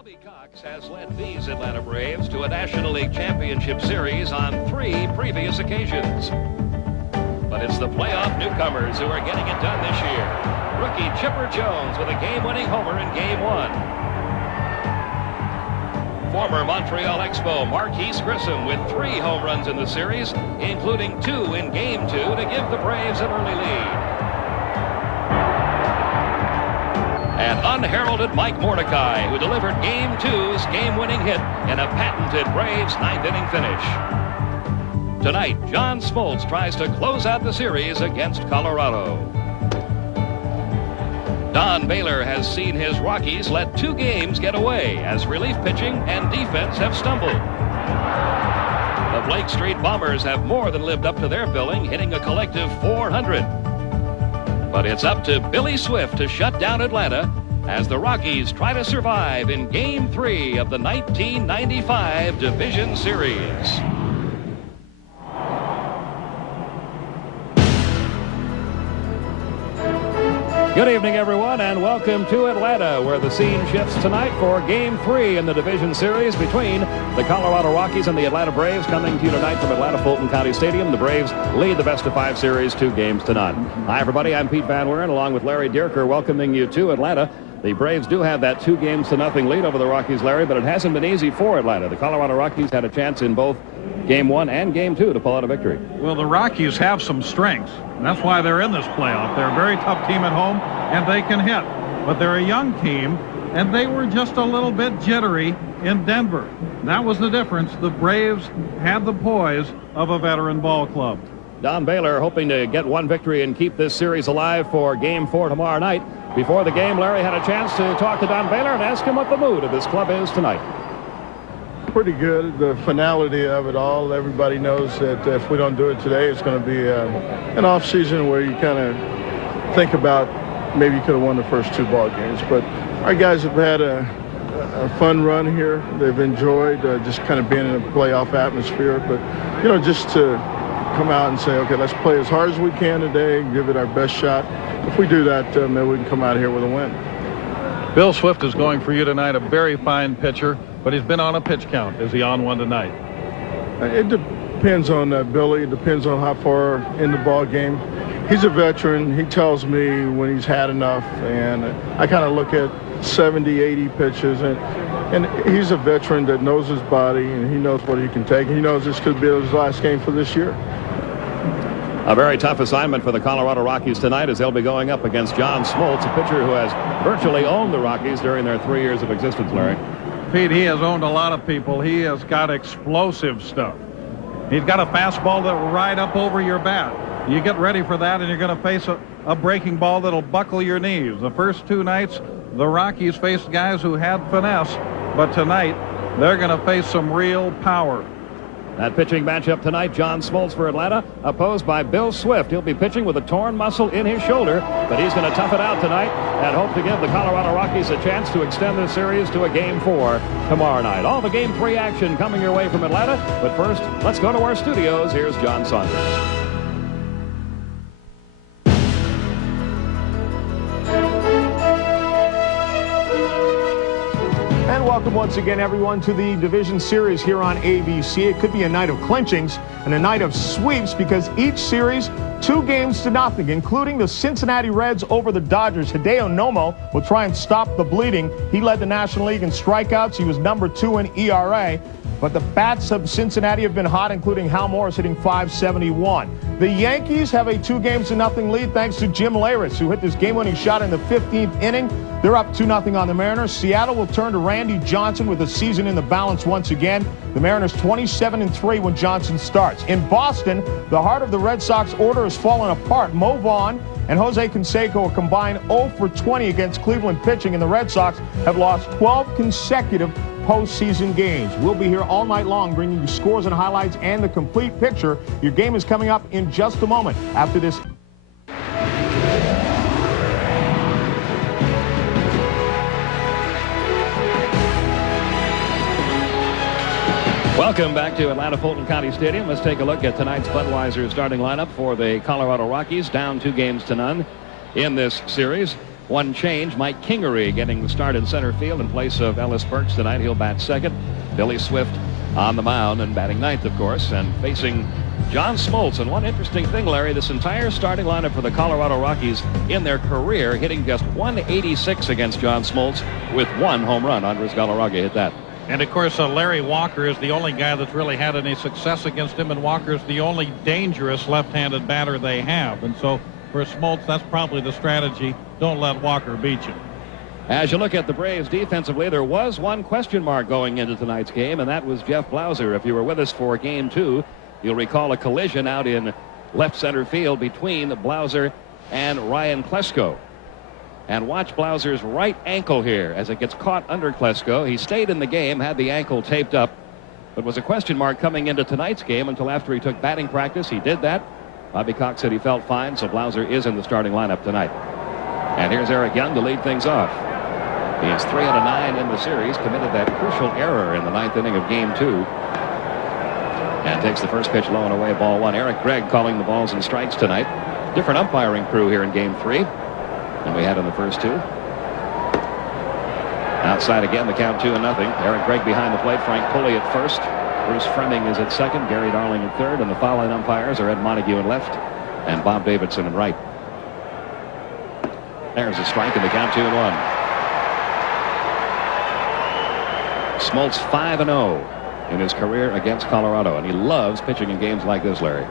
Bobby Cox has led these Atlanta Braves to a National League Championship Series on 3 previous occasions. But it's the playoff newcomers who are getting it done this year. Rookie Chipper Jones with a game-winning homer in Game 1. Former Montreal Expo Marquise Grissom with 3 home runs in the series, including 2 in Game 2 to give the Braves an early lead. And unheralded Mike Mordecai, who delivered Game 2's game-winning hit in a patented Braves 9th-inning finish. Tonight, John Smoltz tries to close out the series against Colorado. Don Baylor has seen his Rockies let 2 games get away as relief pitching and defense have stumbled. The Blake Street Bombers have more than lived up to their billing, hitting a collective 400. But it's up to Billy Swift to shut down Atlanta as the Rockies try to survive in Game 3 of the 1995 Division Series. Good evening, everyone, and welcome to Atlanta, where the scene shifts tonight for Game 3 in the Division Series between the Colorado Rockies and the Atlanta Braves. Coming to you tonight from Atlanta Fulton County Stadium, the Braves lead the best-of-5 series 2 games to none. Hi, everybody. I'm Pete Van Wieren, along with Larry Dierker, welcoming you to Atlanta. The Braves do have that 2 games to nothing lead over the Rockies, Larry, but it hasn't been easy for Atlanta. The Colorado Rockies had a chance in both Game 1 and Game 2 to pull out a victory. Well, the Rockies have some strengths, and that's why they're in this playoff. They're a very tough team at home, and they can hit. But they're a young team, and they were just a little bit jittery in Denver. That was the difference. The Braves had the poise of a veteran ball club. Don Baylor hoping to get 1 victory and keep this series alive for Game 4 tomorrow night. Before the game, Larry had a chance to talk to Don Baylor and ask him what the mood of this club is tonight. Pretty good. The finality of it all. Everybody knows that if we don't do it today, it's going to be an off season where you kind of think about maybe you could have won the first 2 ball games. But our guys have had a fun run here. They've enjoyed just kind of being in a playoff atmosphere. But, you know, just to come out and say, okay, let's play as hard as we can today and give it our best shot. If we do that, maybe we can come out here with a win. Bill Swift is going for you tonight, a very fine pitcher, but he's been on a pitch count. Is he on one tonight? It depends on Billy. It depends on how far in the ball game. He's a veteran. He tells me when he's had enough, and I kind of look at 70, 80 pitches, and he's a veteran that knows his body, and he knows what he can take. He knows this could be his last game for this year. A very tough assignment for the Colorado Rockies tonight as they'll be going up against John Smoltz, a pitcher who has virtually owned the Rockies during their 3 years of existence, Larry. Pete, he has owned a lot of people. He has got explosive stuff. He's got a fastball that will ride up over your bat. You get ready for that, and you're going to face a breaking ball that'll buckle your knees. The first 2 nights, the Rockies faced guys who had finesse, but tonight they're going to face some real power. That pitching matchup tonight, John Smoltz for Atlanta, opposed by Bill Swift. He'll be pitching with a torn muscle in his shoulder, but he's going to tough it out tonight and hope to give the Colorado Rockies a chance to extend this series to a Game 4 tomorrow night. All the Game 3 action coming your way from Atlanta, but first, let's go to our studios. Here's John Saunders. And welcome once again, everyone, to the Division Series here on ABC. It could be a night of clinchings and a night of sweeps because each series, 2 games to nothing, including the Cincinnati Reds over the Dodgers. Hideo Nomo will try and stop the bleeding. He led the National League in strikeouts. He was number 2 in ERA. But the bats of Cincinnati have been hot, including Hal Morris hitting .571. The Yankees have a 2 games to nothing lead thanks to Jim Leyritz, who hit this game-winning shot in the 15th inning. They're up 2-0 on the Mariners. Seattle will turn to Randy Johnson with the season in the balance once again. The Mariners 27-3 when Johnson starts. In Boston, the heart of the Red Sox order has fallen apart. Mo Vaughn and Jose Canseco are combined 0 for 20 against Cleveland pitching, and the Red Sox have lost 12 consecutive postseason games. We'll be here all night long bringing you scores and highlights and the complete picture. Your game is coming up in just a moment after this. Welcome back to Atlanta Fulton County Stadium. Let's take a look at tonight's Budweiser starting lineup for the Colorado Rockies, down 2 games to none in this series. One change, Mike Kingery getting the start in center field in place of Ellis Burks tonight. He'll bat second. Billy Swift on the mound and batting ninth, of course, and facing John Smoltz. And one interesting thing, Larry, this entire starting lineup for the Colorado Rockies in their career hitting just 186 against John Smoltz with 1 home run. Andres Galarraga hit that. And of course, Larry Walker is the only guy that's really had any success against him, and Walker is the only dangerous left-handed batter they have. And so for Smoltz, that's probably the strategy. Don't let Walker beat you. As you look at the Braves defensively, there was one question mark going into tonight's game, and that was Jeff Blauser. If you were with us for Game 2, you'll recall a collision out in left center field between Blauser and Ryan Klesko. And watch Blauser's right ankle here as it gets caught under Klesko. He stayed in the game, had the ankle taped up, but was a question mark coming into tonight's game until after he took batting practice. He did that. Bobby Cox said he felt fine, so Blauser is in the starting lineup tonight. And here's Eric Young to lead things off. He is 3 out of 9 in the series, committed that crucial error in the 9th inning of Game 2. And takes the first pitch low and away, ball 1. Eric Gregg calling the balls and strikes tonight. Different umpiring crew here in Game 3 than we had in the first 2. Outside again, the count 2-0. Eric Gregg behind the plate, Frank Pulley at first. Bruce Fremming is at second, Gary Darling at third, and the foul-line umpires are Ed Montague in left and Bob Davidson in right. There's a strike in the count, 2-1. Smoltz 5-0 in his career against Colorado, and he loves pitching in games like this, Larry.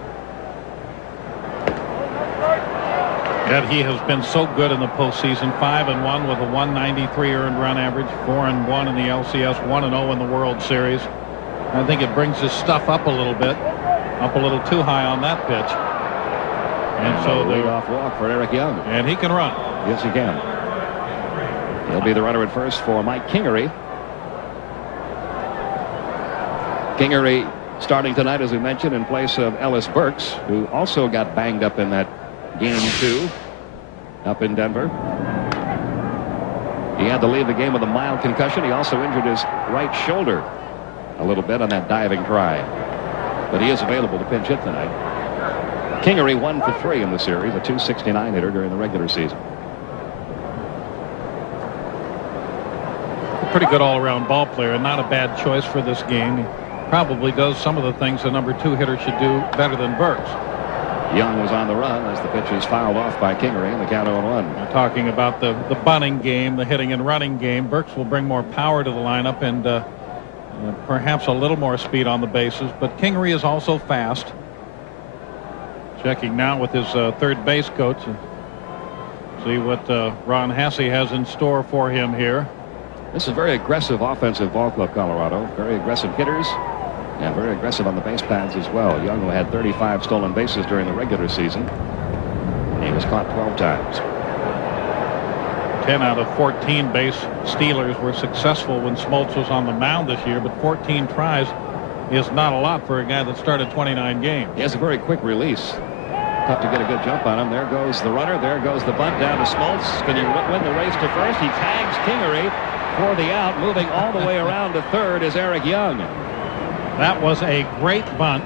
Yet he has been so good in the postseason. 5-1 with a 193 earned run average, 4-1 in the LCS, 1-0 in the World Series. I think it brings his stuff up a little bit, up a little too high on that pitch. And so the leadoff walk for Eric Young. And he can run. Yes, he can. He'll be the runner at first for Mike Kingery. Kingery starting tonight, as we mentioned, in place of Ellis Burks, who also got banged up in that Game 2 up in Denver. He had to leave the game with a mild concussion. He also injured his right shoulder a little bit on that diving try. But he is available to pinch hit tonight. Kingery 1 for 3 in the series, a .269 hitter during the regular season. A pretty good all-around ball player, and not a bad choice for this game. He probably does some of the things the number 2 hitter should do better than Burks. Young was on the run as the pitch is fouled off by Kingery in the count 0-1. We're talking about the bunting game, the hitting and running game. Burks will bring more power to the lineup and perhaps a little more speed on the bases, but Kingery is also fast. Checking now with his third base coach. See what Ron Hasse has in store for him here. This is a very aggressive offensive ball club, Colorado. Very aggressive hitters and very aggressive on the base paths as well. Young, who had 35 stolen bases during the regular season. He was caught 12 times. 10 out of 14 base stealers were successful when Smoltz was on the mound this year, but 14 tries is not a lot for a guy that started 29 games. He has a very quick release. Tough to get a good jump on him. There goes the runner. There goes the bunt down to Smoltz. Can he win the race to first? He tags Kingery for the out. Moving all the way around to third is Eric Young. That was a great bunt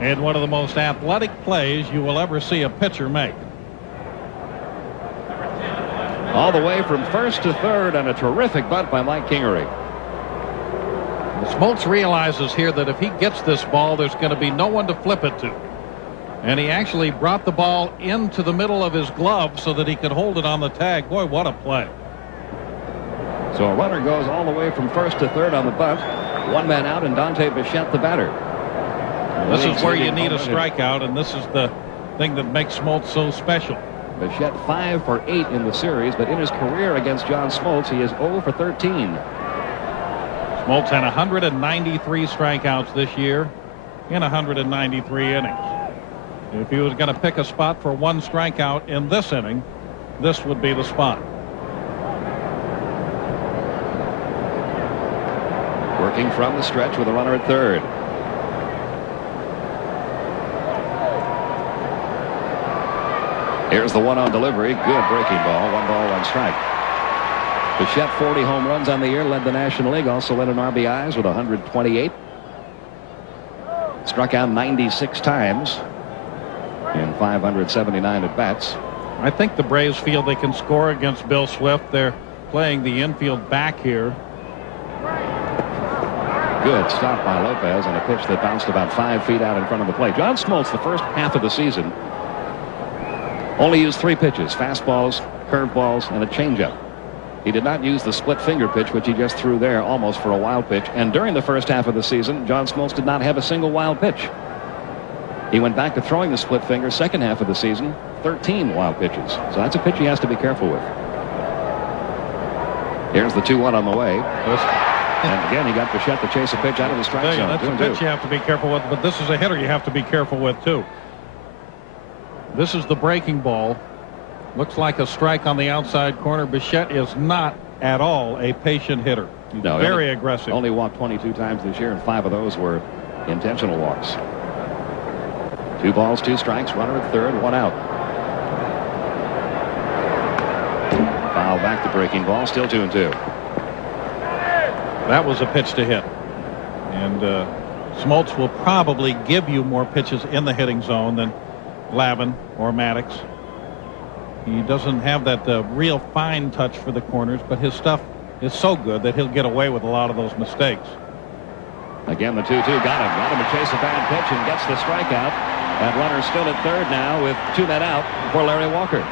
and one of the most athletic plays you will ever see a pitcher make. All the way from first to third, and a terrific bunt by Mike Kingery. Smoltz realizes here that if he gets this ball, there's going to be no one to flip it to. And he actually brought the ball into the middle of his glove so that he could hold it on the tag. Boy, what a play. So a runner goes all the way from first to third on the bunt. One man out, and Dante Bichette the batter. This is where you need a strikeout, and this is the thing that makes Smoltz so special. Bichette 5 for 8 in the series, but in his career against John Smoltz, he is 0 for 13. Smoltz had 193 strikeouts this year in 193 innings. If he was going to pick a spot for one strikeout in this inning, this would be the spot. Working from the stretch with a runner at third. Here's the 1-0 delivery. Good breaking ball. 1 ball, 1 strike. Bichette, 40 home runs on the year, led the National League, also led in RBIs with 128. Struck out 96 times in 579 at bats. I think the Braves feel they can score against Bill Swift. They're playing the infield back here. Good stop by Lopez on a pitch that bounced about 5 feet out in front of the plate. John Smoltz, the first half of the season, only used 3 pitches: fastballs, curveballs, and a changeup. He did not use the split finger pitch, which he just threw there almost for a wild pitch. And during the first half of the season, John Smoltz did not have a single wild pitch. He went back to throwing the split finger second half of the season, 13 wild pitches. So that's a pitch he has to be careful with. Here's the 2-1 on the way. And again, he got Bichette to chase a pitch out of the strike zone. That's a pitch you have to be careful with, but this is a hitter you have to be careful with, too. This is the breaking ball. Looks like a strike on the outside corner. Bichette is not at all a patient hitter. He's very aggressive. Only walked 22 times this year, and 5 of those were intentional walks. 2 balls, 2 strikes, runner at third, 1 out. Foul back the breaking ball, still 2-2. That was a pitch to hit. And Smoltz will probably give you more pitches in the hitting zone than Glavine or Maddox. He doesn't have that real fine touch for the corners, but his stuff is so good that he'll get away with a lot of those mistakes. Again, the 2-2 got him to chase a bad pitch and gets the strikeout. That runner still at third now with 2 men out for Larry Walker.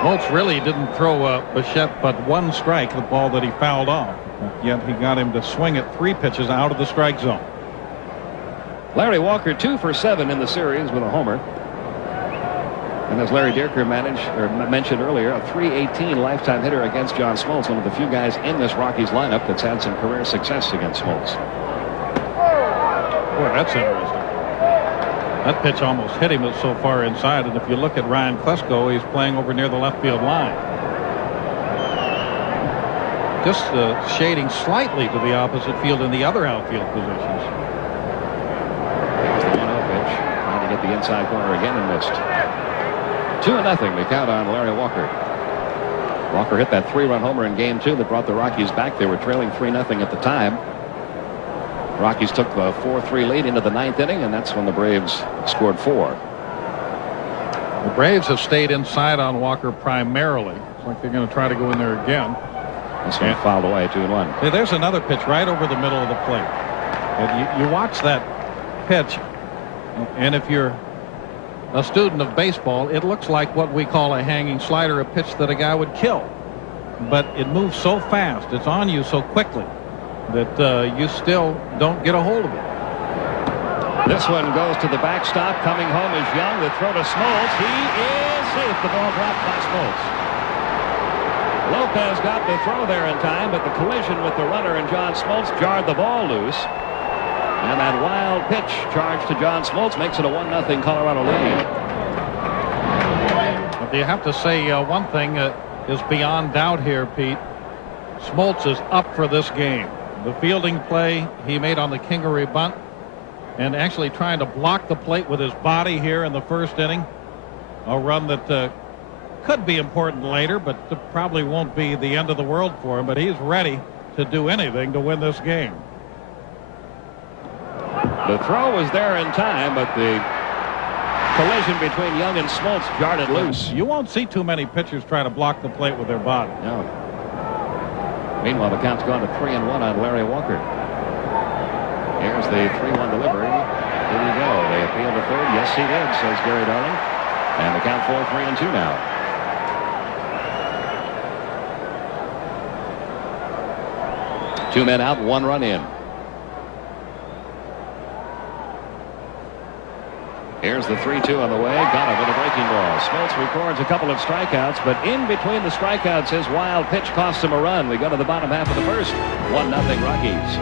Smoltz really didn't throw Bichette but 1 strike, the ball that he fouled off. Yet he got him to swing at 3 pitches out of the strike zone. Larry Walker 2 for 7 in the series with a homer. And as Larry Dierker mentioned earlier, a .318 lifetime hitter against John Smoltz, one of the few guys in this Rockies lineup that's had some career success against Smoltz. Boy, that's interesting. That pitch almost hit him so far inside, and if you look at Ryan Klesko, he's playing over near the left field line. Just shading slightly to the opposite field in the other outfield positions. There's the 1-0 pitch. Trying to get the inside corner again and missed. 2-0 the count on Larry Walker. Walker hit that 3-run homer in game 2 that brought the Rockies back. They were trailing 3-0 at the time. Rockies took the 4-3 lead into the 9th inning, and that's when the Braves scored 4. The Braves have stayed inside on Walker primarily. It's like they're going to try to go in there again. This one fouled away, 2-1. Hey, there's another pitch right over the middle of the plate. And you watch that pitch, and if you're a student of baseball, it looks like what we call a hanging slider, a pitch that a guy would kill. But it moves so fast, it's on you so quickly, that you still don't get a hold of it. This one goes to the backstop. Coming home is Young. The throw to Smoltz. He is safe. The ball dropped by Smoltz. Lopez got the throw there in time, but the collision with the runner and John Smoltz jarred the ball loose. And that wild pitch charged to John Smoltz makes it a 1-0 Colorado lead. But you have to say one thing is beyond doubt here, Pete. Smoltz is up for this game. The fielding play he made on the Kingery bunt, and actually trying to block the plate with his body here in the first inning. A run that could be important later, but probably won't be the end of the world for him. But he's ready to do anything to win this game. The throw was there in time, but the collision between Young and Smoltz jarred it loose. You won't see too many pitchers try to block the plate with their body. No. Meanwhile, the count's gone to 3-1 on Larry Walker. Here's the 3-1 delivery. Did he go? They appeal to third. Yes, he did, says Gary Darling. And the count 4-3-2 now. Two men out, 1 run in. Here's the 3-2 on the way. Got it with a breaking ball. Smoltz records a couple of strikeouts, but in between the strikeouts, his wild pitch cost him a run. We go to the bottom half of the first. 1-0 Rockies.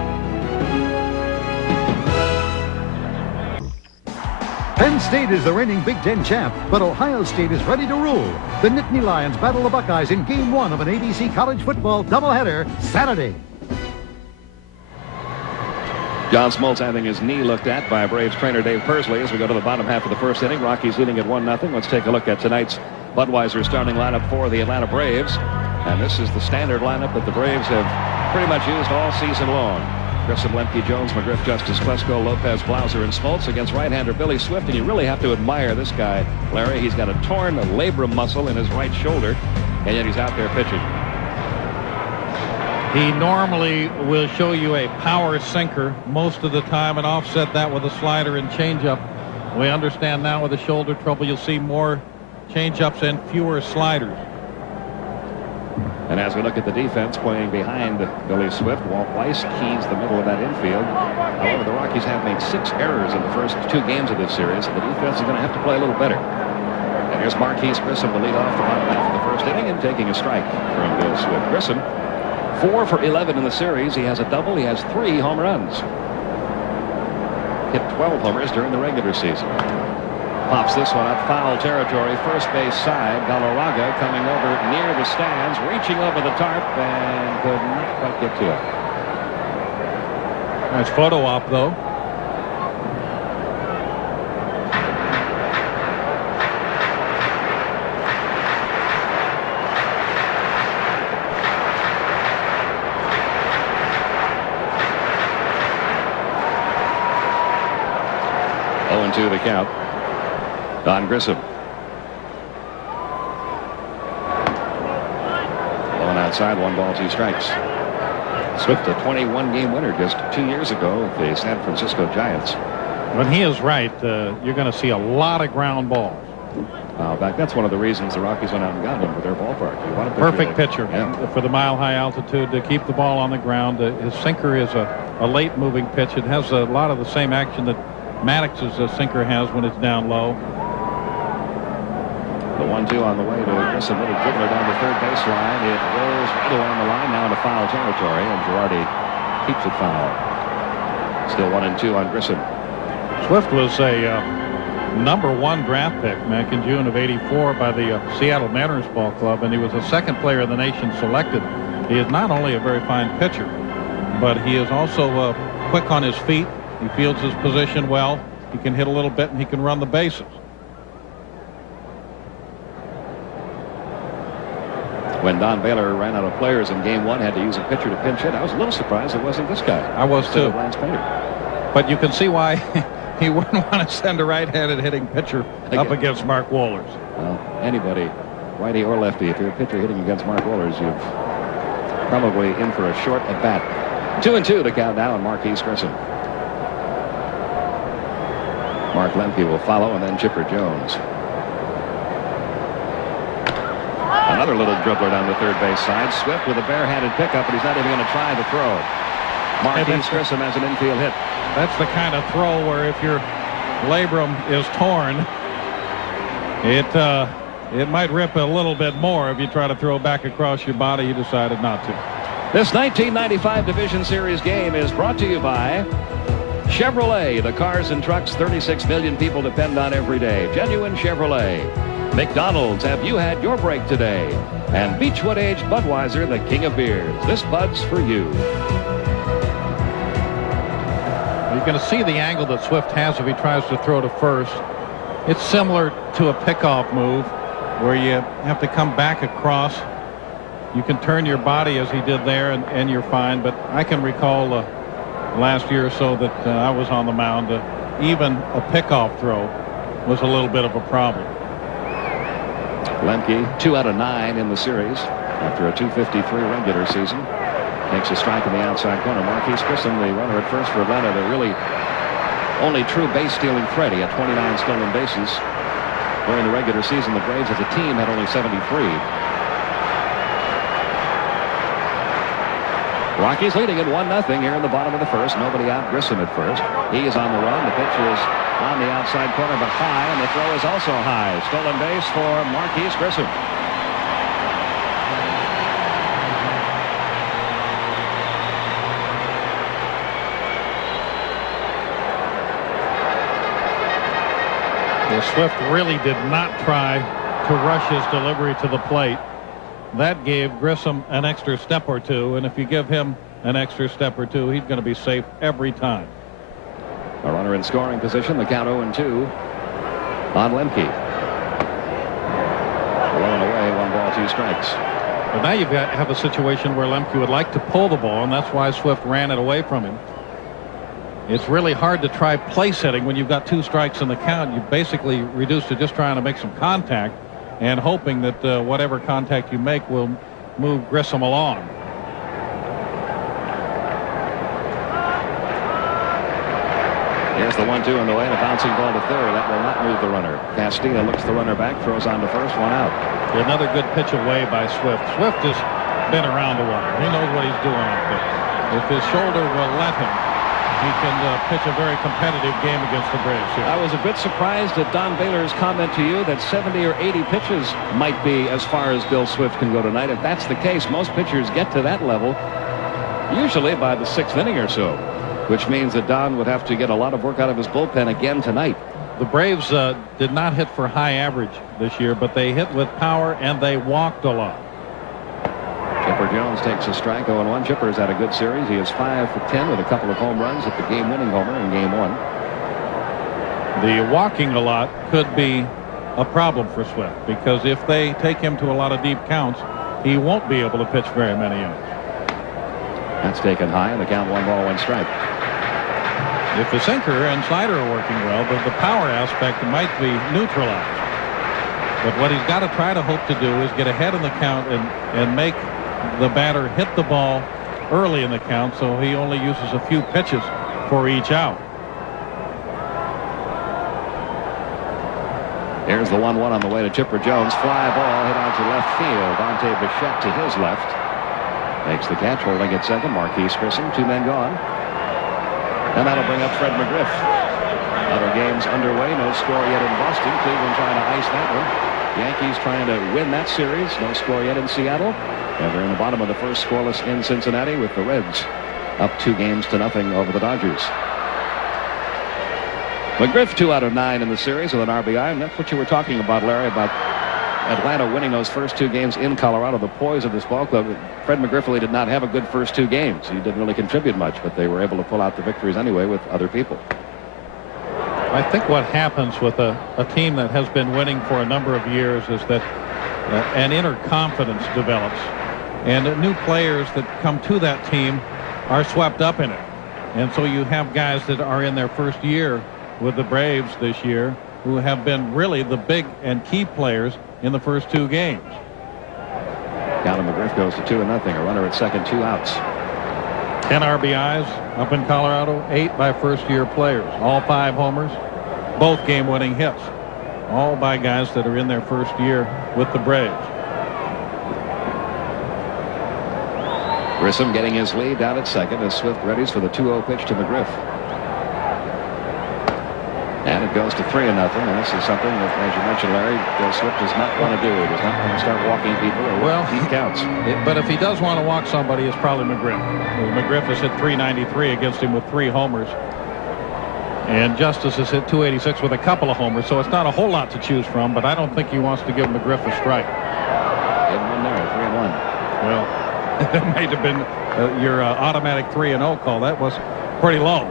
Penn State is the reigning Big Ten champ, but Ohio State is ready to rule. The Nittany Lions battle the Buckeyes in Game 1 of an ABC college football doubleheader Saturday. John Smoltz having his knee looked at by Braves trainer Dave Pursley as we go to the bottom half of the first inning. Rockies leading at 1-0. Let's take a look at tonight's Budweiser starting lineup for the Atlanta Braves. And this is the standard lineup that the Braves have pretty much used all season long. Grissom, Lemke, Jones, McGriff, Justice, Klesko, Lopez, Blauser, and Smoltz against right-hander Billy Swift. And you really have to admire this guy, Larry. He's got a torn labrum muscle in his right shoulder, and yet he's out there pitching. He normally will show you a power sinker most of the time and offset that with a slider and changeup. We understand now with the shoulder trouble, you'll see more changeups and fewer sliders. And as we look at the defense playing behind Billy Swift, Walt Weiss keys the middle of that infield. However, the Rockies have made 6 errors in the first 2 games of this series, and the defense is going to have to play a little better. And here's Marquise Grissom to lead off the bottom half of the first inning and taking a strike from Bill Swift. Grissom, 4 for 11 in the series. He has a double. He has 3 home runs. Hit 12 homers during the regular season. Pops this one up, foul territory, first base side. Galarraga coming over near the stands, reaching over the tarp, and could not quite get to it. Nice photo op, though. Oh, 2 the count. Don Grissom. Going outside, 1 ball, 2 strikes. Swift, a 21-game winner just 2 years ago with the San Francisco Giants. When he is right, you're going to see a lot of ground balls. In fact, that's one of the reasons the Rockies went out and got him for their ballpark. You want a perfect pitcher yeah. For the mile-high altitude to keep the ball on the ground. His sinker is a late-moving pitch. It has a lot of the same action that Maddox's sinker has when it's down low. The 1-2 on the way to Grissom. Little dribbler down the third baseline. It rolls right along the line now into foul territory, and Girardi keeps it foul. Still 1-2 on Grissom. Swift was a #1 draft pick back in June of '84 by the Seattle Mariners Ball Club, and he was the 2nd player in the nation selected. He is not only a very fine pitcher, but he is also quick on his feet. He fields his position well. He can hit a little bit, and he can run the bases. When Don Baylor ran out of players in Game 1, had to use a pitcher to pinch hit, I was a little surprised it wasn't this guy. I was too. Lance Painter. But you can see why he wouldn't want to send a right-handed hitting pitcher up against Mark Wohlers. Well, anybody, righty or lefty, if you're a pitcher hitting against Mark Wohlers, you're probably in for a short at bat. 2-2 the count now, and Marquise Grissom. Mark Lemke will follow, and then Chipper Jones. Another little dribbler down the third base side. Swift with a barehanded pickup, but he's not even going to try the throw. Marquise Grissom has an infield hit. That's the kind of throw where if your labrum is torn, it might rip a little bit more if you try to throw back across your body. You decided not to. This 1995 Division Series game is brought to you by Chevrolet, the cars and trucks 36 million people depend on every day. Genuine Chevrolet. McDonald's, have you had your break today? And Beechwood Aged Budweiser, the king of beers. This Bud's for you. You're going to see the angle that Swift has if he tries to throw to first. It's similar to a pickoff move where you have to come back across. You can turn your body as he did there, and you're fine. But I can recall last year or so that I was on the mound. Even a pickoff throw was a little bit of a problem. Lemke 2 out of 9 in the series after a .253 regular season. Takes a strike in the outside corner. Marquise Grissom, the runner at first for Atlanta, the really only true base stealing threat. He had 29 stolen bases during the regular season. The Braves as a team had only 73. Rockies leading it 1-0 here in the bottom of the first. Nobody out. Grissom at first. He is on the run. The pitch is on the outside corner, but high, and the throw is also high. Stolen base for Marquise Grissom. Well, Swift really did not try to rush his delivery to the plate. That gave Grissom an extra step or two, and if you give him an extra step or two, he's going to be safe every time. A runner in scoring position. The count 0-2 on Lemke. 1 away, 1 ball, 2 strikes. But now have a situation where Lemke would like to pull the ball, and that's why Swift ran it away from him. It's really hard to try place hitting when you've got 2 strikes in the count. You basically reduce to just trying to make some contact and hoping that whatever contact you make will move Grissom along. Here's the 1-2 on the way, and a bouncing ball to third. That will not move the runner. Castillo looks the runner back, throws on to first, 1 out. Another good pitch away by Swift. Swift has been around the water. He knows what he's doing up there. If his shoulder will let him, he can pitch a very competitive game against the Braves here. I was a bit surprised at Don Baylor's comment to you that 70 or 80 pitches might be as far as Bill Swift can go tonight. If that's the case, most pitchers get to that level usually by the 6th inning or so, which means that Don would have to get a lot of work out of his bullpen again tonight. The Braves did not hit for high average this year, but they hit with power and they walked a lot. Chipper Jones takes a strike, 0-1. Chipper's had a good series. He is 5 for 10 with a couple of home runs at the game-winning homer in Game 1. The walking a lot could be a problem for Swift, because if they take him to a lot of deep counts, he won't be able to pitch very many innings. That's taken high, and the count 1 ball, 1 strike. If the sinker and slider are working well, but the power aspect might be neutralized. But what he's got to try to hope to do is get ahead in the count and make the batter hit the ball early in the count, so he only uses a few pitches for each out. Here's the 1-1 on the way to Chipper Jones. Fly ball hit out to left field. Dante Bichette to his left. Makes the catch, holding at second. Marquise Grissom, 2 men gone. And that'll bring up Fred McGriff. Other games underway. No score yet in Boston. Cleveland trying to ice that one. Yankees trying to win that series. No score yet in Seattle. And they're in the bottom of the first, scoreless in Cincinnati, with the Reds up 2-0 over the Dodgers. McGriff 2 out of 9 in the series with an RBI, and that's what you were talking about, Larry, about Atlanta winning those first 2 games in Colorado. The poise of this ball club. Fred McGriff really did not have a good first 2 games. He didn't really contribute much, but they were able to pull out the victories anyway with other people. I think what happens with a team that has been winning for a number of years is that an inner confidence develops, and new players that come to that team are swept up in it. And so you have guys that are in their first year with the Braves this year who have been really the big and key players in the first 2 games. Count of McGriff goes to 2-0. A runner at second, 2 outs. 10 RBIs up in Colorado, 8 by first-year players. All 5 homers, both game-winning hits. All by guys that are in their first year with the Braves. Grissom getting his lead down at second as Swift readies for the 2-0 pitch to McGriff. And it goes to 3-0. And this is something that, as you mentioned, Larry, Bill Swift does not want to do. He does not want to start walking people or deep counts. But if he does want to walk somebody, it's probably McGriff. McGriff has hit .393 against him with 3 homers. And Justice has hit .286 with a couple of homers, so it's not a whole lot to choose from, but I don't think he wants to give McGriff a strike. Give him one there, 3-1. Well, that might have been your automatic 3-0 call. That was pretty low.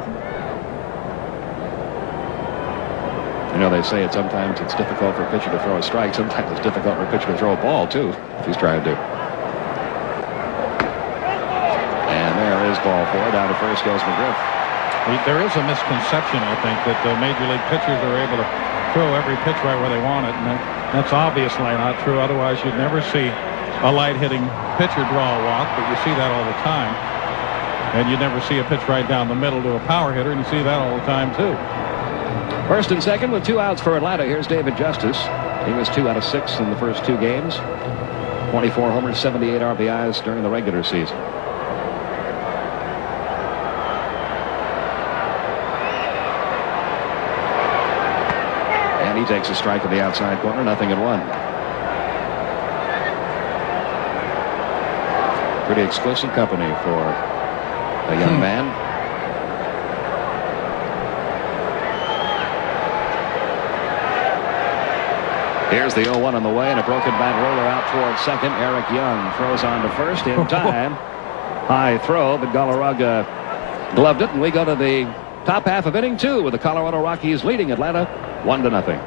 You know, they say sometimes it's difficult for a pitcher to throw a strike. Sometimes it's difficult for a pitcher to throw a ball, too, if he's trying to. And there is ball 4. Down to first goes McGriff. There is a misconception, I think, that major league pitchers are able to throw every pitch right where they want it, and that's obviously not true. Otherwise, you'd never see a light-hitting pitcher draw a walk, but you see that all the time. And you never see a pitch right down the middle to a power hitter, and you see that all the time, too. First and second with 2 outs for Atlanta. Here's David Justice. He was 2 out of 6 in the first 2 games. 24 homers, 78 RBIs during the regular season. And he takes a strike at the outside corner. 0-1. Pretty exclusive company for a young man. Here's the 0-1 on the way, and a broken bat roller out toward second. Eric Young throws on to first in time. High throw, but Galarraga gloved it, and we go to the top half of inning 2 with the Colorado Rockies leading Atlanta 1-0.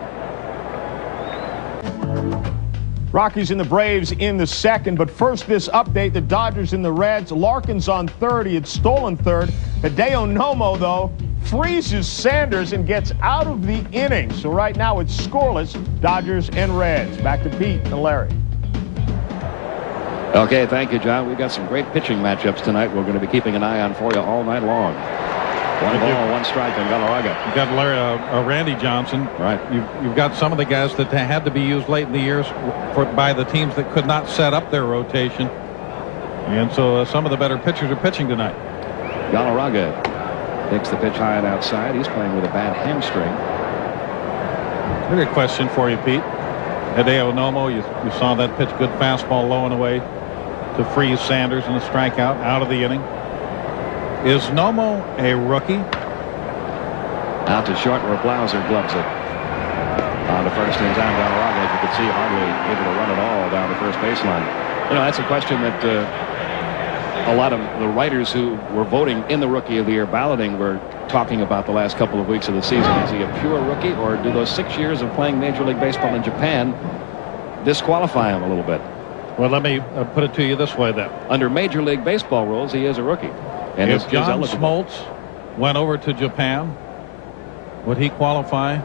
Rockies and the Braves in the second, but first this update, the Dodgers and the Reds. Larkin's on third. He had stolen third. Hideo Nomo, though, freezes Sanders and gets out of the inning. So right now it's scoreless, Dodgers and Reds. Back to Pete and Larry. Okay, thank you, John. We've got some great pitching matchups tonight. We're going to be keeping an eye on for you all night long. One ball, one strike on Galarraga. You've got Larry, Randy Johnson. Right. You've got some of the guys that had to be used late in the years by the teams that could not set up their rotation. And so some of the better pitchers are pitching tonight. Galarraga takes the pitch high and outside. He's playing with a bad hamstring. Here's a question for you, Pete. Hideo Nomo, you saw that pitch, good fastball low and away to freeze Sanders in a strikeout out of the inning. Is Nomo a rookie? Out to short where Blauser gloves it. On the first in time, Galarraga, as you can see, hardly able to run at all down the first baseline. You know, that's a question that a lot of the writers who were voting in the Rookie of the Year balloting were talking about the last couple of weeks of the season. Is he a pure rookie, or do those 6 years of playing Major League Baseball in Japan disqualify him a little bit? Well, let me put it to you this way, then. Under Major League Baseball rules, he is a rookie. And if John Smoltz went over to Japan, would he qualify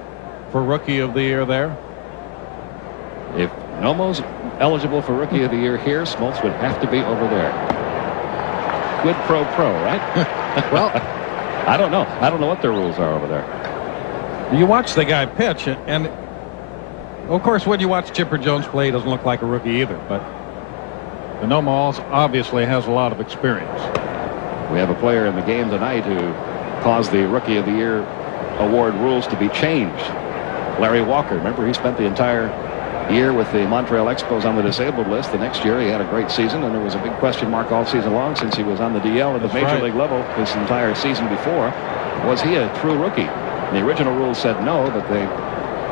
for Rookie of the Year there? If Nomo's eligible for Rookie of the Year here, Smoltz would have to be over there. Quid pro quo, right? Well, I don't know. I don't know what their rules are over there. You watch the guy pitch, and of course, when you watch Chipper Jones play, he doesn't look like a rookie either. But the Nomo obviously has a lot of experience. We have a player in the game tonight who caused the Rookie of the Year award rules to be changed. Larry Walker. Remember, he spent the entire year with the Montreal Expos on the disabled list. The next year he had a great season, and there was a big question mark all season long since he was on the DL at the Major League level this entire season before. Was he a true rookie? And the original rules said no, but they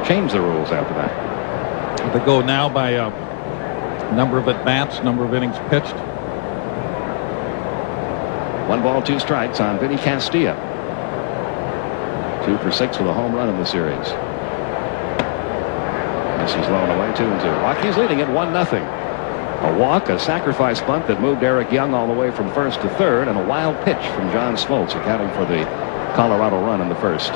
changed the rules after that. They go now by number of at-bats, number of innings pitched. 1 ball, 2 strikes on Vinny Castilla. 2 for 6 with a home run in the series. This is low and away, 2-2. Rockies leading it 1-0. A walk, a sacrifice bunt that moved Eric Young all the way from first to third, and a wild pitch from John Smoltz, accounting for the Colorado run in the first.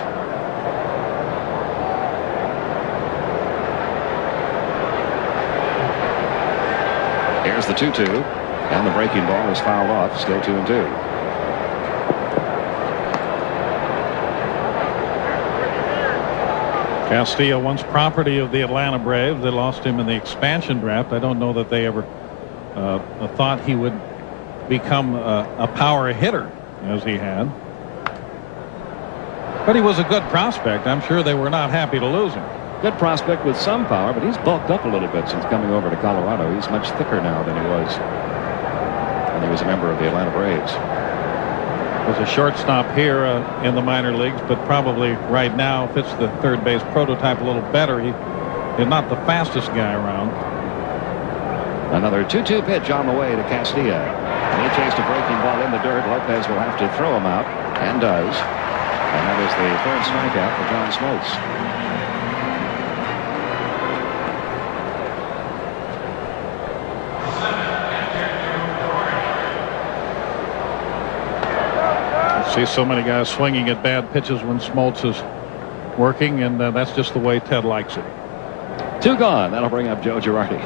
Here's the 2-2, and the breaking ball is fouled off. Still 2-2. Castillo, once property of the Atlanta Braves. They lost him in the expansion draft. I don't know that they ever thought he would become a power hitter as he had. But he was a good prospect. I'm sure they were not happy to lose him. Good prospect with some power, but he's bulked up a little bit since coming over to Colorado. He's much thicker now than he was when he was a member of the Atlanta Braves. Was a shortstop here in the minor leagues, but probably right now fits the third base prototype a little better. He is not the fastest guy around. Another 2-2 pitch on the way to Castilla. And he chased a breaking ball in the dirt. Lopez will have to throw him out, and does. And that is the third strikeout for John Smoltz. See so many guys swinging at bad pitches when Smoltz is working, and that's just the way Ted likes it. 2 gone. That'll bring up Joe Girardi.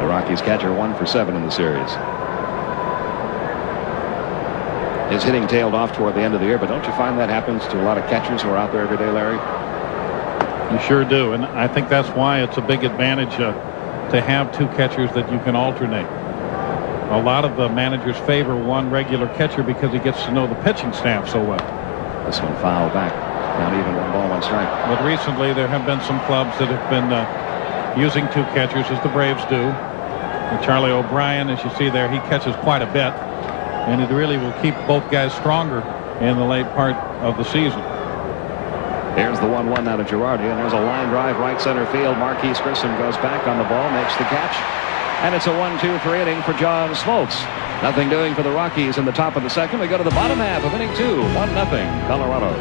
The Rockies catcher 1 for 7 in the series. His hitting tailed off toward the end of the year, but don't you find that happens to a lot of catchers who are out there every day, Larry? You sure do, and I think that's why it's a big advantage to have 2 catchers that you can alternate. A lot of the managers favor one regular catcher because he gets to know the pitching staff so well. This one fouled back. Not even 1 ball, 1 strike. But recently there have been some clubs that have been using 2 catchers, as the Braves do. And Charlie O'Brien, as you see there, he catches quite a bit. And it really will keep both guys stronger in the late part of the season. Here's the 1-1 now to Girardi, and there's a line drive right center field. Marquise Grissom goes back on the ball, makes the catch. And it's a 1-2 inning for John Smoltz. Nothing doing for the Rockies in the top of the second. We go to the bottom half of inning 2. 1-0 Colorado.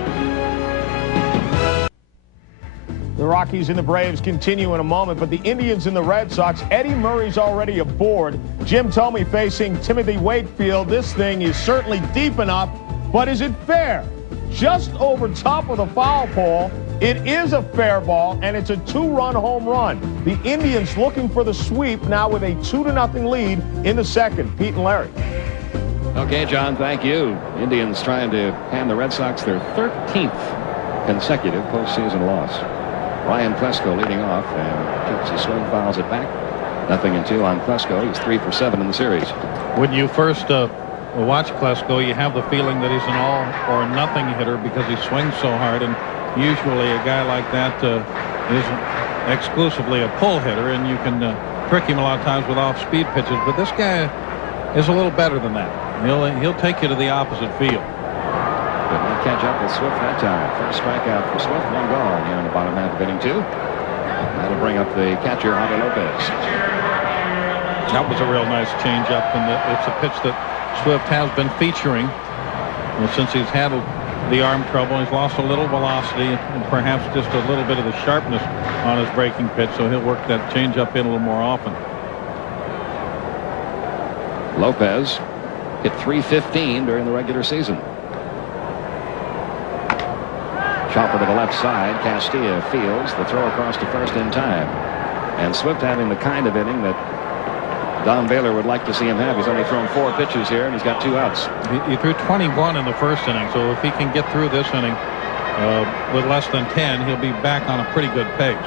The Rockies and the Braves continue in a moment, but the Indians and the Red Sox, Eddie Murray's already aboard. Jim Thome facing Timothy Wakefield. This thing is certainly deep enough But is it fair? Just over top of the foul pole. It is a fair ball, and it's a 2-run home run. The Indians looking for the sweep now with a 2-0 lead in the second. Pete and Larry. Okay, John, thank you. Indians trying to hand the Red Sox their 13th consecutive postseason loss. Ryan Plesko leading off, and keeps his swing, fouls it back. 0-2 on Plesko. He's 3 for 7 in the series. When you first watch Plesko, you have the feeling that he's an all or nothing hitter because he swings so hard, and usually a guy like that isn't exclusively a pull hitter, and you can trick him a lot of times with off-speed pitches. But this guy is a little better than that. He'll take you to the opposite field. But not catch up with Swift that time. First strikeout for Swift, 1 gone here in the bottom half of inning 2. That'll bring up the catcher, Javi Lopez. That was a real nice changeup, and it's a pitch that Swift has been featuring since he's handled the arm trouble. He's lost a little velocity and perhaps just a little bit of the sharpness on his breaking pitch, so he'll work that changeup in a little more often. Lopez hit .315 during the regular season. Chopper to the left side. Castilla fields the throw across to first in time. And Swift having the kind of inning that Don Baylor would like to see him have. He's only thrown 4 pitches here, and he's got 2 outs. He threw 21 in the first inning, so if he can get through this inning with less than 10, he'll be back on a pretty good pace.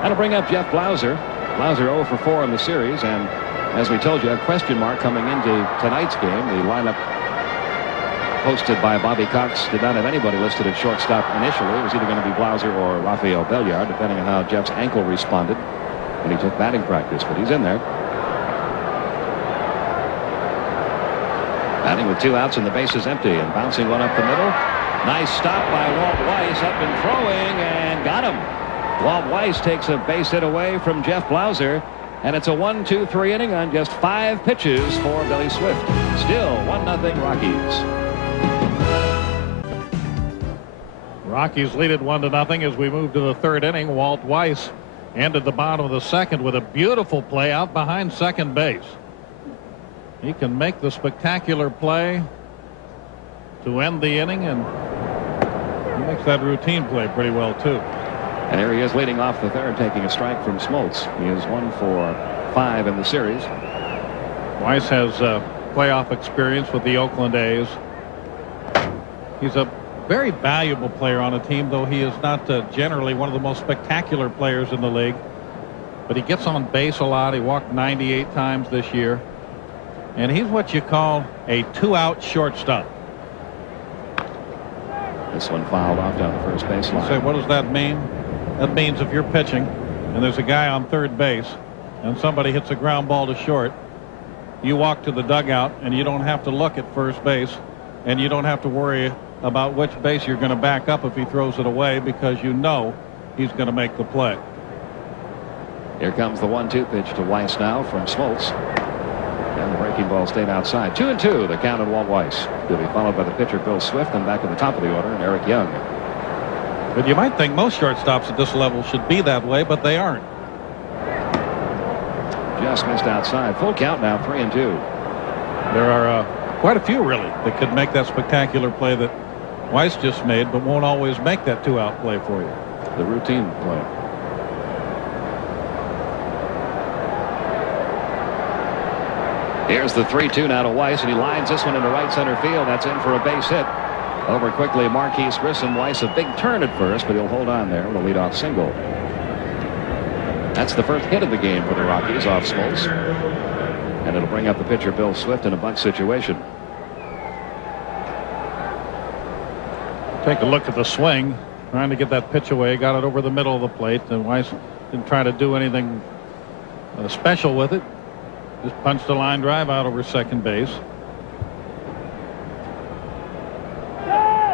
That'll bring up Jeff Blauser. Blauser 0 for 4 in the series, and as we told you, a question mark coming into tonight's game. The lineup posted by Bobby Cox did not have anybody listed at shortstop initially. It was either going to be Blauser or Rafael Belliard, depending on how Jeff's ankle responded when he took batting practice, but he's in there. Batting with 2 outs and the base is empty, and bouncing one up the middle. Nice stop by Walt Weiss, up and throwing, and got him. Walt Weiss takes a base hit away from Jeff Blauser, and it's a 1-2-3 inning on just 5 pitches for Billy Swift. Still 1-0 Rockies. Rockies lead it 1-0 as we move to the 3rd inning. Walt Weiss ended the bottom of the 2nd with a beautiful play out behind second base. He can make the spectacular play to end the inning, and he makes that routine play pretty well too. And here he is leading off the 3rd, taking a strike from Smoltz. He is 1 for 5 in the series. Weiss has playoff experience with the Oakland A's. He's a very valuable player on a team, though he is not generally one of the most spectacular players in the league. But he gets on base a lot. He walked 98 times this year. And he's what you call a 2-out shortstop. This one fouled off down the first baseline. Say, what does that mean? That means if you're pitching and there's a guy on third base and somebody hits a ground ball to short, you walk to the dugout and you don't have to look at first base, and you don't have to worry about which base you're going to back up if he throws it away, because you know he's going to make the play. Here comes the 1-2 pitch to Weiss now from Smoltz. And the breaking ball stayed outside. 2-2 the count on Walt Weiss. He'll be followed by the pitcher Bill Swift, and back at the top of the order, and Eric Young. But you might think most shortstops at this level should be that way, but they aren't. Just missed outside. Full count now, 3-2. There are quite a few really that could make that spectacular play that Weiss just made, but won't always make that 2-out play for you. The routine play. Here's the 3-2 now to Weiss, and he lines this one into right center field. That's in for a base hit. Over quickly, Marquise Grissom. Weiss a big turn at first, but he'll hold on there. The leadoff single. That's the first hit of the game for the Rockies off Smoltz. And it'll bring up the pitcher Bill Swift in a bunt situation. Take a look at the swing, trying to get that pitch away. Got it over the middle of the plate, and Weiss didn't try to do anything special with it. Just punched a line drive out over second base.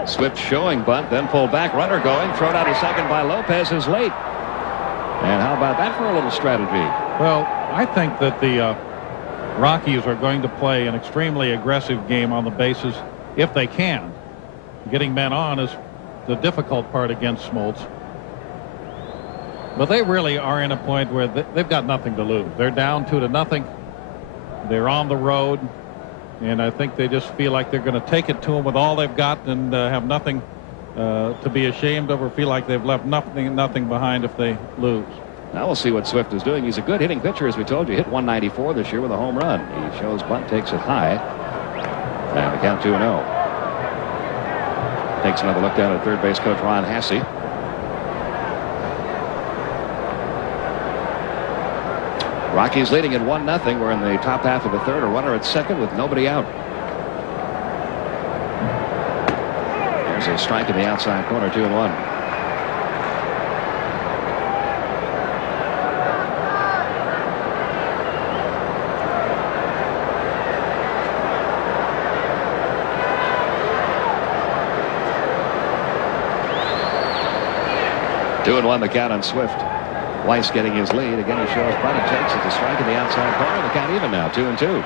Swift showing bunt, then pulled back, runner going, thrown out to second by Lopez is late. And how about that for a little strategy? Well, I think that the Rockies are going to play an extremely aggressive game on the bases if they can. Getting men on is the difficult part against Smoltz. But they really are in a point where they've got nothing to lose. They're down 2-0. They're on the road. and I think they just feel like they're going to take it to them with all they've got and have nothing to be ashamed of or feel like they've left nothing behind if they lose. Now we'll see what Swift is doing. He's a good hitting pitcher, as we told you. Hit 194 this year with a home run. He shows bunt, takes it high. And the count 2-0. Takes another look down at third base coach Ron Hasse. Rockies leading at 1-0. We're in the top half of the third. A runner at second with nobody out. There's a strike in the outside corner, 2-1. Two and one the count on Swift. Weiss getting his lead. Again, he shows bunt and takes it. A strike in the outside corner. The count even now, 2-2.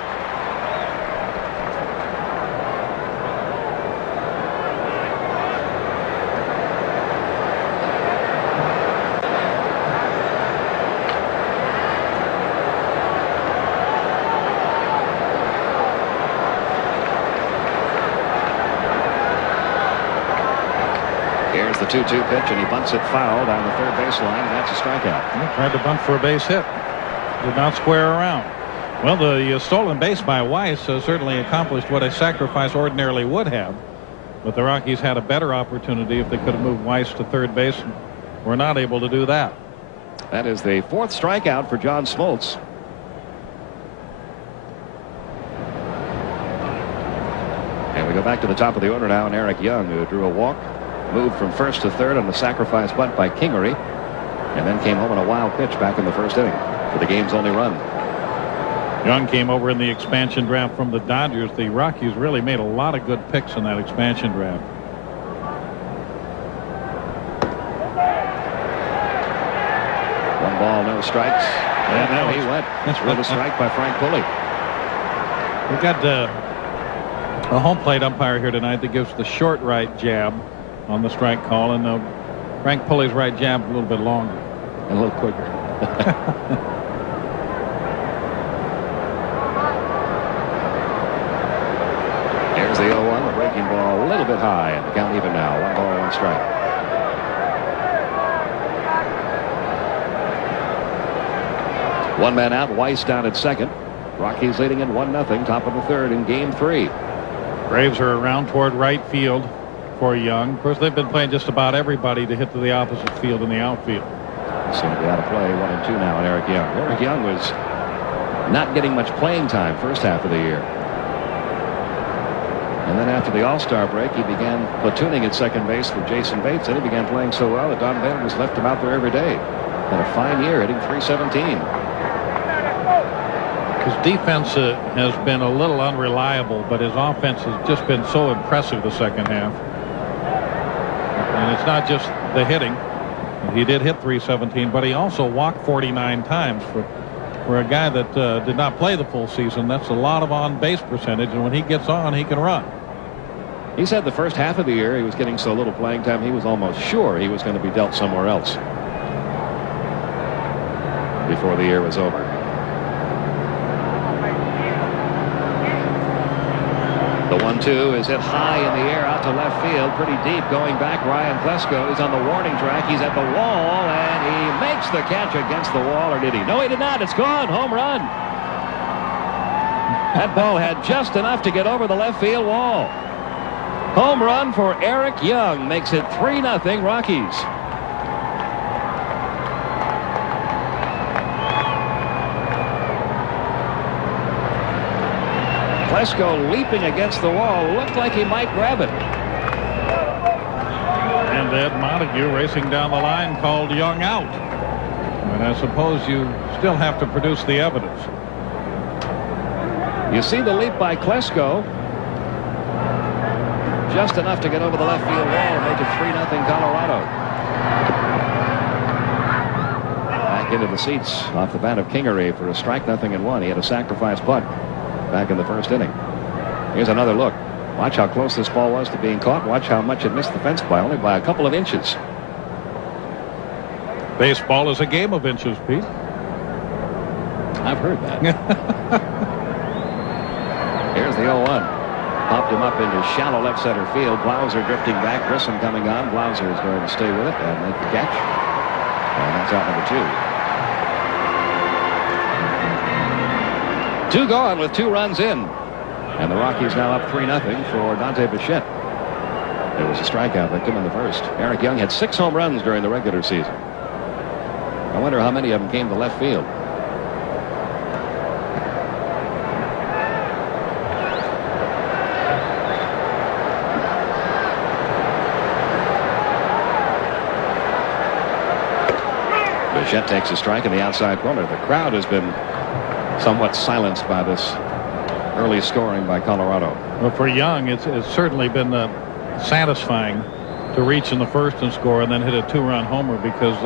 Here's the 2-2 pitch, and he bunts it foul down the third baseline, and that's a strikeout. He tried to bunt for a base hit. Did not square around. Well, the stolen base by Weiss certainly accomplished what a sacrifice ordinarily would have. But the Rockies had a better opportunity if they could have moved Weiss to third base, and were not able to do that. That is the fourth strikeout for John Smoltz. And we go back to the top of the order now, and Eric Young, who drew a walk, moved from first to third on the sacrifice bunt by Kingery, and then came home on a wild pitch back in the first inning for the game's only run. Young came over in the expansion draft from the Dodgers. The Rockies really made a lot of good picks in that expansion draft. One ball, no strikes. And now he went. With a strike by Frank Pulley. We've got a home plate umpire here tonight that gives the short right jab on the strike call, and Frank Pulley's right jab a little bit longer and a little quicker. Here's the 0-1, the breaking ball a little bit high, and the count even now. 1 ball, 1 strike. One man out, Weiss down at second. Rockies leading at 1-0, top of the third in game 3. Braves are around toward right field for Young. Of course, they've been playing just about everybody to hit to the opposite field in the outfield. Seem to be out of play. 1-2 now on Eric Young. Eric Young was not getting much playing time first half of the year. And then after the All-Star break, he began platooning at second base with Jason Bates, and he began playing so well that Don Baylor just left him out there every day. Had a fine year, hitting .317. His defense has been a little unreliable, but his offense has just been so impressive the second half. And it's not just the hitting. He did hit .317, but he also walked 49 times. For a guy that did not play the full season, that's a lot of on-base percentage, and when he gets on, he can run. He said the first half of the year he was getting so little playing time, he was almost sure he was going to be dealt somewhere else before the year was over. The 1-2 is hit high in the air out to left field, pretty deep, going back. Ryan Klesko is on the warning track. He's at the wall, and he makes the catch against the wall, or did he? No, he did not. It's gone. Home run. That ball had just enough to get over the left field wall. Home run for Eric Young makes it 3-0 Rockies. Klesko leaping against the wall, looked like he might grab it. And Ed Montague racing down the line called Young out. And I suppose you still have to produce the evidence. You see the leap by Klesko. Just enough to get over the left field wall and make it 3-0 Colorado. Back into the seats off the bat of Kingery for a strike, 0-1. He had a sacrifice bunt back in the first inning. Here's another look. Watch how close this ball was to being caught. Watch how much it missed the fence by, only by a couple of inches. Baseball is a game of inches, Pete. I've heard that. Here's Here's the 0-1. Popped him up into shallow left center field. Blauser drifting back. Grissom coming on. Blauser is going to stay with it and make the catch. And that's out number 2. 2 gone with 2 runs in. And the Rockies now up 3-0 for Dante Bichette. It was a strikeout victim in the first. Eric Young had 6 home runs during the regular season. I wonder how many of them came to left field. Bichette takes a strike in the outside corner. The crowd has been somewhat silenced by this early scoring by Colorado. Well, for Young, it's certainly been satisfying to reach in the first and score and then hit a 2-run homer, because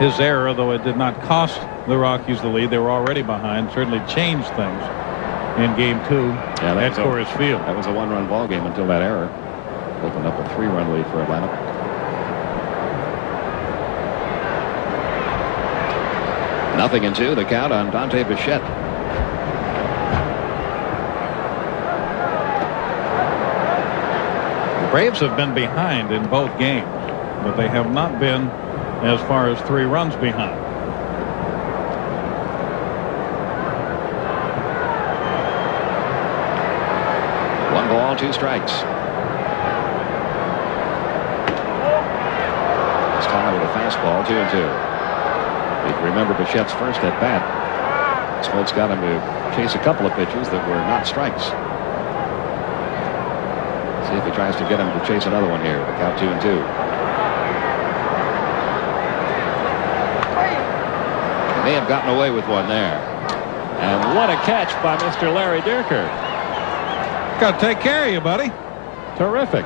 his error, though it did not cost the Rockies the lead, they were already behind, certainly changed things in game 2 at Coors Field. That was a 1-run ball game until that error opened up a 3-run lead for Atlanta. Nothing in 2, the count on Dante Bichette. The Braves have been behind in both games, but they have not been as far as 3 runs behind. One ball, 2 strikes. This time with a fastball, 2-2. You can remember Bichette's first at bat. Smoltz got him to chase a couple of pitches that were not strikes. See if he tries to get him to chase another one here. The count 2-2. He may have gotten away with one there. And what a catch by Mr. Larry Dierker. Got to take care of you, buddy. Terrific.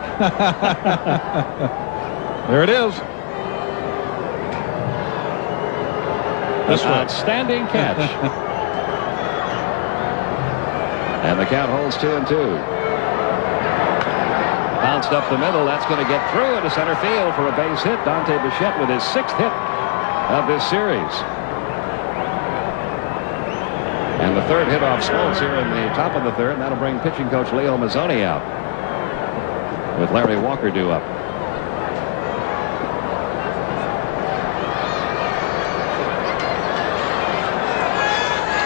There it is. That's an outstanding catch. And the count holds 2-2. Bounced up the middle. That's going to get through into center field for a base hit. Dante Bichette with his 6th hit of this series. And the 3rd hit off Smoltz here in the top of the 3rd. And that'll bring pitching coach Leo Mazzoni out with Larry Walker due up.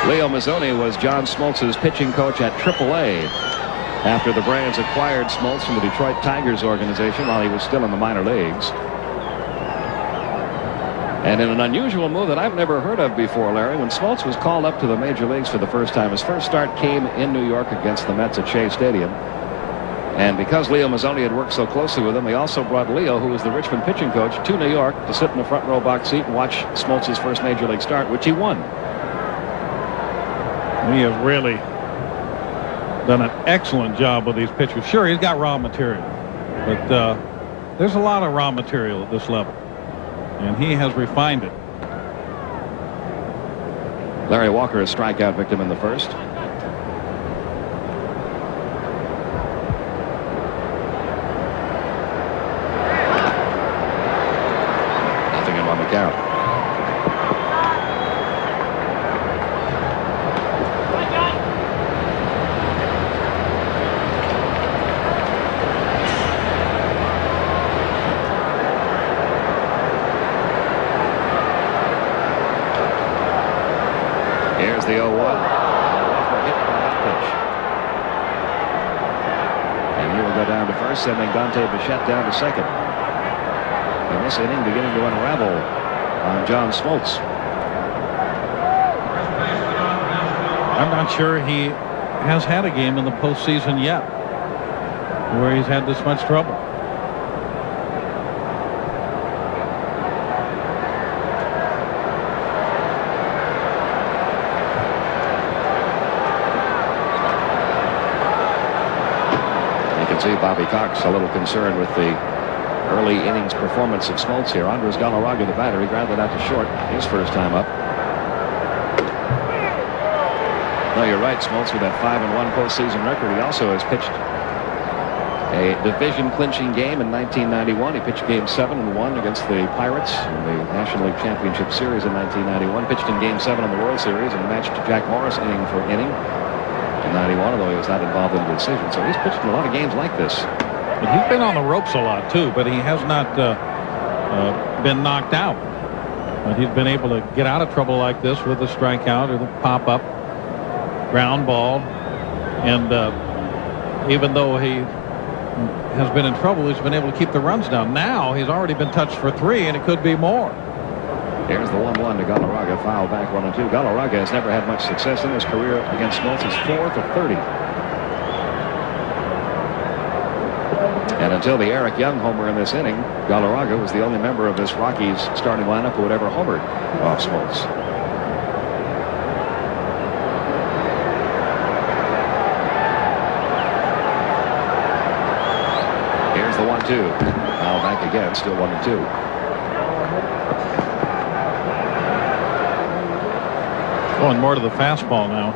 Leo Mazzoni was John Smoltz's pitching coach at AAA after the Braves acquired Smoltz from the Detroit Tigers organization while he was still in the minor leagues. And in an unusual move that I've never heard of before, Larry, when Smoltz was called up to the major leagues for the first time, his first start came in New York against the Mets at Shea Stadium. And because Leo Mazzoni had worked so closely with him, they also brought Leo, who was the Richmond pitching coach, to New York to sit in the front row box seat and watch Smoltz's first major league start, which he won. He has really done an excellent job with these pitchers. Sure, he's got raw material, but there's a lot of raw material at this level, and he has refined it. Larry Walker, a strikeout victim in the first. Nothing in on the count. Here's the 0-1. Walker hit by that pitch. And he will go down to first, sending Dante Bichette down to second. And this inning beginning to unravel on John Smoltz. I'm not sure he has had a game in the postseason yet where he's had this much trouble. See Bobby Cox a little concerned with the early innings performance of Smoltz here. Andres Galarraga, the batter, he grounded out to short his first time up. No, you're right. Smoltz with that 5-1 postseason record. He also has pitched a division clinching game in 1991. He pitched game 7 and won against the Pirates in the National League Championship Series in 1991. Pitched in game 7 in the World Series and matched Jack Morris inning for inning. in '91, although he was not involved in the decision. So he's pitched in a lot of games like this. But he's been on the ropes a lot too, but he has not been knocked out. But he's been able to get out of trouble like this with the strikeout or the pop-up ground ball. And even though he has been in trouble, he's been able to keep the runs down. Now he's already been touched for 3, and it could be more. Here's the 1-1 to Galarraga. Foul back 1-2. Galarraga has never had much success in his career against Smoltz. He's 4 for 30. And until the Eric Young homer in this inning, Galarraga was the only member of this Rockies starting lineup who had ever homered off Smoltz. Here's the 1-2. Foul back again, still 1-2. Going more to the fastball now.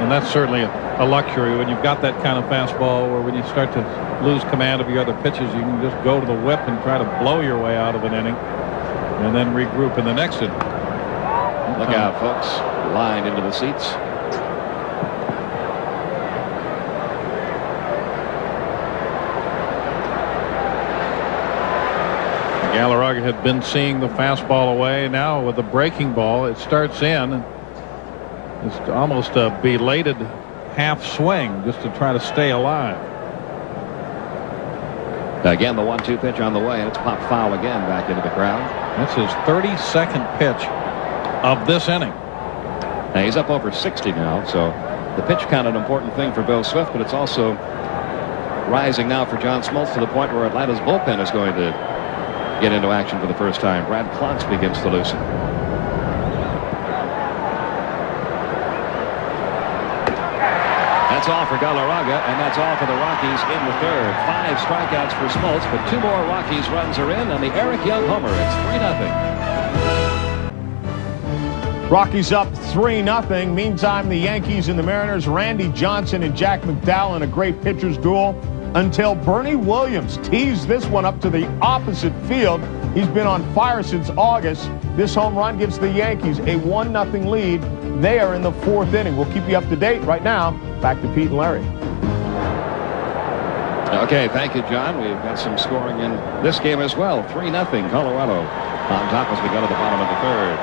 And that's certainly a luxury when you've got that kind of fastball, where when you start to lose command of your other pitches, you can just go to the whip and try to blow your way out of an inning and then regroup in the next inning. Look out, folks. Line into the seats. Galarraga had been seeing the fastball away. Now with the breaking ball, it starts in. It's almost a belated half swing just to try to stay alive. Again, the 1-2 pitch on the way, and it's popped foul again back into the crowd. That's his 32nd pitch of this inning. Now he's up over 60 now, so the pitch count an important thing for Bill Swift, but it's also rising now for John Smoltz to the point where Atlanta's bullpen is going to get into action for the first time. Brad Klontz begins to loosen. That's all for Galarraga, and that's all for the Rockies in the third. 5 strikeouts for Smoltz, but 2 more Rockies runs are in, and the Eric Young homer. It's 3-0. Rockies up 3-0. Meantime, the Yankees and the Mariners, Randy Johnson and Jack McDowell in a great pitcher's duel until Bernie Williams teased this one up to the opposite field. He's been on fire since August. This home run gives the Yankees a 1-0 lead. They are in the 4th inning. We'll keep you up to date. Right now, back to Pete and Larry. Okay, thank you, John. We've got some scoring in this game as well. 3-0 Colorado on top as we go to the bottom of the 3rd.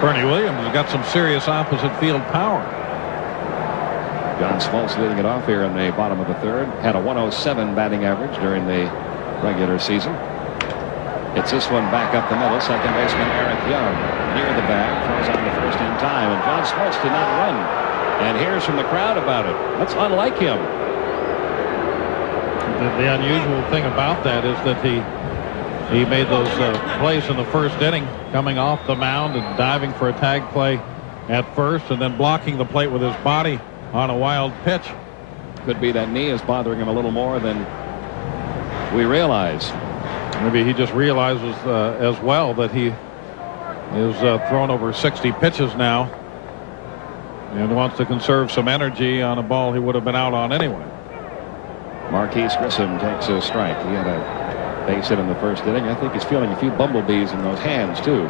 Bernie Williams has got some serious opposite field power. John Smoltz leading it off here in the bottom of the 3rd. Had a 107 batting average during the regular season. It's this one back up the middle. Second baseman Eric Young near the bag. Throws on the first in time. And John Smoltz did not run. And here's from the crowd about it. That's unlike him. The unusual thing about that is that he made those plays in the first inning, coming off the mound and diving for a tag play at first and then blocking the plate with his body on a wild pitch. Could be that knee is bothering him a little more than we realize. Maybe he just realizes as well that he is thrown over 60 pitches now and wants to conserve some energy on a ball he would have been out on anyway. Marquise Grissom takes a strike. He had a base hit in the first inning. I think he's feeling a few bumblebees in those hands too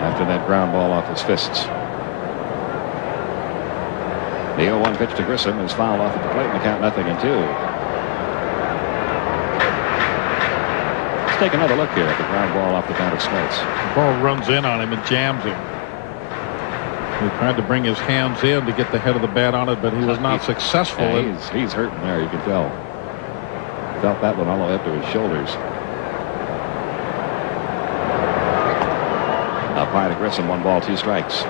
after that ground ball off his fists. The 0-1 pitch to Grissom is fouled off at the plate, and the count 0-2. Let's take another look here at the ground ball off the bat of Smoltz. The ball runs in on him and jams him. He tried to bring his hands in to get the head of the bat on it, but he was not successful. Yeah, he's hurting there, you can tell. Felt that one all the way up to his shoulders. Up high to Grissom, 1 ball, 2 strikes.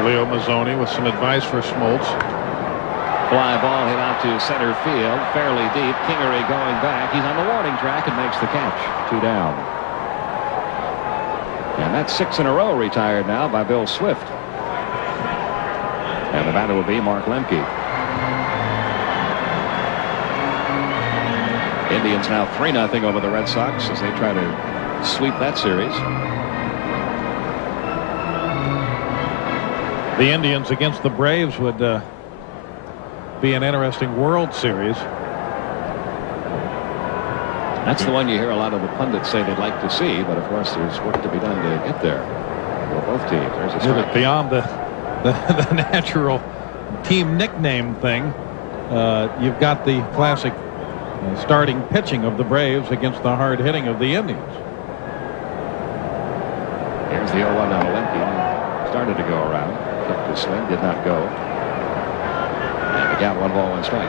Leo Mazzoni with some advice for Smoltz. Fly ball hit out to center field, fairly deep. Kingery going back. He's on the warning track and makes the catch. 2 down. And that's 6 in a row retired now by Bill Swift. And the batter will be Mark Lemke. Indians now 3-0 over the Red Sox as they try to sweep that series. The Indians against the Braves would be an interesting World Series. That's the one you hear a lot of the pundits say they'd like to see, but of course there's work to be done to get there for both teams. There's a strike. Beyond the natural team nickname thing, you've got the classic starting pitching of the Braves against the hard hitting of the Indians. Here's the 0-1 on Olympian. Started to go around. Took the swing, did not go. And the count, 1 ball, 1 strike.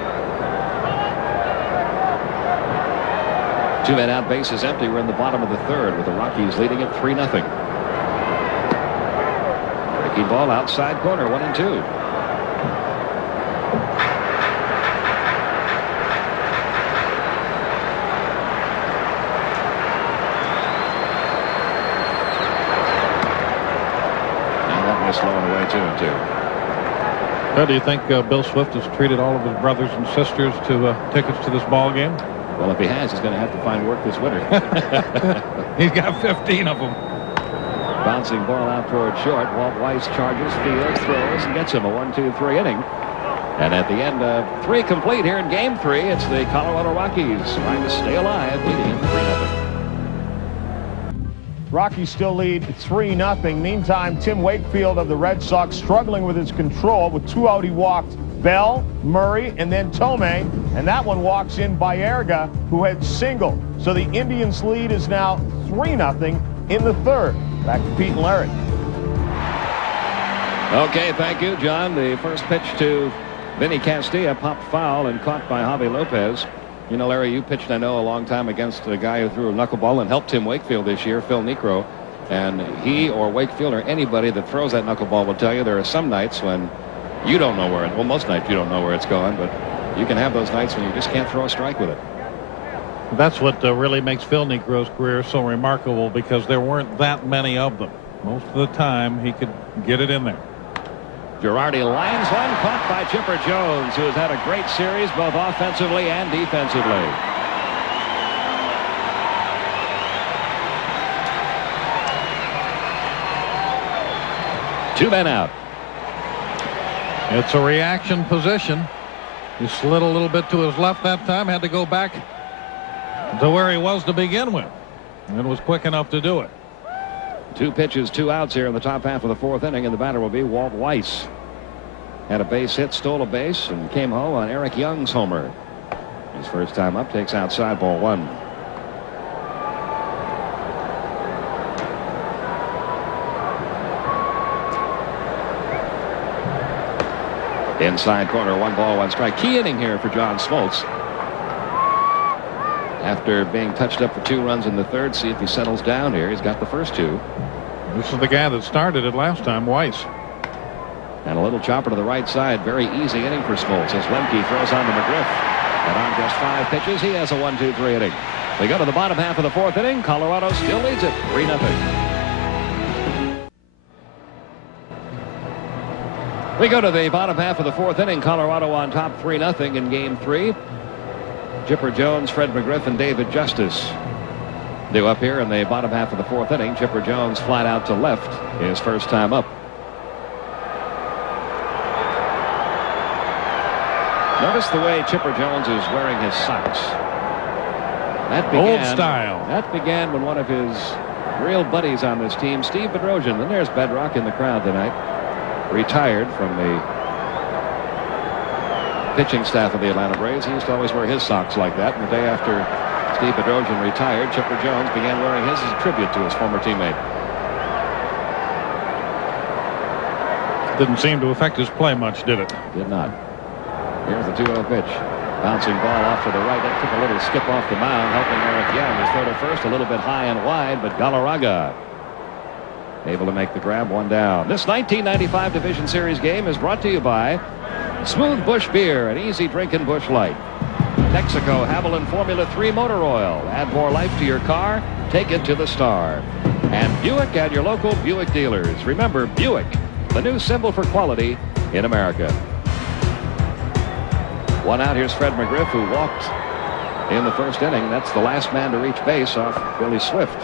2 men out, bases empty. We're in the bottom of the 3rd with the Rockies leading it 3-0. Breaking ball outside corner, 1-2. And that was slowing away, 2-2. Well, do you think Bill Swift has treated all of his brothers and sisters to tickets to this ball game? Well, if he has, he's going to have to find work this winter. He's got 15 of them. Bouncing ball out toward short. Walt Weiss charges, fields, throws, and gets him a 1-2-3 inning. And at the end of 3 complete here in Game 3, it's the Colorado Rockies trying to stay alive, leading 3-0. Rockies still lead 3-0. Meantime, Tim Wakefield of the Red Sox struggling with his control. With 2 out, he walked Bell, Murray, and then Tomei, and that one walks in Baerga, who had singled. So the Indians' lead is now 3-0 in the 3rd. Back to Pete and Larry. Okay, thank you, John. The first pitch to Vinny Castilla popped foul and caught by Javi Lopez. You know, Larry, you pitched, I know, a long time against a guy who threw a knuckleball and helped Tim Wakefield this year, Phil Necro. And he or Wakefield or anybody that throws that knuckleball will tell you there are some nights when you don't know where it, well, most nights you don't know where it's going, but you can have those nights when you just can't throw a strike with it. That's what really makes Phil Necro's career so remarkable, because there weren't that many of them. Most of the time he could get it in there. Girardi lines one, caught by Chipper Jones, who has had a great series both offensively and defensively. Two men out. It's a reaction position. He slid a little bit to his left that time, had to go back to where he was to begin with, and was quick enough to do it. 2 pitches, 2 outs here in the top half of the 4th inning, and the batter will be Walt Weiss. Had a base hit, stole a base, and came home on Eric Young's homer. His first time up, takes outside, ball 1. Inside corner, 1 ball, 1 strike. Key inning here for John Smoltz. After being touched up for 2 runs in the 3rd, see if he settles down here. He's got the first 2. This is the guy that started it last time, Weiss. And a little chopper to the right side. Very easy inning for Smoltz as Lemke throws on to McGriff. And on just 5 pitches, he has a 1-2-3 inning. We go to the bottom half of the 4th inning. Colorado still leads it 3-0. We go to the bottom half of the 4th inning. Colorado on top 3-0 in Game 3. Chipper Jones, Fred McGriff, and David Justice due up here in the bottom half of the 4th inning. Chipper Jones flat out to left, his first time up. Notice the way Chipper Jones is wearing his socks. That began, old style. That began when one of his real buddies on this team, Steve Bedrosian, and there's Bedrock in the crowd tonight, retired from the pitching staff of the Atlanta Braves. He used to always wear his socks like that. And the day after Steve Bedrosian retired, Chipper Jones began wearing his as a tribute to his former teammate. Didn't seem to affect his play much, did it? Did not. Here's the 2-0 pitch. Bouncing ball off to the right. That took a little skip off the mound, helping Eric Young. His throw to first, a little bit high and wide, but Galarraga able to make the grab, 1 down. This 1995 Division Series game is brought to you by Smooth Bush Beer, an easy drinking Bush Light. Texaco Haviland Formula 3 Motor Oil. Add more life to your car. Take it to the star. And Buick and your local Buick dealers. Remember, Buick, the new symbol for quality in America. 1 out. Here's Fred McGriff, who walked in the 1st inning. That's the last man to reach base off Billy Swift.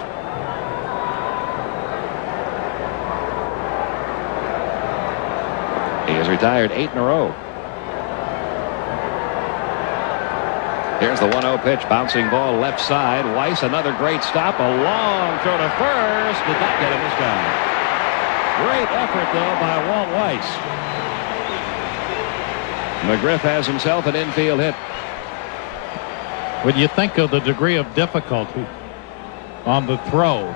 He has retired 8 in a row. Here's the 1-0 pitch. Bouncing ball left side. Weiss, another great stop. A long throw to first. Did not get him this time. Great effort, though, by Walt Weiss. McGriff has himself an infield hit. When you think of the degree of difficulty on the throw,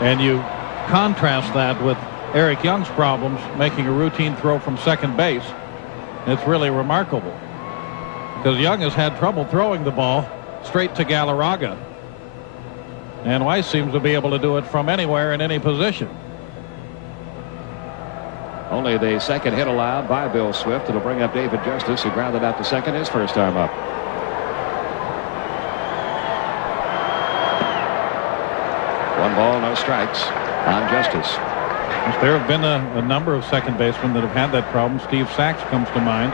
and you contrast that with Eric Young's problems making a routine throw from second base, it's really remarkable. Because Young has had trouble throwing the ball straight to Galarraga. And Weiss seems to be able to do it from anywhere in any position. Only the second hit allowed by Bill Swift. It'll bring up David Justice, who grounded out to second his first time up. One ball, no strikes on Justice. There have been a number of second basemen that have had that problem. Steve Sachs comes to mind.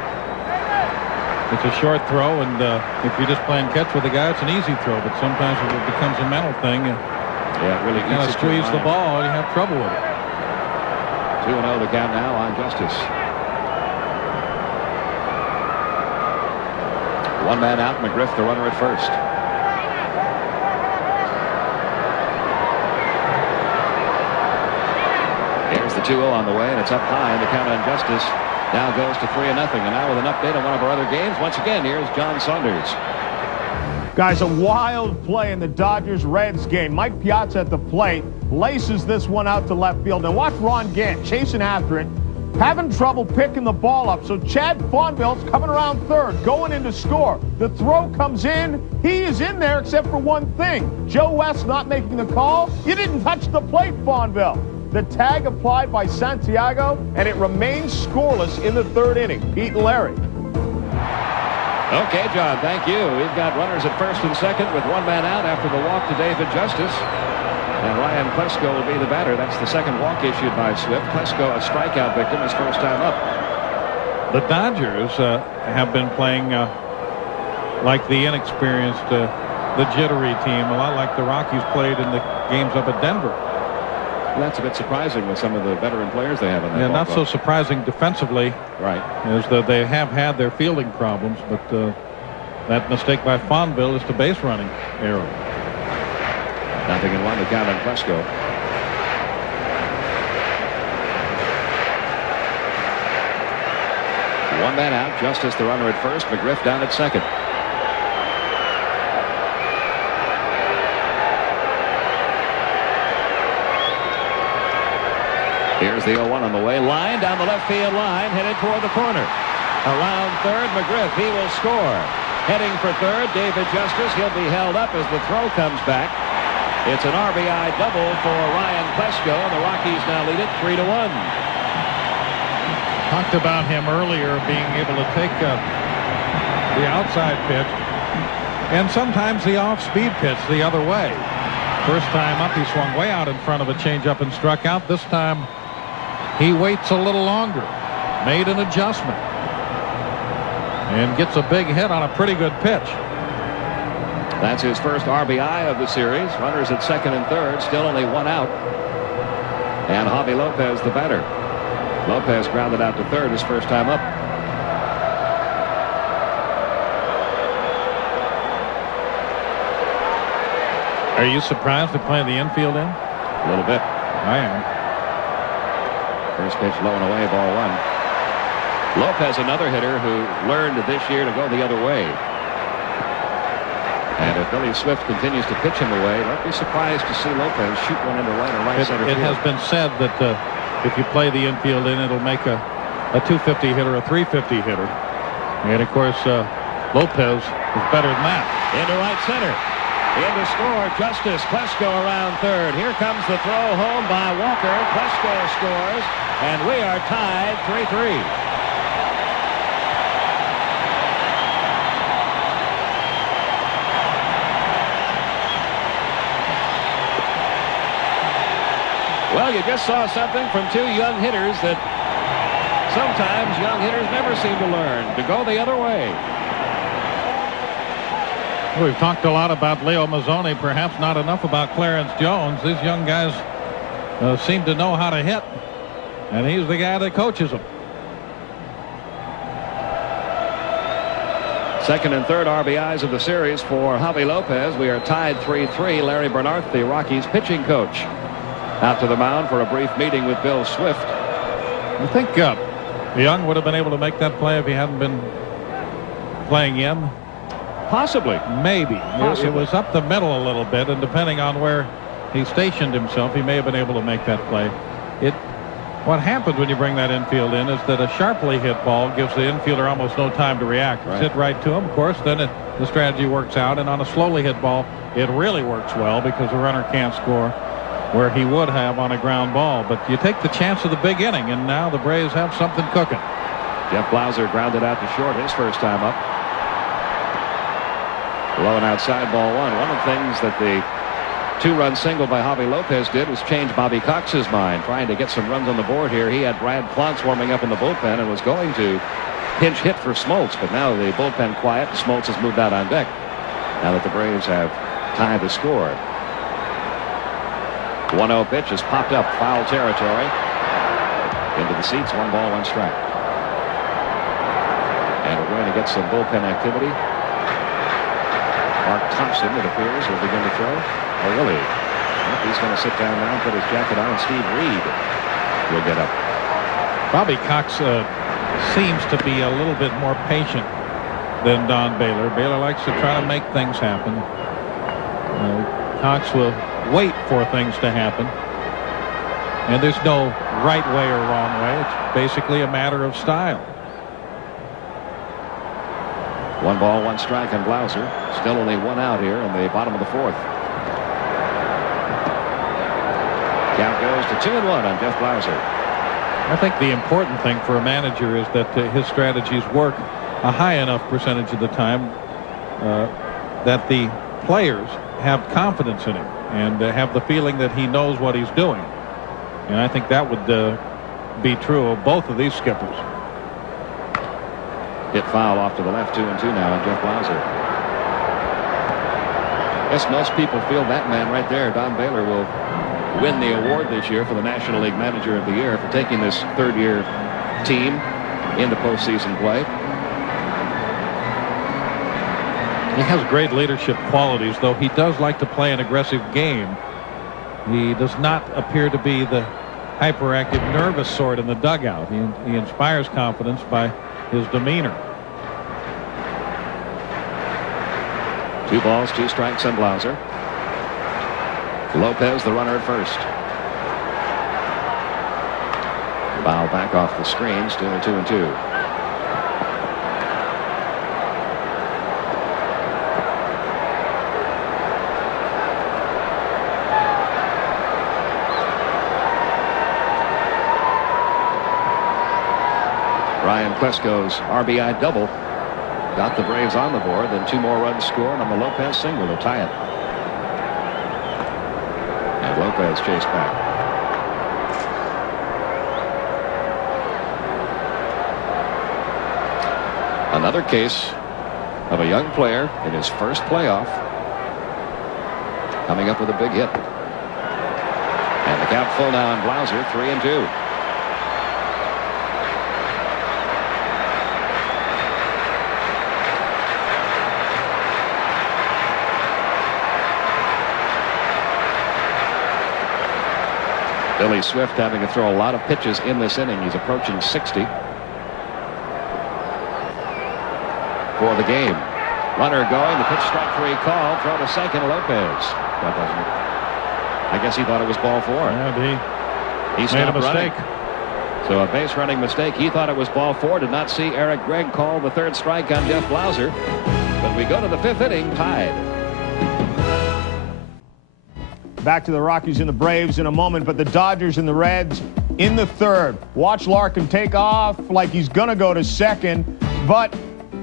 It's a short throw, and if you're just playing catch with a guy, it's an easy throw. But sometimes if it becomes a mental thing, yeah, it really kind of squeeze the ball, and you have trouble with it. 2-0 the count now on Justice. One man out. McGriff, the runner at first. Here's the 2-0 on the way, and it's up high, and the count on Justice now goes to 3-0. And now with an update on one of our other games, once again, here's John Saunders. Guys, a wild play in the Dodgers-Reds game. Mike Piazza at the plate laces this one out to left field. Now watch Ron Gant chasing after it, having trouble picking the ball up. So Chad Fonville's coming around third, going in to score. The throw comes in. He is in there except for one thing. Joe West not making the call. You didn't touch the plate, Fonville. The tag applied by Santiago, and it remains scoreless in the third inning. Pete and Larry. Okay, John, thank you. We've got runners at first and second with one man out after the walk to David Justice. And Ryan Klesko will be the batter. That's the second walk issued by Swift. Klesko, a strikeout victim, his first time up. The Dodgers have been playing like the inexperienced, the jittery team, a lot like the Rockies played in the games up at Denver. That's a bit surprising with some of the veteran players they have in that. Yeah, not so surprising defensively. Right. Is that they have had their fielding problems, but that mistake by Fonville is the base running error. 0-1 the count on Klesko. One man out. Justice the runner at first. McGriff down at second. Here's the 0-1 on the way. Line down the left field line, headed toward the corner. Around third, McGriff. He will score. Heading for third, David Justice. He'll be held up as the throw comes back. It's an RBI double for Ryan Klesko, and the Rockies now lead it 3-1. Talked about him earlier being able to take the outside pitch and sometimes the off-speed pitch the other way. First time up, he swung way out in front of a changeup and struck out. This time, he waits a little longer, made an adjustment, and gets a big hit on a pretty good pitch. That's his first RBI of the series. Runners at second and third, still only one out. And Javi Lopez, the batter. Lopez grounded out to third his first time up. Are you surprised to play the infield in? A little bit. I am. First pitch low and away, ball one. Lopez, another hitter who learned this year to go the other way. And if Billy Swift continues to pitch him away, don't be surprised to see Lopez shoot one into right or right center field. It has been said that if you play the infield in, it'll make a 250 hitter a 350 hitter. And of course, Lopez is better than that. Into right center. In to score, Justice. Klesko around third. Here comes the throw home by Walker. Klesko scores, and we are tied 3-3. Well, you just saw something from two young hitters that sometimes young hitters never seem to learn, to go the other way. We've talked a lot about Leo Mazzoni, perhaps not enough about Clarence Jones. These young guys seem to know how to hit, and he's the guy that coaches them. Second and third RBIs of the series for Javi Lopez. We are tied 3-3. Larry Bernard, the Rockies pitching coach, out to the mound for a brief meeting with Bill Swift. I think Young would have been able to make that play if he hadn't been playing in. Possibly. Maybe. Possibly. It was up the middle a little bit, and depending on where he stationed himself, he may have been able to make that play. What happens when you bring that infield in is that a sharply hit ball gives the infielder almost no time to react. Right. Hit right to him, of course, then the strategy works out, and on a slowly hit ball, it really works well because the runner can't score where he would have on a ground ball. But you take the chance of the big inning, and now the Braves have something cooking. Jeff Blauser grounded out to short his first time up. Low and outside, ball one. One of the things that the two-run single by Javi Lopez did was change Bobby Cox's mind, trying to get some runs on the board here. He had Brad Klontz warming up in the bullpen and was going to pinch hit for Smoltz, but now the bullpen quiet. Smoltz has moved out on deck now that the Braves have tied the score. 1-0 pitch has popped up, foul territory. Into the seats, 1 ball, 1 strike. And we're going to get some bullpen activity. Mark Thompson, it appears, will begin to throw. Oh, really? Well, he's going to sit down now and put his jacket on, and Steve Reed will get up. Bobby Cox seems to be a little bit more patient than Don Baylor. Baylor likes to try to make things happen. Cox will wait for things to happen. And there's no right way or wrong way. It's basically a matter of style. 1 ball, 1 strike on Blauser. Still only 1 out here in the bottom of the 4th. Count goes to 2-1 on Jeff Blauser. I think the important thing for a manager is that his strategies work a high enough percentage of the time that the players have confidence in him and have the feeling that he knows what he's doing. And I think that would be true of both of these skippers. Hit foul off to the left, 2-2 now on Jeff Blauser. I guess most people feel that man right there, Don Baylor, will win the award this year for the National League Manager of the Year for taking this third-year team into postseason play. He has great leadership qualities, though he does like to play an aggressive game. He does not appear to be the hyperactive, nervous sort in the dugout. He inspires confidence by his demeanor. 2 balls, 2 strikes on Blauser. Lopez, the runner at first. Foul back off the screen, still 2-2. Ryan Klesko's RBI double got the Braves on the board. Then 2 more runs scored on the Lopez single to tie it. And Lopez chased back. Another case of a young player in his first playoff coming up with a big hit. And the count full now on Blauser, 3-2. Billy Swift having to throw a lot of pitches in this inning. He's approaching 60 for the game. Runner going. The pitch strike 3 call. Throw to second. Lopez. That doesn't. I guess he thought it was ball 4. Yeah, he made a mistake. Running. So a base running mistake. He thought it was ball 4. Did not see Eric Gregg call the 3rd strike on Jeff Blauser. But we go to the 5th inning tied. Back to the Rockies and the Braves in a moment, but the Dodgers and the Reds in the 3rd. Watch Larkin take off like he's going to go to second, but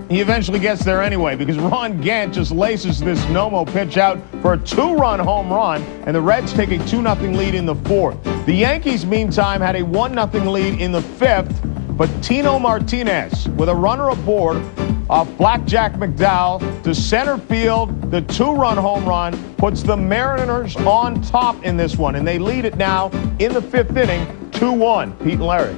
he eventually gets there anyway because Ron Gant just laces this Nomo pitch out for a 2-run home run, and the Reds take a 2-0 lead in the 4th. The Yankees, meantime, had a 1-0 lead in the 5th, but Tino Martinez with a runner aboard off Blackjack McDowell to center field. The 2-run home run puts the Mariners on top in this one, and they lead it now in the 5th inning, 2-1. Pete and Larry.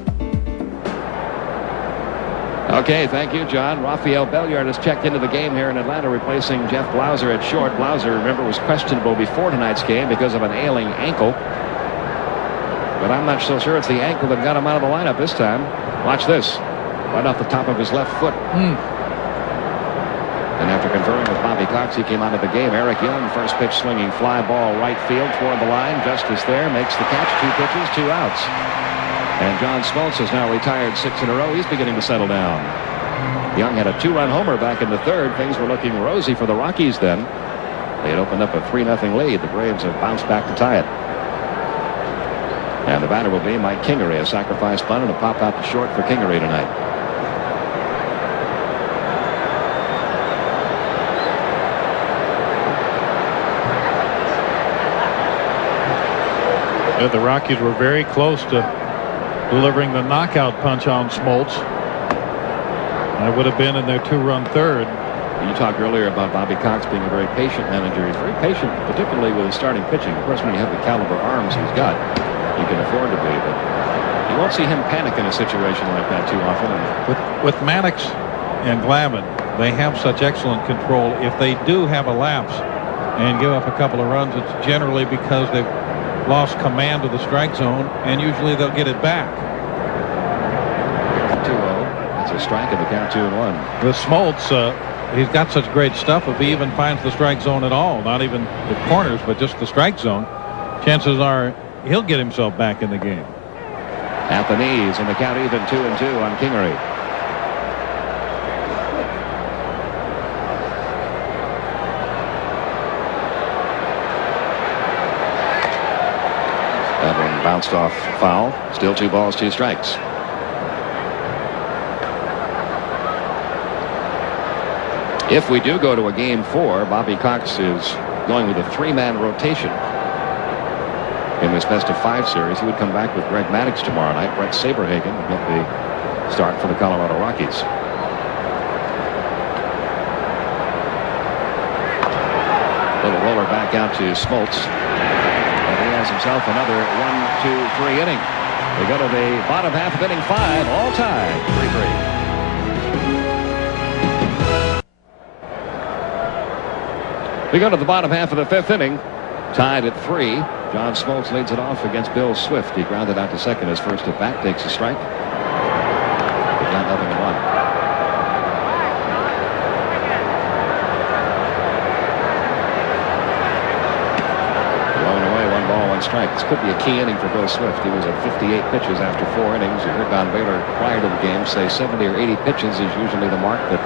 Okay, thank you, John. Rafael Belliard has checked into the game here in Atlanta, replacing Jeff Blauser at short. Blauser, remember, was questionable before tonight's game because of an ailing ankle. But I'm not so sure it's the ankle that got him out of the lineup this time. Watch this. Right off the top of his left foot. And after conferring with Bobby Cox, he came out of the game. Eric Young, first pitch swinging fly ball right field toward the line. Justice there, makes the catch. 2 pitches, 2 outs. And John Smoltz has now retired 6 in a row. He's beginning to settle down. Young had a 2-run homer back in the third. Things were looking rosy for the Rockies then. They had opened up a 3-0 lead. The Braves have bounced back to tie it. And the batter will be Mike Kingery, a sacrifice bunt and a pop out to short for Kingery tonight. The Rockies were very close to delivering the knockout punch on Smoltz. That would have been in their 2-run third. You talked earlier about Bobby Cox being a very patient manager. He's very patient, particularly with his starting pitching. Of course, when you have the caliber arms he's got, you can afford to be. But you won't see him panic in a situation like that too often. With Maddox and Glavine, they have such excellent control. If they do have a lapse and give up a couple of runs, it's generally because they've lost command of the strike zone, and usually they'll get it back. 2-0. That's a strike in the count, 2-1. With Smoltz, he's got such great stuff. If he even finds the strike zone at all, not even the corners, but just the strike zone, chances are he'll get himself back in the game. At the knees, and the count even 2-2 on Kingery. That one bounced off foul. Still 2 balls, 2 strikes. If we do go to a game 4, Bobby Cox is going with a 3-man rotation. In this best-of-5 series, he would come back with Greg Maddux tomorrow night. Brett Saberhagen will get the start for the Colorado Rockies. Little roller back out to Smoltz. And he has himself another 1-2-3 inning. We go to the bottom half of inning 5, all tied, 3-3. We go to the bottom half of the 5th inning, tied at 3. John Smoltz leads it off against Bill Swift. He grounded out to second. His first at bat, takes a strike. But not 0-1. Blown away, 1 ball, 1 strike. This could be a key inning for Bill Swift. He was at 58 pitches after 4 innings. You heard Don Baylor prior to the game say 70 or 80 pitches is usually the mark that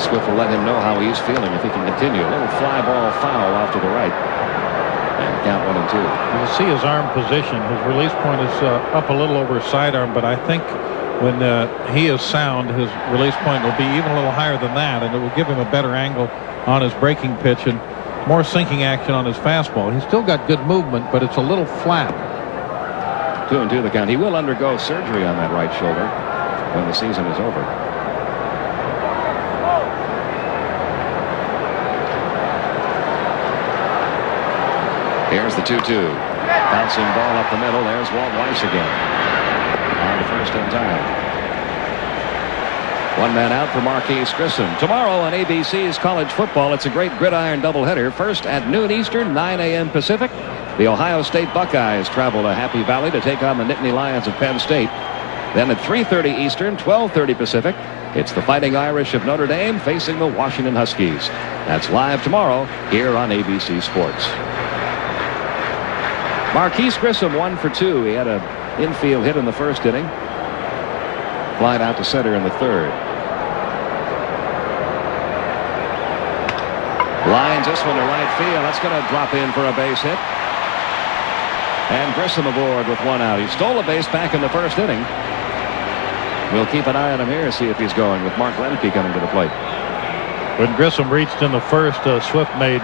Swift will let him know how he's feeling if he can continue. A little fly ball foul off to the right. And count 1-2. You see his arm position. His release point is up a little over his sidearm, but I think when he is sound, his release point will be even a little higher than that, and it will give him a better angle on his breaking pitch and more sinking action on his fastball. He's still got good movement, but it's a little flat. 2-2 the count. He will undergo surgery on that right shoulder when the season is over. Here's the 2-2. Bouncing ball up the middle. There's Walt Weiss again. On the first in time. 1 man out for Marquise Grissom. Tomorrow on ABC's College Football, it's a great gridiron doubleheader. First at noon Eastern, 9 a.m. Pacific. The Ohio State Buckeyes travel to Happy Valley to take on the Nittany Lions of Penn State. Then at 3:30 Eastern, 12:30 Pacific, it's the Fighting Irish of Notre Dame facing the Washington Huskies. That's live tomorrow here on ABC Sports. Marquise Grissom 1 for 2. He had an infield hit in the first inning. Flied out to center in the third. Lines this one to right field. That's going to drop in for a base hit. And Grissom aboard with 1 out. He stole a base back in the first inning. We'll keep an eye on him here, see if he's going, with Mark Lemke coming to the plate. When Grissom reached in the first, Swift made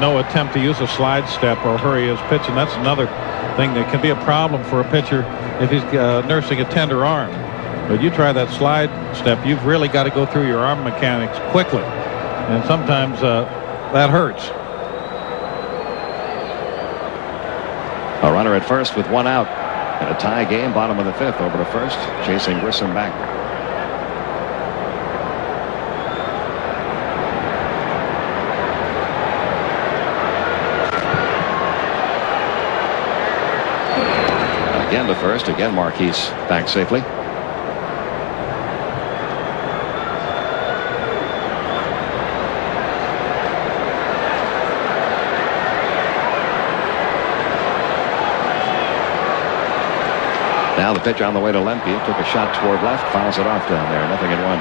no attempt to use a slide step or hurry his pitch, and that's another thing that can be a problem for a pitcher if he's nursing a tender arm. But you try that slide step, you've really got to go through your arm mechanics quickly, and sometimes that hurts. A runner at first with 1 out. And a tie game, bottom of the 5th, over to first, chasing Grissom back. Again to first. Again Marquise back safely. Now the pitch on the way to Lemke. Took a shot toward left. Fouls it off down there. 0-1.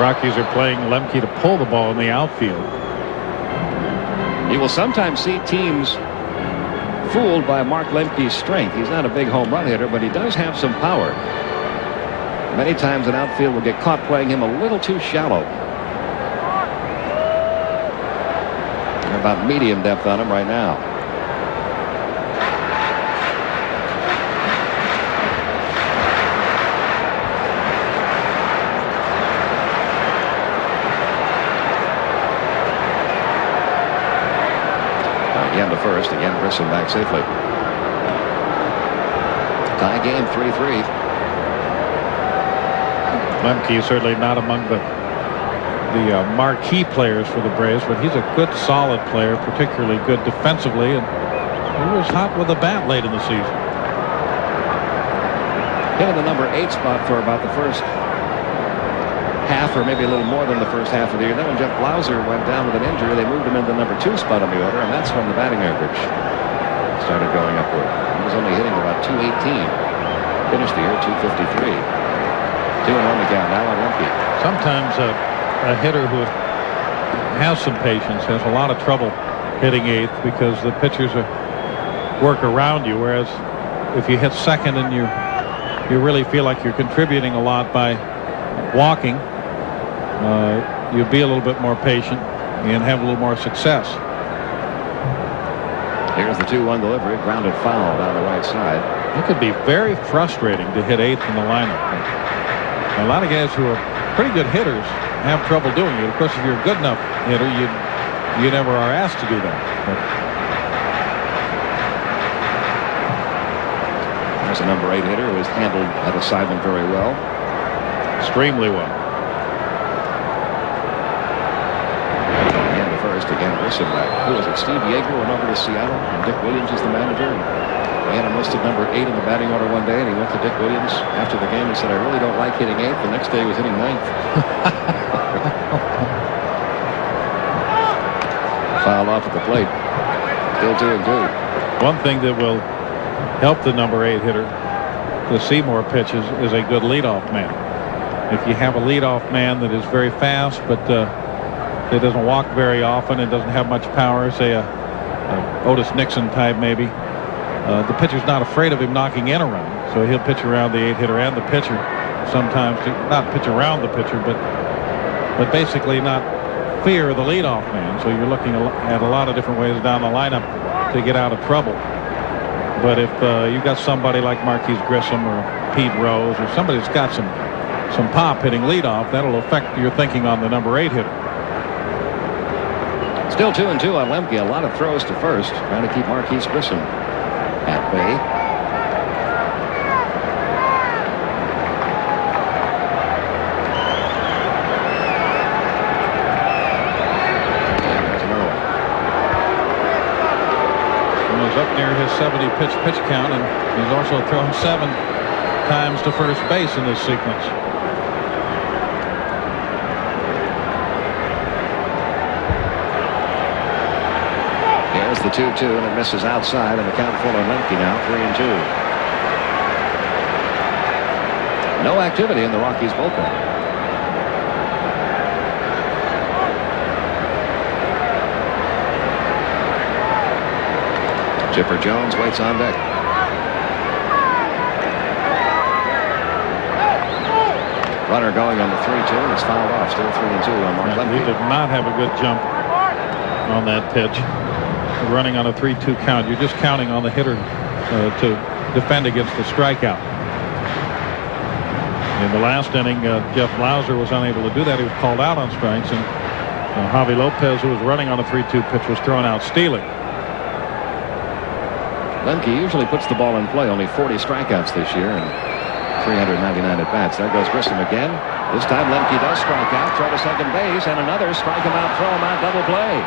Rockies are playing Lemke to pull the ball in the outfield. You will sometimes see teams fooled by Mark Lemke's strength. He's not a big home run hitter, but he does have some power. Many times an outfield will get caught playing him a little too shallow. They're about medium depth on him right now. Again to first. Again Grissom back safely. Tie game 3-3. Lemke is certainly not among the marquee players for the Braves, but he's a good solid player, particularly good defensively, and he was hot with the bat late in the season. Hit in the number 8 spot for about the first half, or maybe a little more than the first half of the year. Then when Jeff Blauser went down with an injury, they moved him into the number 2 spot on the order, and that's when the batting average started going upward. He was only hitting about 218. Finished the year 253. 2-1 the count now on Lemke. Sometimes a hitter who has some patience has a lot of trouble hitting 8th because the pitchers work around you, whereas if you hit 2nd and you really feel like you're contributing a lot by walking, you'll be a little bit more patient and have a little more success. Here's the 2-1 delivery. Grounded foul down the right side. It could be very frustrating to hit 8th in the lineup. A lot of guys who are pretty good hitters have trouble doing it. Of course, if you're a good enough hitter, you never are asked to do that. But there's a number 8 hitter who has handled that assignment very well. Extremely well. And the first again, Grissom back. Who was it? Steve Yeager went over to Seattle, and Dick Williams is the manager. And they had him listed number 8 in the batting order one day, and he went to Dick Williams after the game and said, "I really don't like hitting 8th." The next day he was hitting 9th. Fouled off at the plate. Still 2-2. One thing that will help the number 8 hitter to see more pitches is a good leadoff man. If you have a leadoff man that is very fast, but that doesn't walk very often and doesn't have much power, say a Otis Nixon type maybe, the pitcher's not afraid of him knocking in a run, so he'll pitch around the 8 hitter and the pitcher sometimes, not pitch around the pitcher, but basically not fear the leadoff man. So you're looking at a lot of different ways down the lineup to get out of trouble. But if you've got somebody like Marquise Grissom or Pete Rose or somebody that's got some pop hitting leadoff, that'll affect your thinking on the number 8 hitter. Still 2-2 on Lemke. A lot of throws to first, trying to keep Marquise Grissom at bay. Up near his 70 pitch count, and he's also thrown 7 times to first base in this sequence. Here's the 2-2, and it misses outside, and the count full on Lemke now, 3-2. No activity in the Rockies bullpen. Chipper Jones waits on deck. Runner going on the 3-2, and it's fouled off. Still 3-2 on Mark Lemke. He did not have a good jump on that pitch. Running on a 3-2 count. You're just counting on the hitter to defend against the strikeout. In the last inning, Jeff Blauser was unable to do that. He was called out on strikes, and Javi Lopez, who was running on a 3-2 pitch, was thrown out stealing. Lemke usually puts the ball in play. Only 40 strikeouts this year and 399 at bats. There goes Grissom again. This time Lemke does strike out, throw to second base, and another strike him out, throw him out, double play.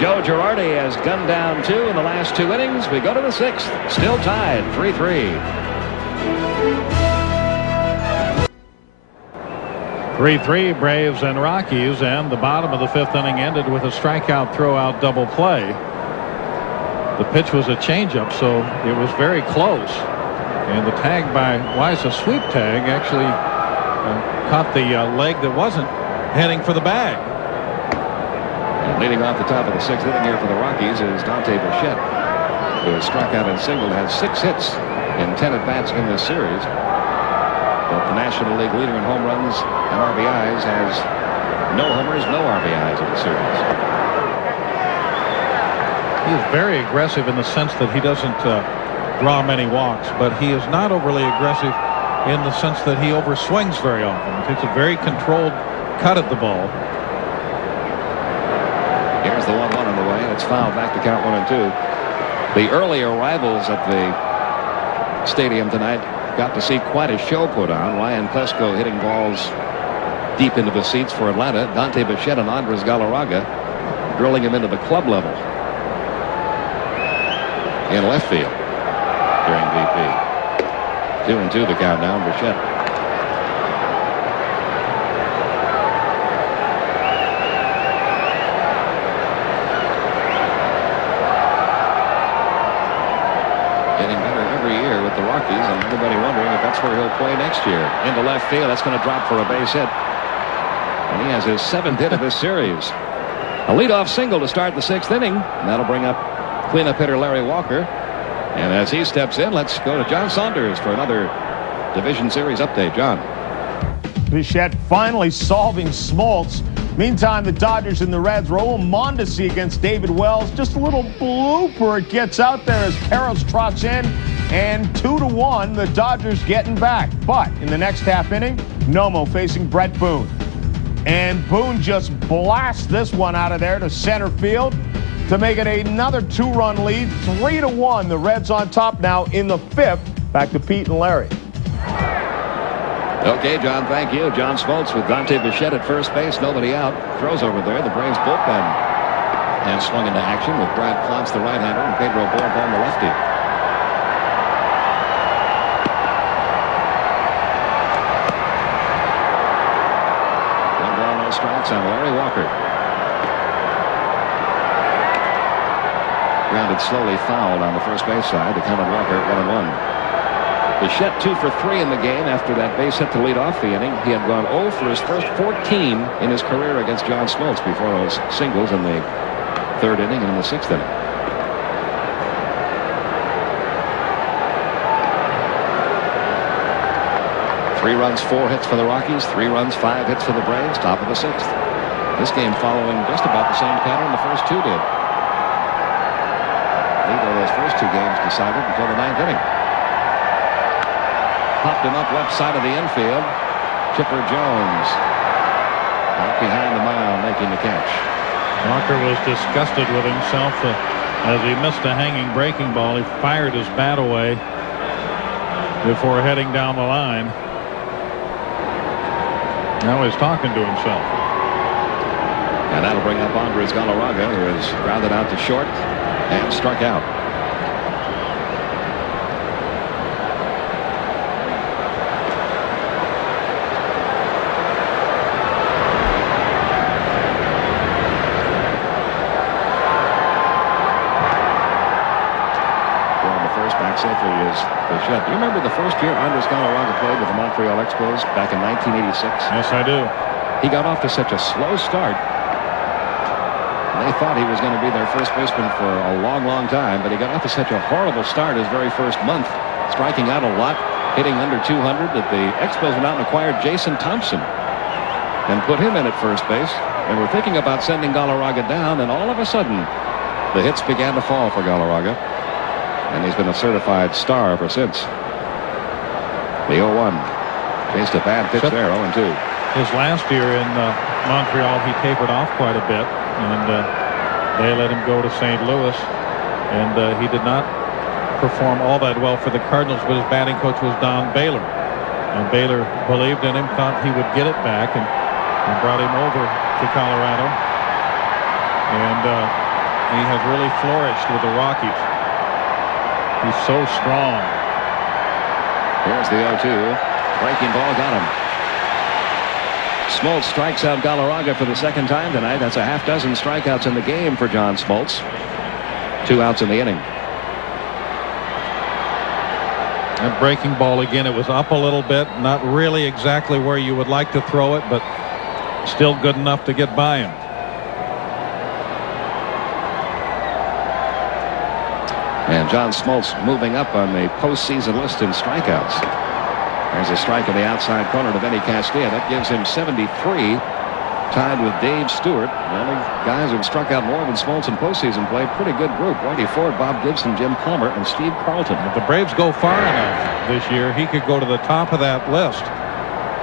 Joe Girardi has gunned down 2 in the last 2 innings. We go to the 6th. Still tied 3-3. 3-3 Braves and Rockies, and the bottom of the 5th inning ended with a strikeout throwout double play. The pitch was a changeup, so it was very close. And the tag by Weiss, a sweep tag, actually caught the leg that wasn't heading for the bag. And leading off the top of the 6th inning here for the Rockies is Dante Bichette, who has struck out and singled, has 6 hits in 10 at-bats in this series. But the National League leader in home runs and RBIs has no homers, no RBIs in the series. He is very aggressive in the sense that he doesn't draw many walks, but he is not overly aggressive in the sense that he overswings very often. He takes a very controlled cut at the ball. Here's the 1-1 on the way, and it's fouled back to count 1-2. The early arrivals at the stadium tonight got to see quite a show put on. Ryan Plesko hitting balls deep into the seats for Atlanta. Dante Bichette and Andres Galarraga drilling him into the club level in left field during BP. 2-2 the countdown. Bichette. Getting better every year with the Rockies, and everybody wondering if that's where he'll play next year. Into left field. That's going to drop for a base hit. And he has his 7th hit of this series. A leadoff single to start the 6th inning. And that'll bring up cleanup hitter Larry Walker. And as he steps in, let's go to John Saunders for another Division Series update. John. Bichette finally solving Smoltz. Meantime, the Dodgers and the Reds. Raul Mondesi against David Wells. Just a little blooper. It gets out there as Karros trots in. And 2-1, the Dodgers getting back. But in the next half inning, Nomo facing Brett Boone. And Boone just blasts this one out of there to center field to make it another 2-run lead. 3-1. The Reds on top now in the 5th. Back to Pete and Larry. Okay, John, thank you. John Smoltz with Dante Bichette at first base. Nobody out. Throws over there. The Braves bullpen has swung into action with Brad Clontz, the right-hander, and Pedro Borbon, the lefty. One ball, no strikes on Larry Walker. Grounded slowly fouled on the first base side. The count on Walker 1-1. Bichette 2 for 3 in the game after that base hit to lead off the inning. He had gone 0 for his first 14 in his career against John Smoltz before those singles in the 3rd inning and in the 6th inning. Three runs, 4 hits for the Rockies. 3 runs, 5 hits for the Braves. Top of the 6th. This game following just about the same pattern the first 2 did. Neither of those first 2 games decided until the 9th inning. Popped him up left side of the infield. Chipper Jones out behind the mound making the catch. Walker was disgusted with himself as he missed a hanging breaking ball. He fired his bat away before heading down the line. Now he's talking to himself. And that'll bring up Andres Galarraga, who is grounded out to short and struck out. Safely is Bichette. You remember the first year Andres Galarraga played with the Montreal Expos back in 1986? Yes, I do. He got off to such a slow start. They thought he was going to be their first baseman for a long, long time, but he got off to such a horrible start his very first month, striking out a lot, hitting under 200, that the Expos went out and acquired Jason Thompson and put him in at first base. And were thinking about sending Galarraga down, and all of a sudden, the hits began to fall for Galarraga. And he's been a certified star ever since. The 0-1. Faced a bad pitch there, 0-2. His last year in Montreal, he tapered off quite a bit. And they let him go to St. Louis. And he did not perform all that well for the Cardinals, but his batting coach was Don Baylor. And Baylor believed in him, thought he would get it back, and brought him over to Colorado. And he has really flourished with the Rockies. He's so strong. Here's the 0-2. Breaking ball got him. Smoltz strikes out Galarraga for the second time tonight. That's a half dozen strikeouts in the game for John Smoltz. 2 outs in the inning. That breaking ball again, it was up a little bit, not really exactly where you would like to throw it, but still good enough to get by him. And John Smoltz moving up on the postseason list in strikeouts. There's a strike in the outside corner to Vinny Castilla. That gives him 73, tied with Dave Stewart. The only guys who've struck out more than Smoltz in postseason play. Pretty good group. Whitey Ford, Bob Gibson, Jim Palmer, and Steve Carlton. If the Braves go far enough this year, he could go to the top of that list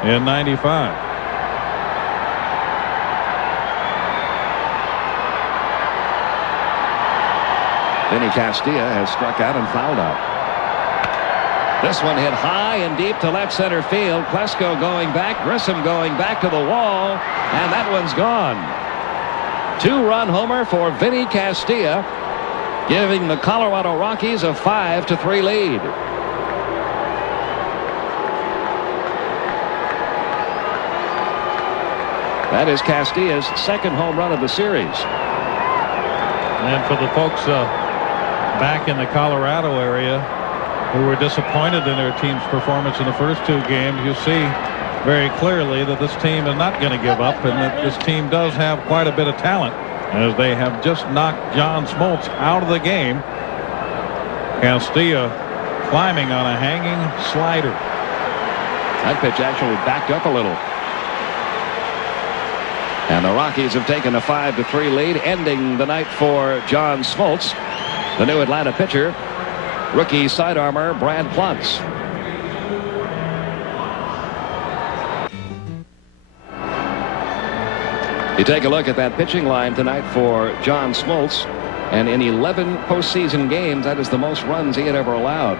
in 95. Vinny Castilla has struck out and fouled out. This one hit high and deep to left center field. Klesko going back, Grissom going back to the wall, and that one's gone. 2-run homer for Vinny Castilla, giving the Colorado Rockies a 5-3 lead. That is Castilla's second home run of the series. And for the folks back in the Colorado area who were disappointed in their team's performance in the first 2 games, you see very clearly that this team is not going to give up, and that this team does have quite a bit of talent, as they have just knocked John Smoltz out of the game. Castilla climbing on a hanging slider. That pitch actually backed up a little. And the Rockies have taken a 5-3 lead, ending the night for John Smoltz. The new Atlanta pitcher, rookie sidearmer Brad Plantz. You take a look at that pitching line tonight for John Smoltz, and in 11 postseason games, that is the most runs he had ever allowed.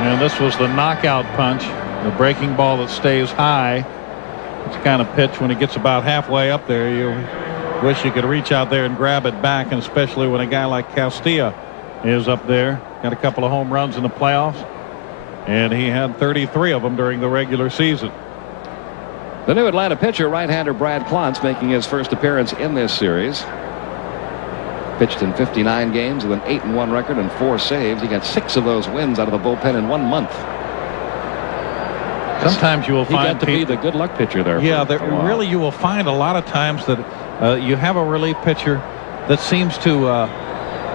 And this was the knockout punch, the breaking ball that stays high. It's the kind of pitch when it gets about halfway up there, you wish you could reach out there and grab it back, and especially when a guy like Castilla is up there. Got a couple of home runs in the playoffs, and he had 33 of them during the regular season. The new Atlanta pitcher, right-hander Brad Plantz, making his first appearance in this series. Pitched in 59 games with an 8-1 record and 4 saves. He got 6 of those wins out of the bullpen in 1 month. Sometimes you will find he got to be the good luck pitcher there. Yeah, really you will find a lot of times that you have a relief pitcher that seems to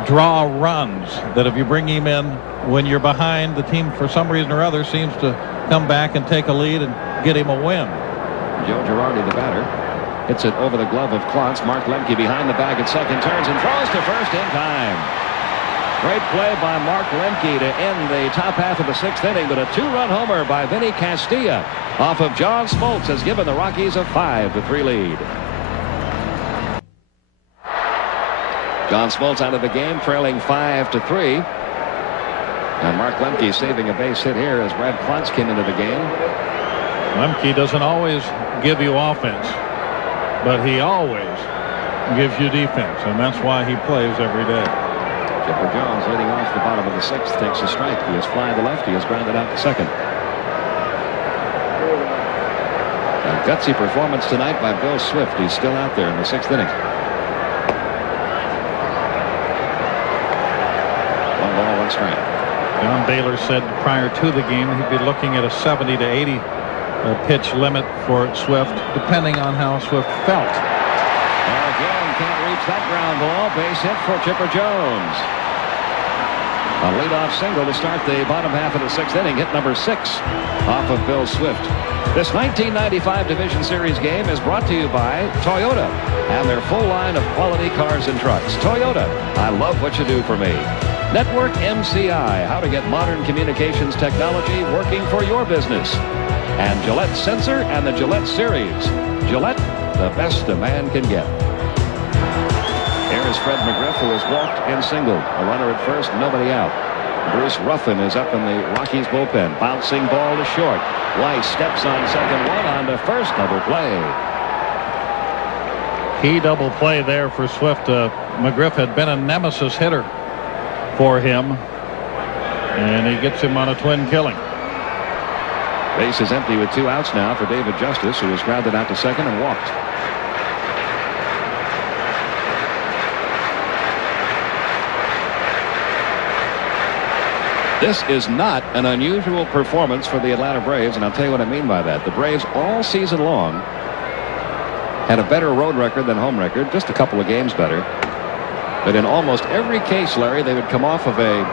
draw runs, that if you bring him in when you're behind, the team for some reason or other seems to come back and take a lead and get him a win. Joe Girardi, the batter, hits it over the glove of Klontz. Mark Lemke behind the bag at second, turns and throws to first in time. Great play by Mark Lemke to end the top half of the 6th inning, but a 2-run homer by Vinny Castilla off of John Smoltz has given the Rockies a 5-3 lead. John Smoltz out of the game, trailing 5-3. And Mark Lemke saving a base hit here as Brad Klontz came into the game. Lemke doesn't always give you offense, but he always gives you defense, and that's why he plays every day. Chipper Jones leading off the bottom of the 6th takes a strike. He has fly to left. He has grounded out to second. A gutsy performance tonight by Bill Swift. He's still out there in the 6th inning. 1 ball, 1 strike. John Baylor said prior to the game he'd be looking at a 70 to 80 pitch limit for Swift, depending on how Swift felt. Again, can't reach that ground ball. Base hit for Chipper Jones. A leadoff single to start the bottom half of the 6th inning. Hit number 6 off of Bill Swift. This 1995 Division Series game is brought to you by Toyota and their full line of quality cars and trucks. Toyota, I love what you do for me. Network MCI, how to get modern communications technology working for your business. And Gillette Sensor and the Gillette Series. Gillette, the best a man can get. Here is Fred McGriff, who has walked and singled. A runner at first, nobody out. Bruce Ruffin is up in the Rockies bullpen. Bouncing ball to short. Weiss steps on second, one on to first, double play. key double play there for Swift. McGriff had been a nemesis hitter for him, and he gets him on a twin killing. Base is empty with 2 outs now for David Justice, who was grounded out to second and walked. This is not an unusual performance for the Atlanta Braves, and I'll tell you what I mean by that. The Braves all season long had a better road record than home record, just a couple of games better. But in almost every case, Larry, they would come off of a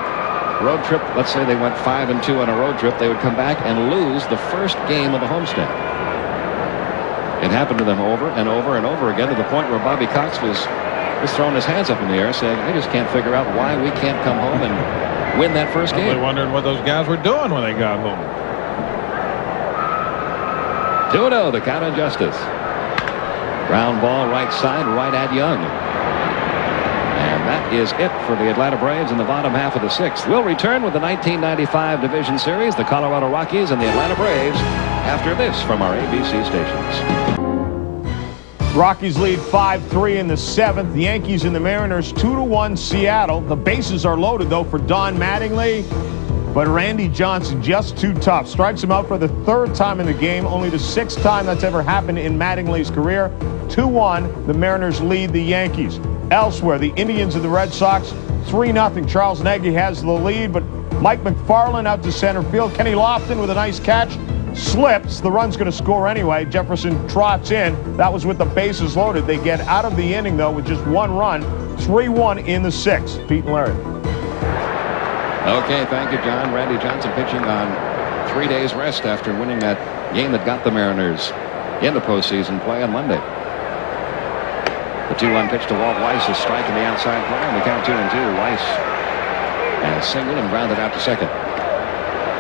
road trip. Let's say they went 5-2 on a road trip. They would come back and lose the first game of the homestand. It happened to them over and over and over again, to the point where Bobby Cox was throwing his hands up in the air saying, I just can't figure out why we can't come home and win that first game. Probably wondering what those guys were doing when they got home. 2-0, the count on Justice. Ground ball right side, right at Young. And that is it for the Atlanta Braves in the bottom half of the 6th. We'll return with the 1995 Division Series, the Colorado Rockies and the Atlanta Braves, after this from our ABC stations. Rockies lead 5-3 in the 7th. The Yankees and the Mariners 2-1 Seattle. The bases are loaded, though, for Don Mattingly. But Randy Johnson just too tough. Strikes him out for the 3rd time in the game, only the 6th time that's ever happened in Mattingly's career. 2-1, the Mariners lead the Yankees. Elsewhere, the Indians and the Red Sox 3-0. Charles Nagy has the lead, but Mike McFarland out to center field. Kenny Lofton with a nice catch. Slips. The run's going to score anyway. Jefferson trots in. That was with the bases loaded. They get out of the inning, though, with just 1 run. 3-1 in the 6th. Pete and Larry. Okay, thank you, John. Randy Johnson pitching on 3 days rest after winning that game that got the Mariners into postseason play on Monday. The 2-1 pitch to Walt Weiss is striking the outside corner, and the count 2-2. Weiss has singled and grounded out to second.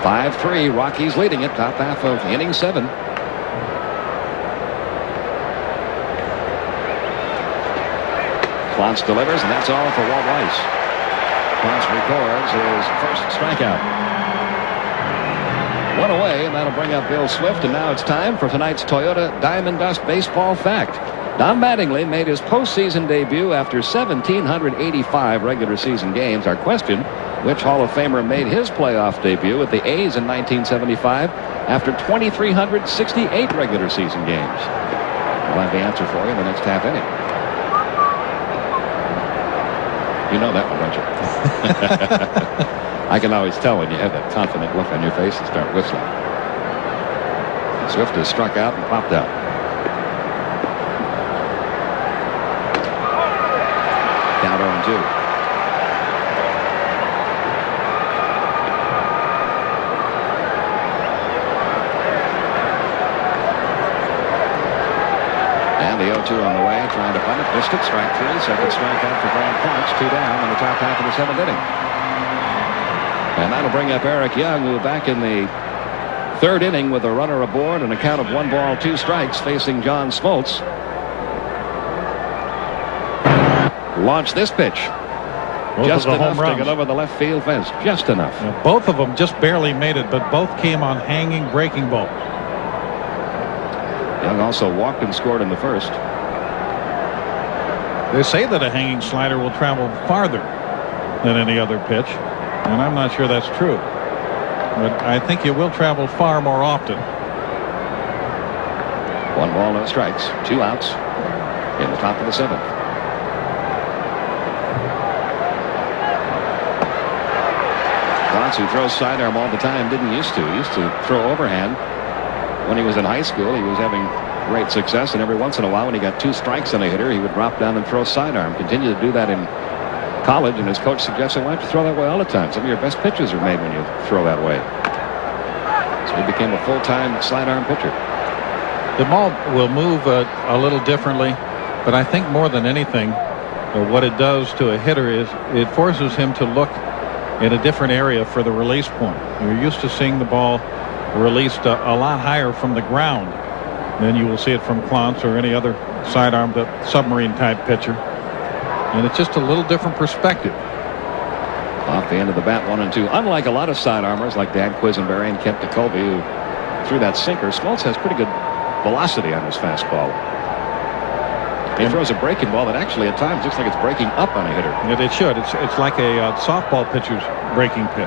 5-3, Rockies leading it, top half of inning 7. Clontz delivers, and that's all for Walt Weiss. Clontz records his first strikeout. 1 away, and that'll bring up Bill Swift, and now it's time for tonight's Toyota Diamond Dust Baseball Fact. Don Mattingly made his postseason debut after 1,785 regular season games. Our question, which Hall of Famer made his playoff debut with the A's in 1975 after 2,368 regular season games? We'll have the answer for you in the next half inning. You know that one, don't you? I can always tell when you have that confident look on your face and start whistling. Swift has struck out and popped out. Down 0-2. And the 0-2 on the way, trying to punt it. Missed it. Strike 3. Second strikeout for Brad Clontz. 2 down in the top half of the 7th inning. And that'll bring up Eric Young, who back in the 3rd inning with a runner aboard and a count of 1 ball, 2 strikes, facing John Smoltz. Launched this pitch. Both just of the enough home runs to get over the left field fence. Just enough. Now, both of them just barely made it, but both came on hanging breaking balls. Young also walked and scored in the 1st. They say that a hanging slider will travel farther than any other pitch, and I'm not sure that's true. But I think it will travel far more often. 1 ball, no strikes. 2 outs in the top of the 7th. Clontz, who throws sidearm all the time, didn't used to. He used to throw overhand. When he was in high school, he was having great success, and every once in a while when he got 2 strikes on a hitter, he would drop down and throw sidearm. Continued to do that in college, and his coach suggested, why don't you throw that way all the time? Some of your best pitches are made when you throw that way. So he became a full-time sidearm pitcher. The ball will move a little differently, but I think more than anything, what it does to a hitter is it forces him to look in a different area for the release point. You're used to seeing the ball released a lot higher from the ground than you will see it from Clontz or any other sidearm submarine type pitcher. And it's just a little different perspective. Off the end of the bat, 1-2. Unlike a lot of sidearmers like Dan Quisenberry and Kent DeColby, who threw that sinker, Smoltz has pretty good velocity on his fastball. He throws a breaking ball that actually at times looks like it's breaking up on a hitter. It should. It's like a softball pitcher's breaking pitch.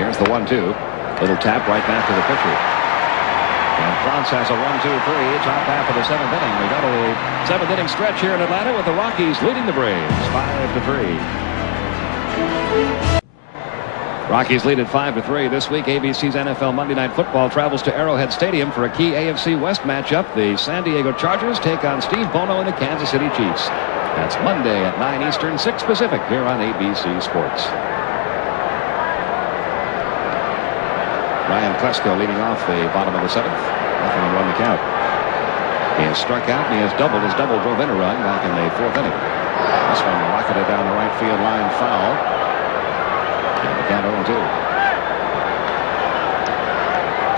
Here's the 1-2. Little tap right back to the pitcher. And Smoltz has a 1-2-3, top half of the 7th inning. We got a 7th inning stretch here in Atlanta with the Rockies leading the Braves 5-3. Rockies lead at 5-3 this week. ABC's NFL Monday Night Football travels to Arrowhead Stadium for a key AFC West matchup. The San Diego Chargers take on Steve Bono and the Kansas City Chiefs. That's Monday at 9 Eastern, 6 Pacific here on ABC Sports. Ryan Klesko leading off the bottom of the 7th. Nothing to run the count. He has struck out and he has doubled. His double drove in a run back in the 4th inning. This one rocketed down the right field line, foul. And the count 0-2.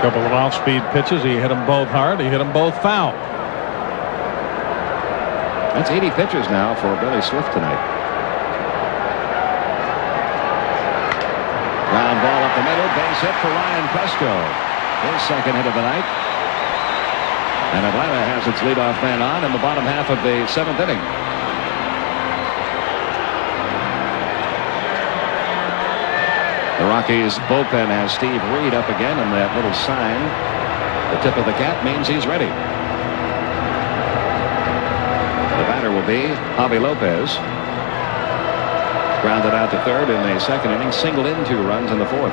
Couple of off-speed pitches. He hit them both hard. He hit them both foul. That's 80 pitches now for Billy Swift tonight. Ground ball up the middle, base hit for Ryan Klesko. His second hit of the night. And Atlanta has its leadoff man on in the bottom half of the 7th inning. The Rockies bullpen has Steve Reed up again, and that little sign, the tip of the cap, means he's ready. The batter will be Javi Lopez. Grounded out to third in the 2nd inning, singled in 2 runs in the 4th.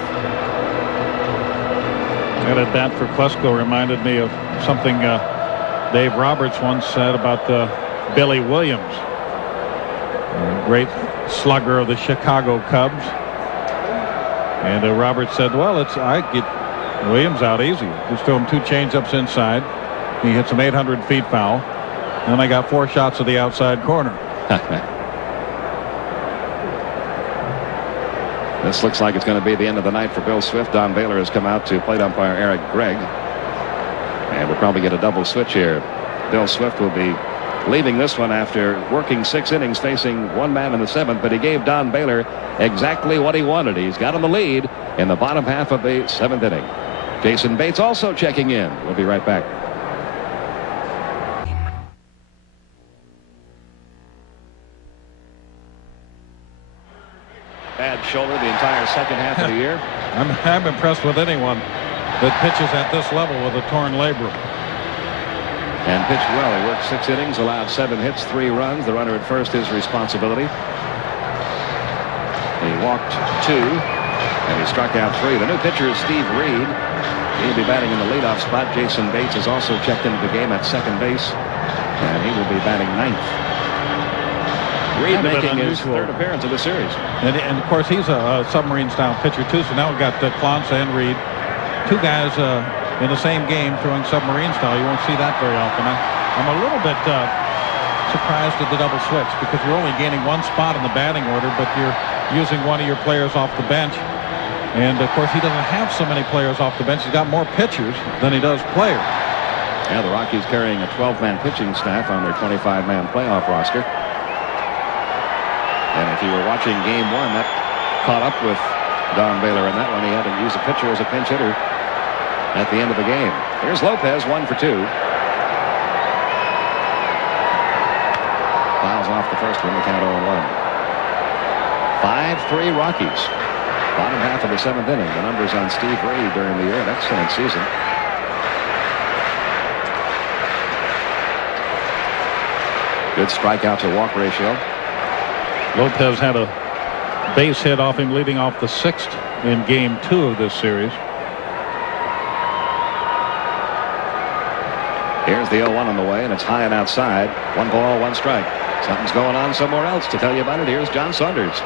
And at bat for Klesko reminded me of something Dave Roberts once said about Billy Williams, a great slugger of the Chicago Cubs. And Roberts said, well, I get Williams out easy. Just throw him 2 changeups inside. He hits him 800 feet foul. And I got 4 shots at the outside corner. This looks like it's going to be the end of the night for Bill Swift. Don Baylor has come out to plate umpire Eric Gregg. And we'll probably get a double switch here. Bill Swift will be leaving this one after working 6 innings facing 1 man in the 7th, but he gave Don Baylor exactly what he wanted. He's got him the lead in the bottom half of the 7th inning. Jason Bates also checking in. We'll be right back. Bad shoulder the entire second half of the year. I'm impressed with anyone that pitches at this level with a torn labrum. And pitched well. He worked 6 innings, allowed 7 hits, 3 runs. The runner at first, his responsibility. He walked 2, and he struck out 3. The new pitcher is Steve Reed. He'll be batting in the leadoff spot. Jason Bates has also checked into the game at 2nd base, and he will be batting 9th. Reed making his 3rd appearance of the series. And of course, he's a submarine-style pitcher, too. So now we've got Clance and Reed. 2 guys in the same game throwing submarine style. You won't see that very often. I'm a little bit surprised at the double switch because you're only gaining 1 spot in the batting order, but you're using one of your players off the bench. And, of course, he doesn't have so many players off the bench. He's got more pitchers than he does players. Yeah, the Rockies carrying a 12-man pitching staff on their 25-man playoff roster. And if you were watching game 1, that caught up with Don Baylor in that one. He had to use a pitcher as a pinch hitter at the end of the game. Here's Lopez, 1 for 2. Fouls off the first one, the count 0-1. 5-3 Rockies. Bottom half of the 7th inning. The numbers on Steve Reed during the year, an excellent season. Good strikeout to walk ratio. Lopez had a base hit off him leading off the 6th in game 2 of this series. Here's the 0-1 on the way, and it's high and outside. 1 ball, 1 strike. Something's going on somewhere else. To tell you about it, here's John Saunders.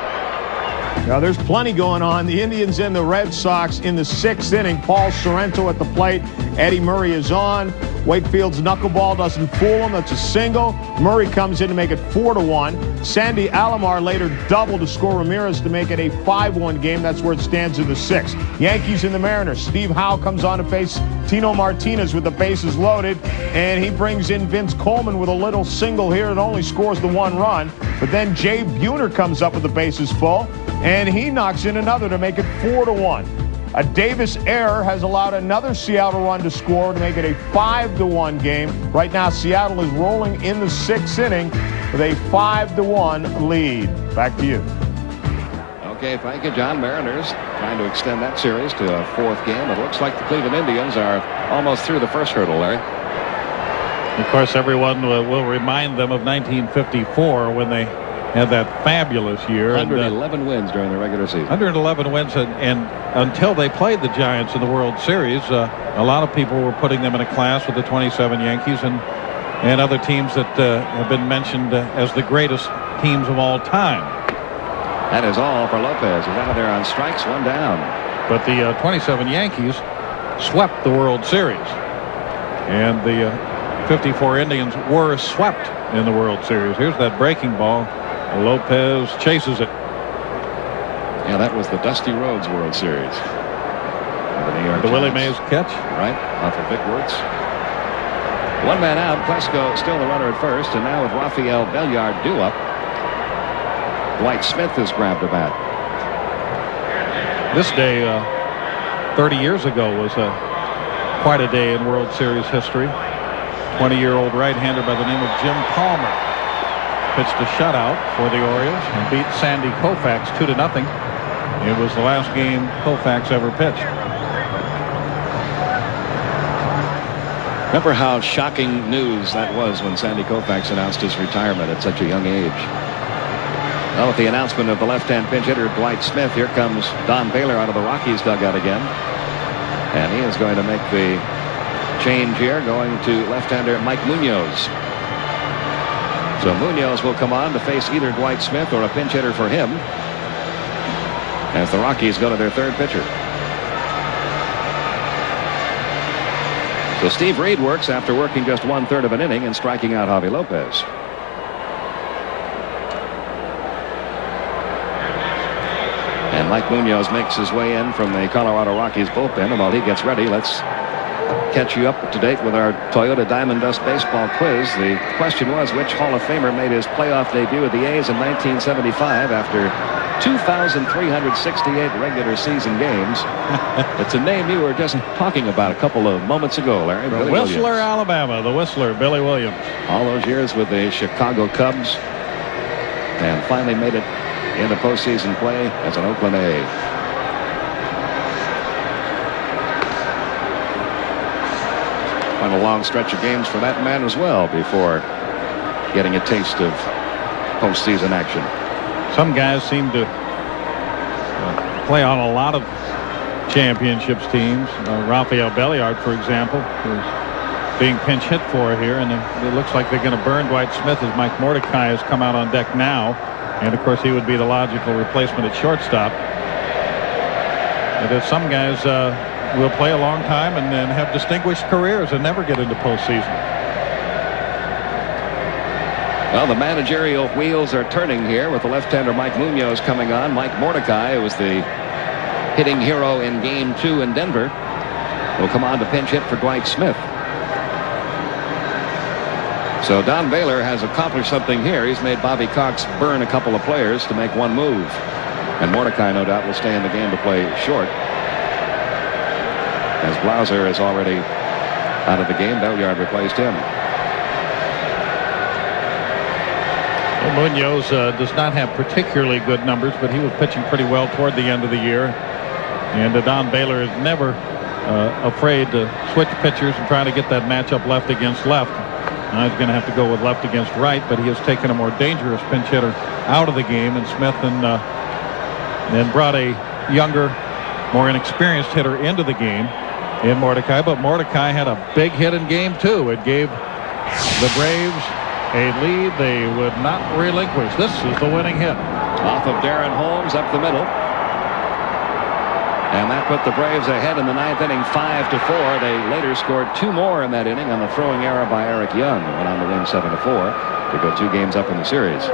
Now, there's plenty going on. The Indians and the Red Sox in the 6th inning. Paul Sorrento at the plate. Eddie Murray is on. Wakefield's knuckleball doesn't fool him. That's a single. Murray comes in to make it 4-1. Sandy Alomar later doubled to score Ramirez to make it a 5-1 game. That's where it stands in the 6th. Yankees and the Mariners. Steve Howe comes on to face Tino Martinez with the bases loaded, and he brings in Vince Coleman with a little single here. It only scores the 1 run, but then Jay Buhner comes up with the bases full, and he knocks in another to make it 4-1. A Davis error has allowed another Seattle run to score to make it a 5-1 game. Right now, Seattle is rolling in the 6th inning with a 5-1 lead. Back to you. Okay, thank you, John. Mariners trying to extend that series to a 4th game. It looks like the Cleveland Indians are almost through the first hurdle, Larry. Of course, everyone will remind them of 1954 when they had that fabulous year. 111 wins during the regular season. 111 wins, and until they played the Giants in the World Series, a lot of people were putting them in a class with the 27 Yankees and other teams that have been mentioned as the greatest teams of all time. That is all for Lopez. He's out there on strikes, 1 down. But the 27 Yankees swept the World Series, and the 54 Indians were swept in the World Series. Here's that breaking ball. Lopez chases it. Yeah, that was the Dusty Rhodes World Series. The Willie Mays catch. Right, off of Vic Wertz. 1 man out. Plesko still the runner at first, and now with Rafael Belliard due up, Dwight Smith has grabbed a bat. This day 30 years ago was quite a day in World Series history. 20-year-old right-hander by the name of Jim Palmer pitched a shutout for the Orioles and beat Sandy Koufax 2-0. It was the last game Koufax ever pitched. Remember how shocking news that was when Sandy Koufax announced his retirement at such a young age. Well, with the announcement of the left-hand pinch hitter Dwight Smith, here comes Don Baylor out of the Rockies dugout again. And he is going to make the change here, going to left-hander Mike Munoz. So Munoz will come on to face either Dwight Smith or a pinch hitter for him as the Rockies go to their 3rd pitcher. So Steve Reed works after working just 1/3 of an inning and striking out Javi Lopez. And Mike Munoz makes his way in from the Colorado Rockies bullpen, and while he gets ready, let's catch you up to date with our Toyota Diamond Dust baseball quiz. The question was, which Hall of Famer made his playoff debut with the A's in 1975 after 2,368 regular season games? It's a name you were just talking about a couple of moments ago, Larry. Billy Whistler, Williams. Alabama, the Whistler, Billy Williams. All those years with the Chicago Cubs, and finally made it into postseason play as an Oakland A. On a long stretch of games for that man as well before getting a taste of postseason action. Some guys seem to play on a lot of championships teams. Rafael Belliard, for example, is being pinch hit for here, and it looks like they're going to burn Dwight Smith as Mike Mordecai has come out on deck now, and of course he would be the logical replacement at shortstop. But some guys will play a long time and then have distinguished careers and never get into postseason. Well, the managerial wheels are turning here with the left-hander Mike Munoz coming on. Mike Mordecai, who was the hitting hero in Game 2 in Denver, will come on to pinch hit for Dwight Smith. So Don Baylor has accomplished something here. He's made Bobby Cox burn a couple of players to make one move. And Mordecai, no doubt, will stay in the game to play short, as Blauser is already out of the game. Belliard replaced him. Well, Munoz does not have particularly good numbers, but he was pitching pretty well toward the end of the year. And Don Baylor is never afraid to switch pitchers and try to get that matchup left against left. Now he's going to have to go with left against right, but he has taken a more dangerous pinch hitter out of the game, and Smith and brought a younger, more inexperienced hitter into the game in Mordecai. But Mordecai had a big hit in Game 2. It gave the Braves a lead they would not relinquish. This is the winning hit. Off of Darren Holmes up the middle. And that put the Braves ahead in the 9th inning, 5-4. They later scored 2 more in that inning on the throwing error by Eric Young. Went on to win 7-4 to go 2 games up in the series.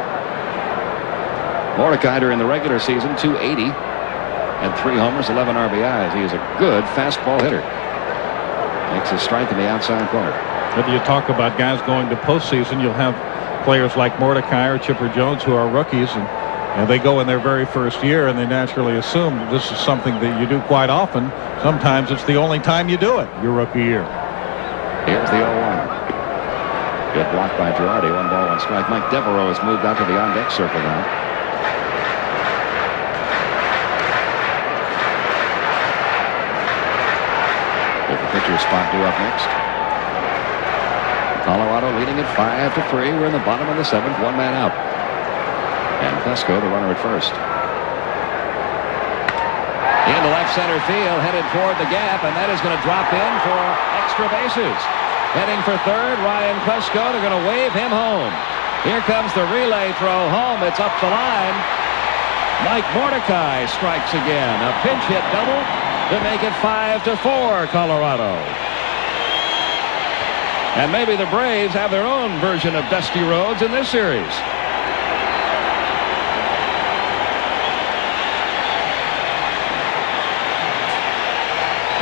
Mordecai during the regular season, 280 and 3 homers, 11 RBIs. He is a good fastball hitter. Makes his strike in the outside corner. When you talk about guys going to postseason, you'll have players like Mordecai or Chipper Jones who are rookies, and And they go in their very first year, and they naturally assume that this is something that you do quite often. Sometimes it's the only time you do it, your rookie year. Here's the 0-1. Good block by Girardi. 1 ball, 1 strike. Mike Devereaux has moved out to the on-deck circle now. With the pitcher's spot due up next. Colorado leading at 5-3. We're in the bottom of the 7th. 1 man out. And Pesco, the runner at first. Into left center field, headed toward the gap, and that is going to drop in for extra bases. Heading for third, Ryan Pesco. They're going to wave him home. Here comes the relay throw home. It's up the line. Mike Mordecai strikes again. A pinch hit double to make it 5-4 Colorado. And maybe the Braves have their own version of dusty roads in this series.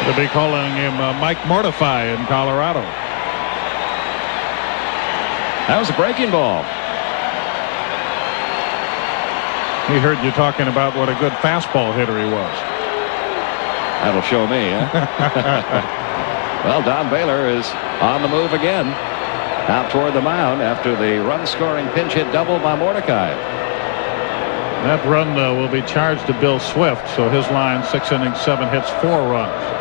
They'll be calling him Mike Mortify in Colorado. That was a breaking ball. He heard you talking about what a good fastball hitter he was. That'll show me, huh? Well, Don Baylor is on the move again. Out toward the mound after the run-scoring pinch hit double by Mordecai. That run will be charged to Bill Swift, so his line 6 innings, 7 hits, 4 runs.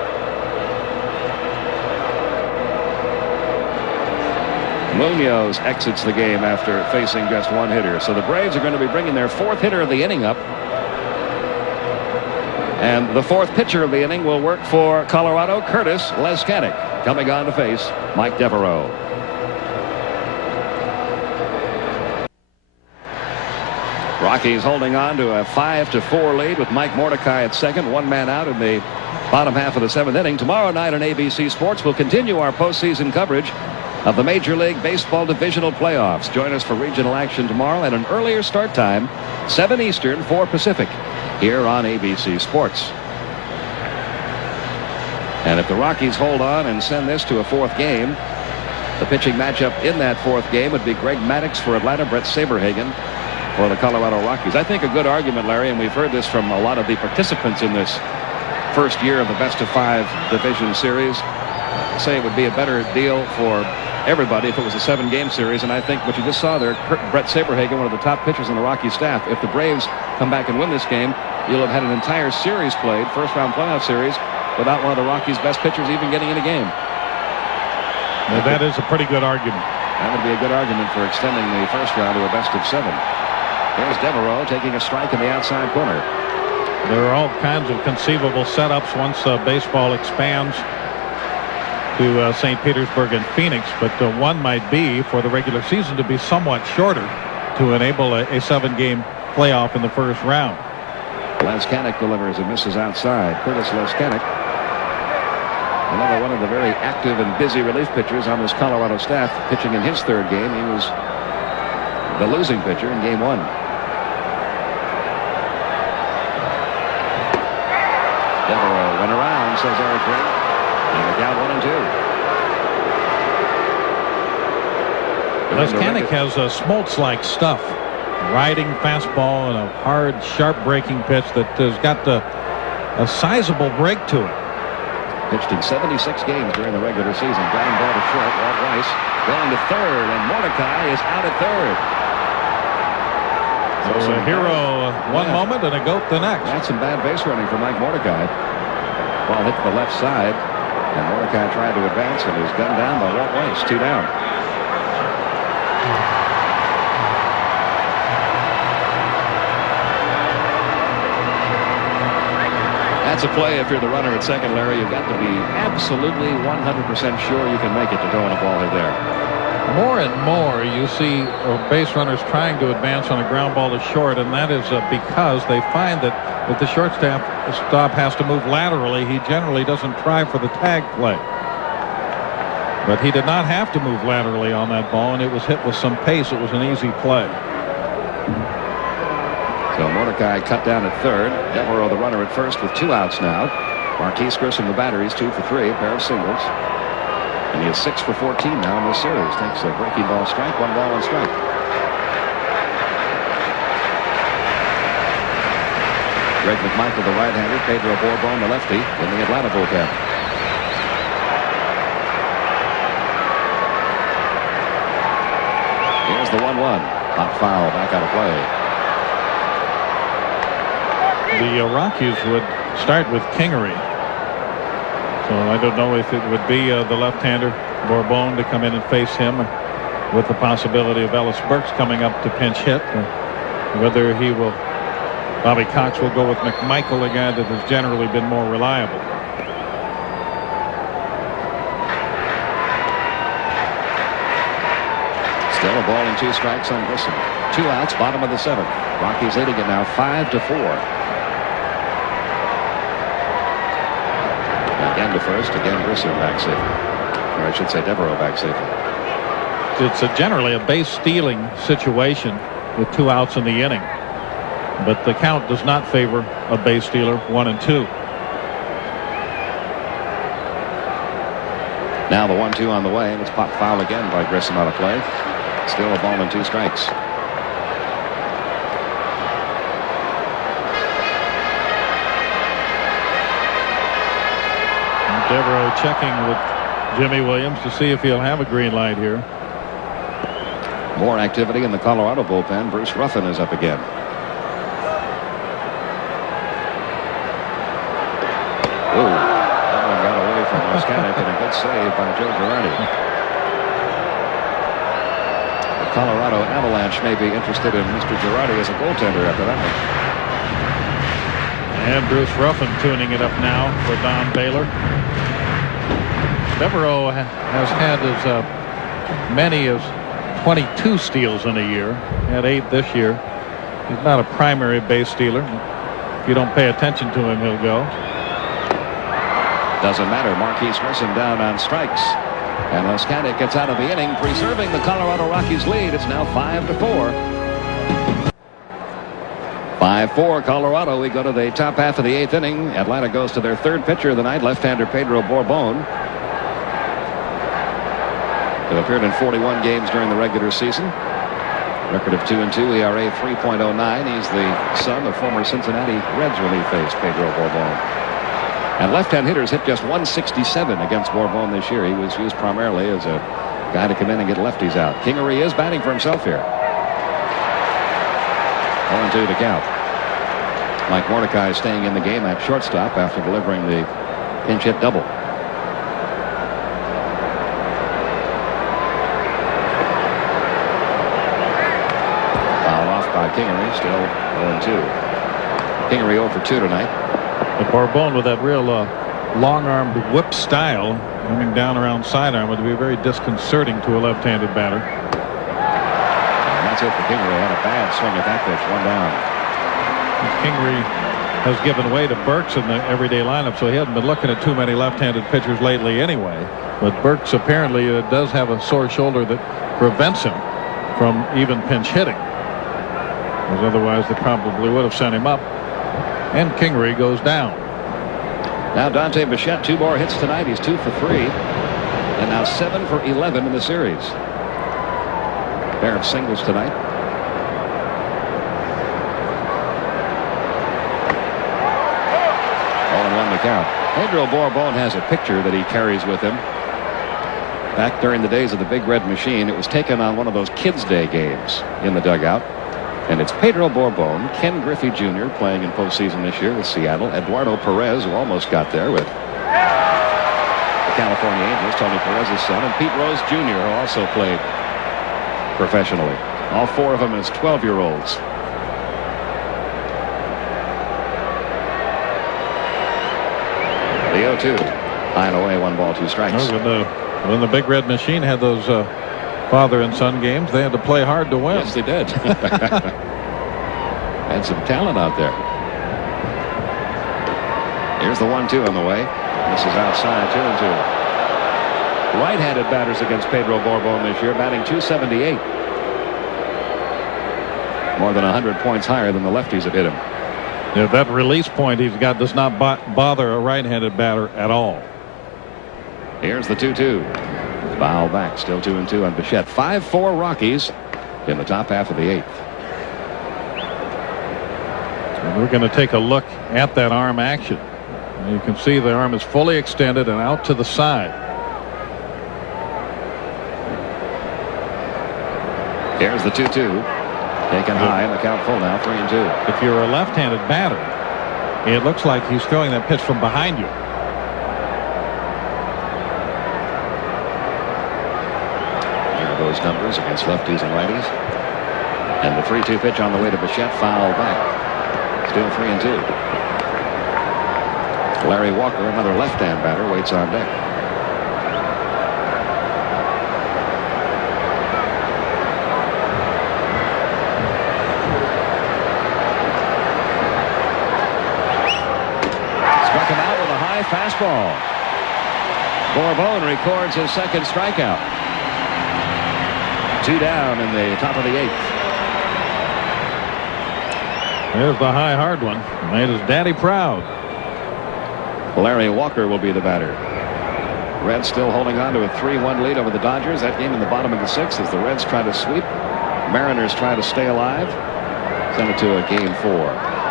Munoz exits the game after facing just 1 hitter. So the Braves are going to be bringing their 4th hitter of the inning up. And the 4th pitcher of the inning will work for Colorado, Curtis Leskanik, coming on to face Mike Devereaux. Rockies holding on to a 5-4 lead with Mike Mordecai at second. 1 man out in the bottom half of the 7th inning. Tomorrow night on ABC Sports, we'll continue our postseason coverage of the Major League Baseball divisional playoffs. Join us for regional action tomorrow at an earlier start time, 7 Eastern, 4 Pacific, here on ABC Sports. And if the Rockies hold on and send this to a 4th game, the pitching matchup in that 4th game would be Greg Maddux for Atlanta, Brett Saberhagen for the Colorado Rockies. I think a good argument, Larry, and we've heard this from a lot of the participants in this first year of the best-of-5 division series, say it would be a better deal for everybody if it was a 7-game series. And I think what you just saw there, Brett Saberhagen, one of the top pitchers on the Rockies staff, if the Braves come back and win this game, you'll have had an entire series played, first-round playoff series, without one of the Rockies' best pitchers even getting in a game. Well, that is a pretty good argument. That would be a good argument for extending the first round to a best-of-7. Here's Devereaux taking a strike in the outside corner. There are all kinds of conceivable setups once baseball expands to St. Petersburg and Phoenix, but one might be for the regular season to be somewhat shorter to enable a 7-game playoff in the first round. Leskanik delivers and misses outside. Curtis Leskanik, another one of the very active and busy relief pitchers on this Colorado staff, pitching in his 3rd game. He was the losing pitcher in game 1. Devereaux went around, says Eric Gray. And the count 1-2. Leskanik has a Smoltz-like stuff. Riding fastball and a hard, sharp breaking pitch that has got a sizable break to it. Pitched in 76 games during the regular season. Ground ball to short. Walt Rice going to third, and Mordecai is out at third. So a hero one moment and a goat the next. That's some bad base running for Mike Mordecai. Ball hit to the left side, and Mordecai tried to advance and was gunned down by Walt Rice. 2 down. That's a play if you're the runner at second, Larry. You've got to be absolutely 100% sure you can make it to throwing a ball hit there. More and more you see base runners trying to advance on a ground ball to short, and that is because they find that if the shortstop has to move laterally, he generally doesn't try for the tag play. But he did not have to move laterally on that ball, and it was hit with some pace. It was an easy play. So Mordecai cut down at third. Devereaux the runner at first with 2 outs now. Marquise Grissom the batter. He's 2 for 3, a pair of singles. And he is 6 for 14 now in this series. Takes a breaking ball strike, 1 ball and strike. Greg McMichael, the right-hander, Pedro Borbon, the lefty, in the Atlanta bullpen. Here's the 1-1. Hot foul, back out of play. The Rockies would start with Kingery. So I don't know if it would be the left-hander Borbon to come in and face him, with the possibility of Ellis Burks coming up to pinch hit. Whether he will, Bobby Cox will go with McMichael, a guy that has generally been more reliable. Still a ball and 2 strikes on Grissom. 2 outs, bottom of the 7th. Rockies leading it now 5-4. Again to first, again Grissom back safely. Or I should say Devereaux back safely. It's generally a base stealing situation with 2 outs in the inning. But the count does not favor a base stealer, 1 and 2. Now the 1-2 on the way, and it's popped foul again by Grissom out of play. Still a ball and 2 strikes. And Devereaux checking with Jimmy Williams to see if he'll have a green light here. More activity in the Colorado bullpen. Bruce Ruffin is up again. Oh, that one got away from Moscanic, and a good save by Joe Girardi. The Colorado Avalanche may be interested in Mr. Girardi as a goaltender after that one. And Bruce Ruffin tuning it up now for Don Baylor. Devereaux has had as many as 22 steals in a year. Had 8 this year. He's not a primary base stealer. If you don't pay attention to him, he'll go. Doesn't matter. Marquise Grissom down on strikes. And Moscanic gets out of the inning, preserving the Colorado Rockies lead. It's now 5-4. 5-4 Colorado. We go to the top half of the 8th inning. Atlanta goes to their 3rd pitcher of the night, left-hander Pedro Borbon. Who appeared in 41 games during the regular season. Record of 2-2, ERA 3.09. He's the son of former Cincinnati Reds relief ace Pedro Borbon. And left-hand hitters hit just 167 against Borbon this year. He was used primarily as a guy to come in and get lefties out. Kingery is batting for himself here. 0-2 to count. Mike Mordecai staying in the game at shortstop after delivering the pinch hit double. Foul off by Kingery, still 0-2. Kingery 0 for 2 tonight. But Borbon with that real long-armed whip style coming down around sidearm would be very disconcerting to a left-handed batter. And that's it for Kingery. Had a bad swing at that pitch. 1 down. Kingery has given way to Burks in the everyday lineup, so he hasn't been looking at too many left-handed pitchers lately anyway. But Burks apparently does have a sore shoulder that prevents him from even pinch hitting. Because otherwise they probably would have sent him up. And Kingery goes down. Now Dante Bichette, 2 more hits tonight. He's 2 for 3. And now 7 for 11 in the series. Pair of singles tonight. The count. Pedro Borbon has a picture that he carries with him. Back during the days of the Big Red Machine, it was taken on one of those Kids Day games in the dugout. And it's Pedro Borbon, Ken Griffey Jr. playing in postseason this year with Seattle, Eduardo Perez, who almost got there with the California Angels, Tony Perez's son, and Pete Rose Jr., who also played professionally. All 4 of them as 12-year-olds. The 0-2. High and away, 1 ball, 2 strikes. When the Big Red Machine had those father and son games, they had to play hard to win. Yes, they did. Had some talent out there. Here's the 1-2 on the way. This is outside, 2-2. Right-handed batters against Pedro Borbon this year, batting .278. More than 100 points higher than the lefties have hit him. Yeah, that release point he's got does not bother a right-handed batter at all. Here's the 2-2. Foul back, still 2-2 on Bichette. 5-4 Rockies in the top half of the 8th. And we're going to take a look at that arm action. And you can see the arm is fully extended and out to the side. Here's the 2-2. Taken high, and the count full now, 3-2. If you're a left-handed batter, it looks like he's throwing that pitch from behind you. Here are those numbers against lefties and righties. And the 3-2 pitch on the way to Bichette, foul back. Still 3-2. Larry Walker, another left-hand batter, waits on deck. Struck him out with a high fastball. Bourbon records his second strikeout. 2 down in the top of the 8th. There's the high hard one. Made his daddy proud. Larry Walker will be the batter. Reds still holding on to a 3-1 lead over the Dodgers. That game in the bottom of the 6th as the Reds try to sweep. Mariners try to stay alive. Send it to a game 4.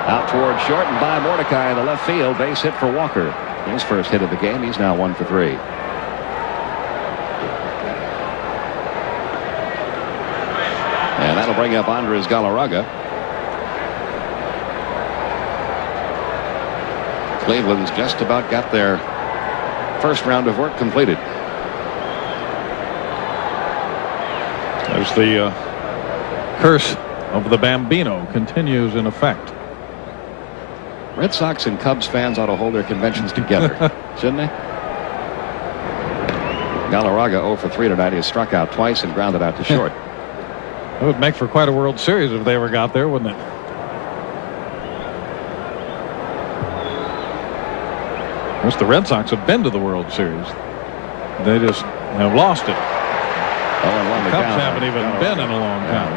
Out toward short and by Mordecai in the left field. Base hit for Walker. His first hit of the game. He's now 1 for 3. And that'll bring up Andres Galarraga. Cleveland's just about got their first round of work completed. There's the curse of the Bambino continues in effect. Red Sox and Cubs fans ought to hold their conventions together, shouldn't they? Galarraga 0 for 3 tonight. He has struck out twice and grounded out to short. It would make for quite a World Series if they ever got there, wouldn't it? Of course, the Red Sox have been to the World Series. They just have lost it. The Cubs haven't even been in a long time.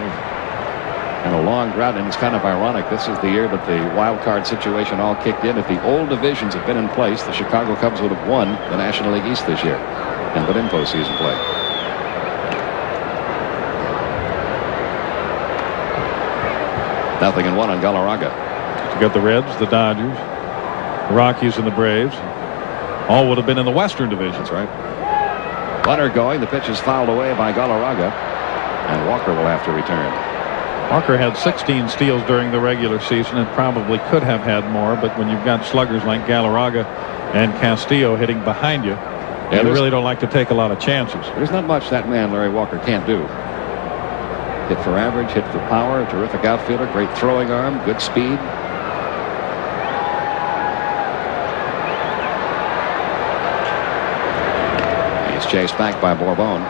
And a long drought, and it's kind of ironic. This is the year that the wild card situation all kicked in. If the old divisions had been in place, the Chicago Cubs would have won the National League East this year and been in postseason play. Nothing in 1 on Galarraga. You got the Reds, the Dodgers, the Rockies, and the Braves. All would have been in the Western divisions, right? Runner going. The pitch is fouled away by Galarraga, and Walker will have to return. Walker had 16 steals during the regular season and probably could have had more, but when you've got sluggers like Galarraga and Castillo hitting behind you, you really don't like to take a lot of chances. There's not much that man Larry Walker can't do. Hit for average, hit for power, terrific outfielder, great throwing arm, good speed. He's chased back by Bourbon.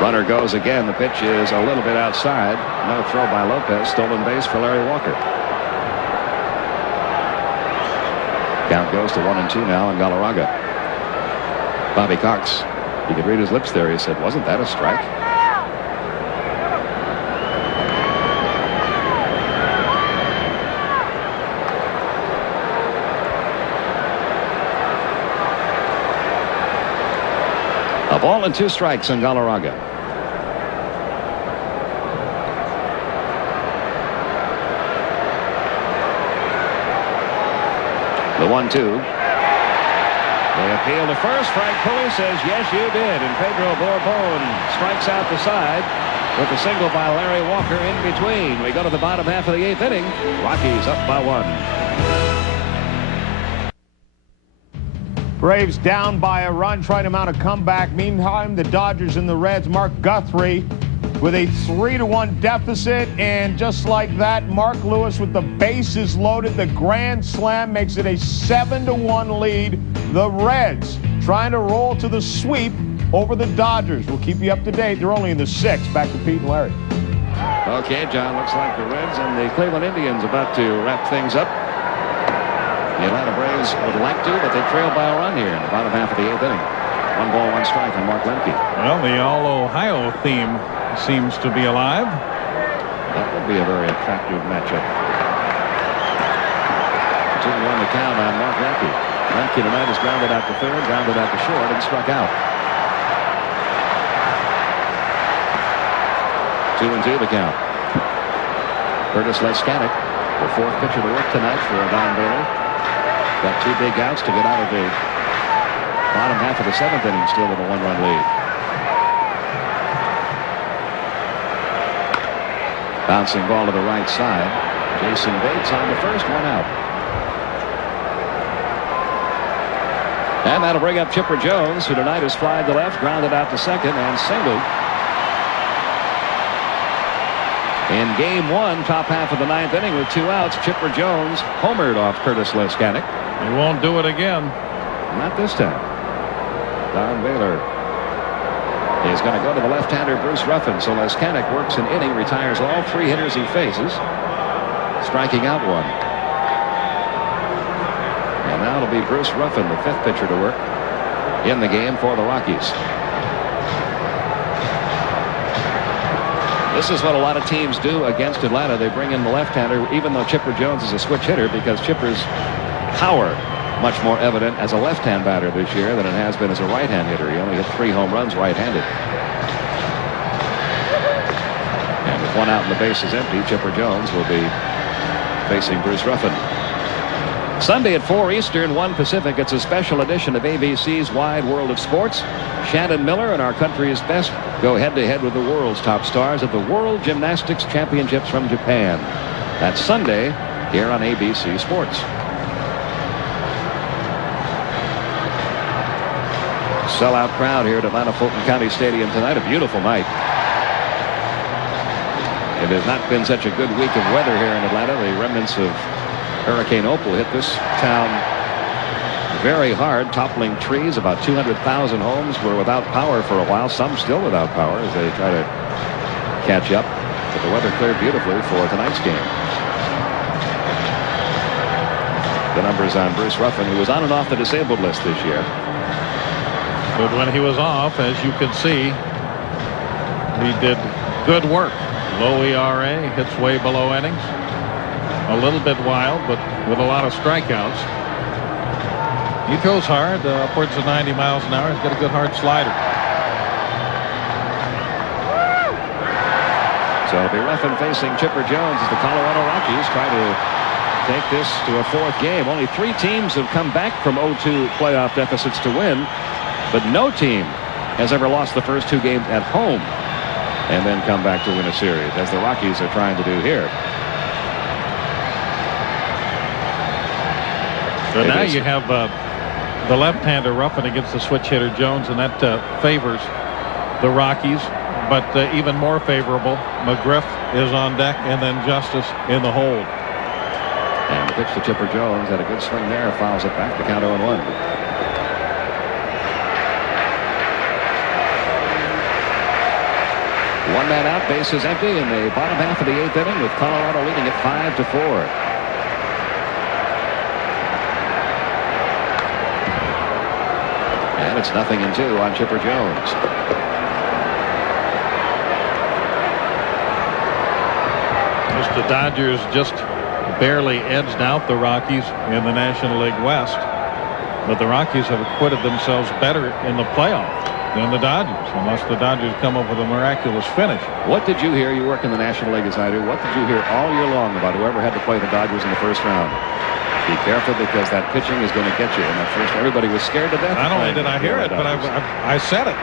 Runner goes again. The pitch is a little bit outside. No throw by Lopez. Stolen base for Larry Walker. Count goes to 1-2 now on Galarraga. Bobby Cox, you could read his lips there. He said, wasn't that a strike? A ball and 2 strikes on Galarraga. The 1-2. They appeal to first. Frank Pulley says, yes, you did. And Pedro Bourbon strikes out the side with a single by Larry Walker in between. We go to the bottom half of the 8th inning. Rockies up by 1. Braves down by a run, trying to mount a comeback. Meantime, the Dodgers and the Reds, Mark Guthrie with a 3-1 deficit. And just like that, Mark Lewis with the bases loaded. The grand slam makes it a 7-1 lead. The Reds trying to roll to the sweep over the Dodgers. We'll keep you up to date. They're only in the 6th. Back to Pete and Larry. Okay, John, looks like the Reds and the Cleveland Indians about to wrap things up. The Atlanta Braves would like to, but they trail by a run here in the bottom half of the 8th inning. 1 ball, 1 strike on Mark Lemke. Well, the all-Ohio theme seems to be alive. That would be a very attractive matchup. 2-1 the count on Mark Lemke. Lemke tonight is grounded out to third, grounded out to short, and struck out. 2-2 the count. Curtis Leskanik, the fourth pitcher to work tonight for Don Baylor. Got 2 big outs to get out of the bottom half of the 7th inning, still with a 1-run lead. Bouncing ball to the right side. Jason Bates on the first, 1 out. And that'll bring up Chipper Jones, who tonight has flied to left, grounded out to second, and singled. In game 1, top half of the 9th inning with 2 outs, Chipper Jones homered off Curtis Leskanik. He won't do it again. Not this time. Don Baylor is going to go to the left-hander Bruce Ruffin. So Leskanik works an inning, retires all 3 hitters he faces, striking out 1. And now it'll be Bruce Ruffin, the 5th pitcher to work in the game for the Rockies. This is what a lot of teams do against Atlanta. They bring in the left-hander, even though Chipper Jones is a switch hitter, because Chipper's power much more evident as a left-hand batter this year than it has been as a right-hand hitter. He only hit 3 home runs right-handed. And with 1 out and the base is empty, Chipper Jones will be facing Bruce Ruffin. Sunday at 4 Eastern, 1 Pacific. It's a special edition of ABC's Wide World of Sports. Shannon Miller and our country's best go head-to-head with the world's top stars at the World Gymnastics Championships from Japan. That's Sunday here on ABC Sports. Sellout crowd here at Atlanta Fulton County Stadium tonight. A beautiful night. It has not been such a good week of weather here in Atlanta. The remnants of Hurricane Opal hit this town very hard, toppling trees. About 200,000 homes were without power for a while, some still without power as they try to catch up. But the weather cleared beautifully for tonight's game. The numbers on Bruce Ruffin, who was on and off the disabled list this year. But when he was off, as you can see, he did good work. Low ERA, hits way below innings. A little bit wild, but with a lot of strikeouts. He throws hard, upwards of 90 miles an hour. He's got a good hard slider. So it'll be Ruffin facing Chipper Jones as the Colorado Rockies try to take this to a 4th game. Only 3 teams have come back from 0-2 playoff deficits to win, but no team has ever lost the first 2 games at home and then come back to win a series, as the Rockies are trying to do here. So now you have the left-hander Ruffin against the switch hitter Jones, and that favors the Rockies. But even more favorable, McGriff is on deck, and then Justice in the hold. And the pitch to Chipper Jones had a good swing there, fouls it back to count 0-1. One man out, base is empty in the bottom half of the 8th inning, with Colorado leading it 5-4. And it's 0-2 on Chipper Jones. The Dodgers just barely edged out the Rockies in the National League West, but the Rockies have acquitted themselves better in the playoff than the Dodgers, unless the Dodgers come up with a miraculous finish. What did you hear? You work in the National League as I do. What did you hear all year long about whoever had to play the Dodgers in the first round? Be careful, because that pitching is going to get you in that first. Everybody was scared to death. Not only did I hear it, but I said it.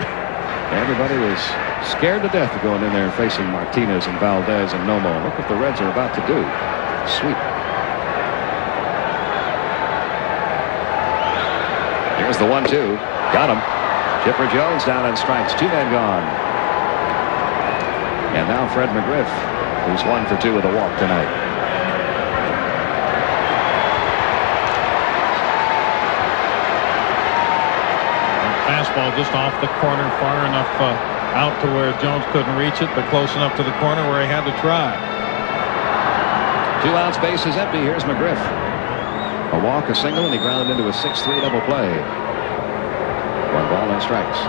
Everybody was scared to death of going in there and facing Martinez and Valdez and Nomo. Look what the Reds are about to do. Sweep. Here's the 1-2. Got him. Chipper Jones down on strikes. 2 men gone. And now Fred McGriff, who's 1 for 2 with a walk tonight. Fastball just off the corner, far enough out to where Jones couldn't reach it, but close enough to the corner where he had to try. 2 outs, base is empty. Here's McGriff. A walk, a single, and he grounded into a 6-3 double play. 1 ball and strikes.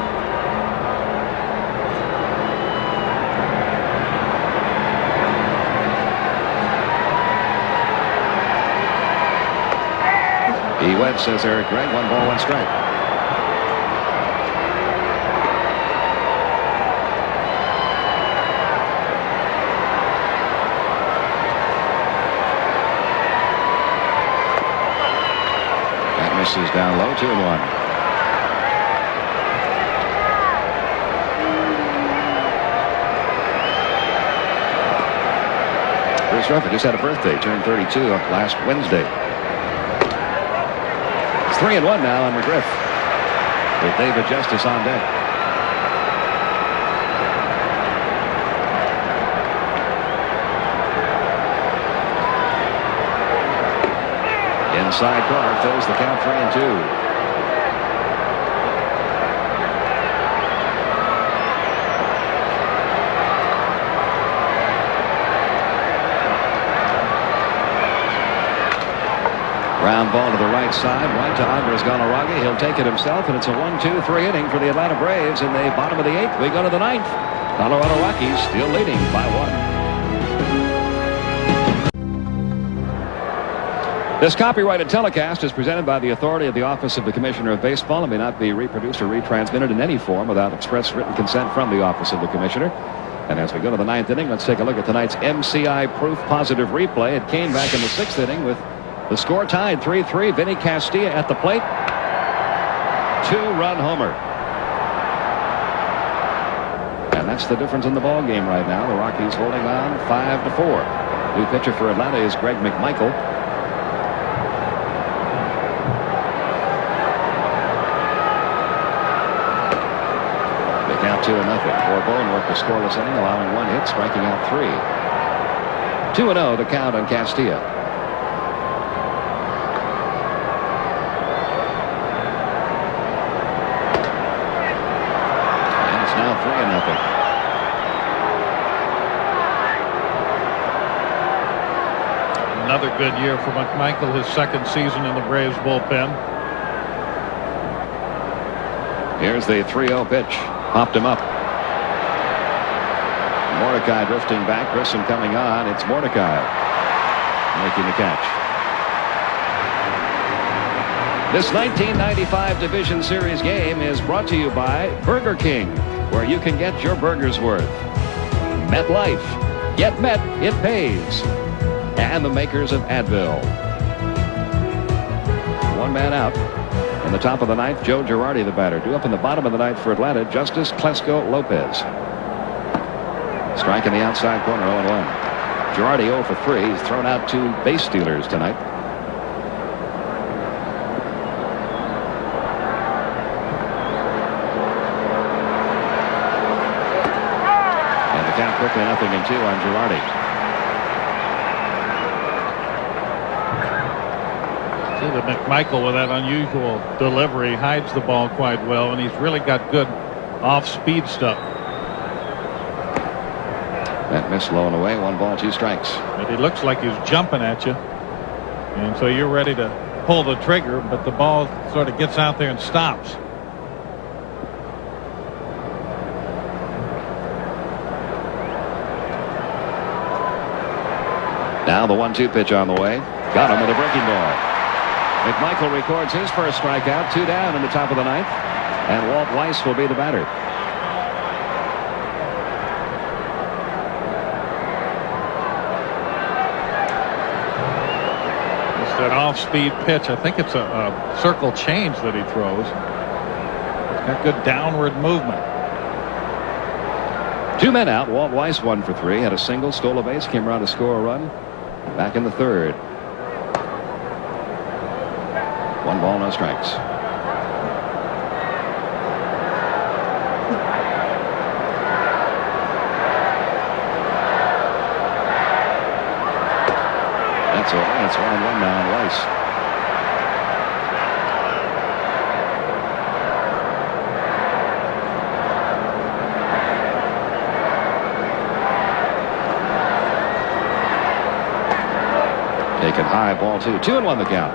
He went, says Eric Gregg. 1 ball, 1 strike. That misses down low. 2-1. Bruce Ruffin just had a birthday, turned 32 last Wednesday. It's 3-1 now on McGriff with David Justice on deck. Inside corner fills the count. 3-2. Ground ball to the right side, right to Andres Galarraga. He'll take it himself, and it's a 1-2-3 inning for the Atlanta Braves. In the bottom of the 8th, we go to the 9th. Colorado Rockies still leading by 1. This copyrighted telecast is presented by the authority of the Office of the Commissioner of Baseball and may not be reproduced or retransmitted in any form without express written consent from the Office of the Commissioner. And as we go to the 9th inning, let's take a look at tonight's MCI-proof positive replay. It came back in the 6th inning with the score tied 3-3. Vinny Castilla at the plate. 2-run homer. And that's the difference in the ball game right now. The Rockies holding on 5-4. New pitcher for Atlanta is Greg McMichael. They count 2-0. Bourboin worked the scoreless inning, allowing 1 hit, striking out 3. 2-0 the count on Castilla. Another good year for McMichael, his 2nd season in the Braves bullpen. Here's the 3-0 pitch. Popped him up. Mordecai drifting back. Grissom coming on. It's Mordecai making the catch. This 1995 Division Series game is brought to you by Burger King, where you can get your burger's worth. MetLife. Get Met, it pays. And the makers of Advil. 1 man out. In the top of the 9th, Joe Girardi, the batter. Due up in the bottom of the 9th for Atlanta, Justice Klesko Lopez. Strike in the outside corner, 0-1. Girardi 0 for 3. He's thrown out 2 base stealers tonight. And the count quickly 0-2 on Girardi. The McMichael, with that unusual delivery, hides the ball quite well, and he's really got good off-speed stuff. That miss low and away. 1 ball, 2 strikes. But he looks like he's jumping at you, and so you're ready to pull the trigger, but the ball sort of gets out there and stops. Now the 1-2 pitch on the way. Got him with a breaking ball. McMichael records his first strikeout. 2 down in the top of the 9th. And Walt Weiss will be the batter. It's that off-speed pitch. I think it's a circle change that he throws. It's got good downward movement. 2 men out. Walt Weiss 1 for 3. Had a single, stole a base, came around to score a run. Back in the 3rd. 1 ball, no strikes. That's all. It's 1-1 now on Weiss. Taken high, ball 2. 2-1 the count.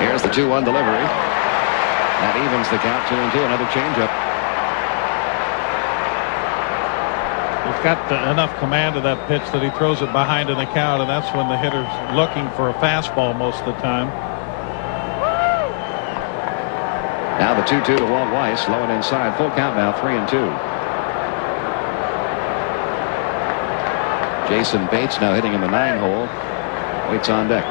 Here's the 2-1 delivery. That evens the count, 2-2. Another changeup. He's got enough command of that pitch that he throws it behind in the count, and that's when the hitter's looking for a fastball most of the time. Now the 2-2 to Walt Weiss, low and inside. Full count now, 3-2. Jason Bates now hitting in the 9-hole. Waits on deck.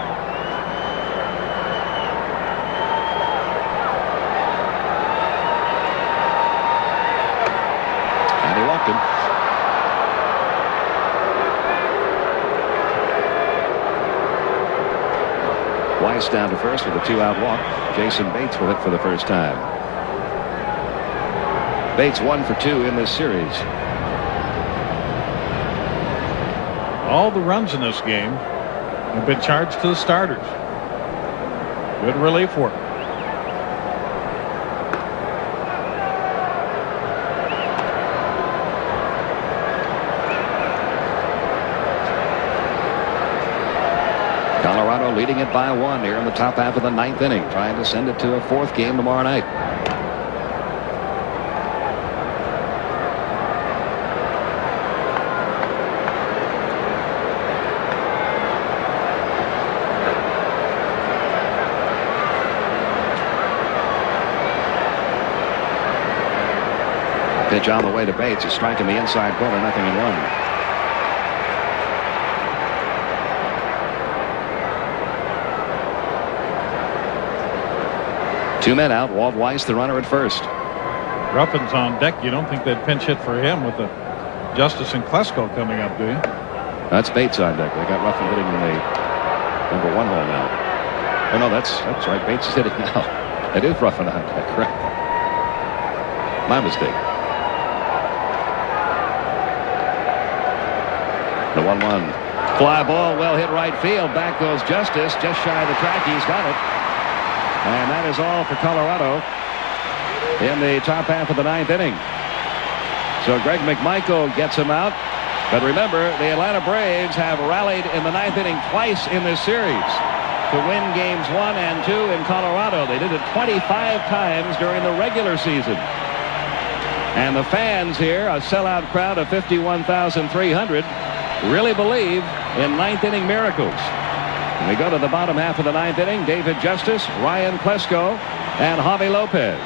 And he walked him. Weiss down to first with a 2-out walk. Jason Bates will hit for the first time. Bates 1 for 2 in this series. All the runs in this game have been charged to the starters. Good relief work. Colorado leading it by 1 here in the top half of the 9th inning, trying to send it to a 4th game tomorrow night. Pitch on the way to Bates. He's striking the inside corner, nothing in 1. Two men out. Walt Weiss, the runner at first. Ruffin's on deck. You don't think they'd pinch hit for him with the Justice and Klesko coming up, do you? That's Bates on deck. They got Ruffin hitting in the number 1 hole now. Oh no, that's right. Bates is hitting now. It is Ruffin on deck, correct? My mistake. The 1-1. Fly ball, well hit right field. Back goes Justice, just shy of the track. He's got it. And that is all for Colorado in the top half of the 9th inning. So Greg McMichael gets him out. But remember, the Atlanta Braves have rallied in the 9th inning twice in this series to win games 1 and 2 in Colorado. They did it 25 times during the regular season. And the fans here, a sellout crowd of 51,300, really believe in 9th inning miracles. And we go to the bottom half of the 9th inning. David Justice, Ryan Klesko, and Javi Lopez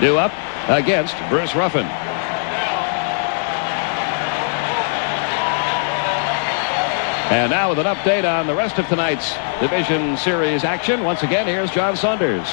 due up against Bruce Ruffin. And now with an update on the rest of tonight's division series action. Once again, here's John Saunders.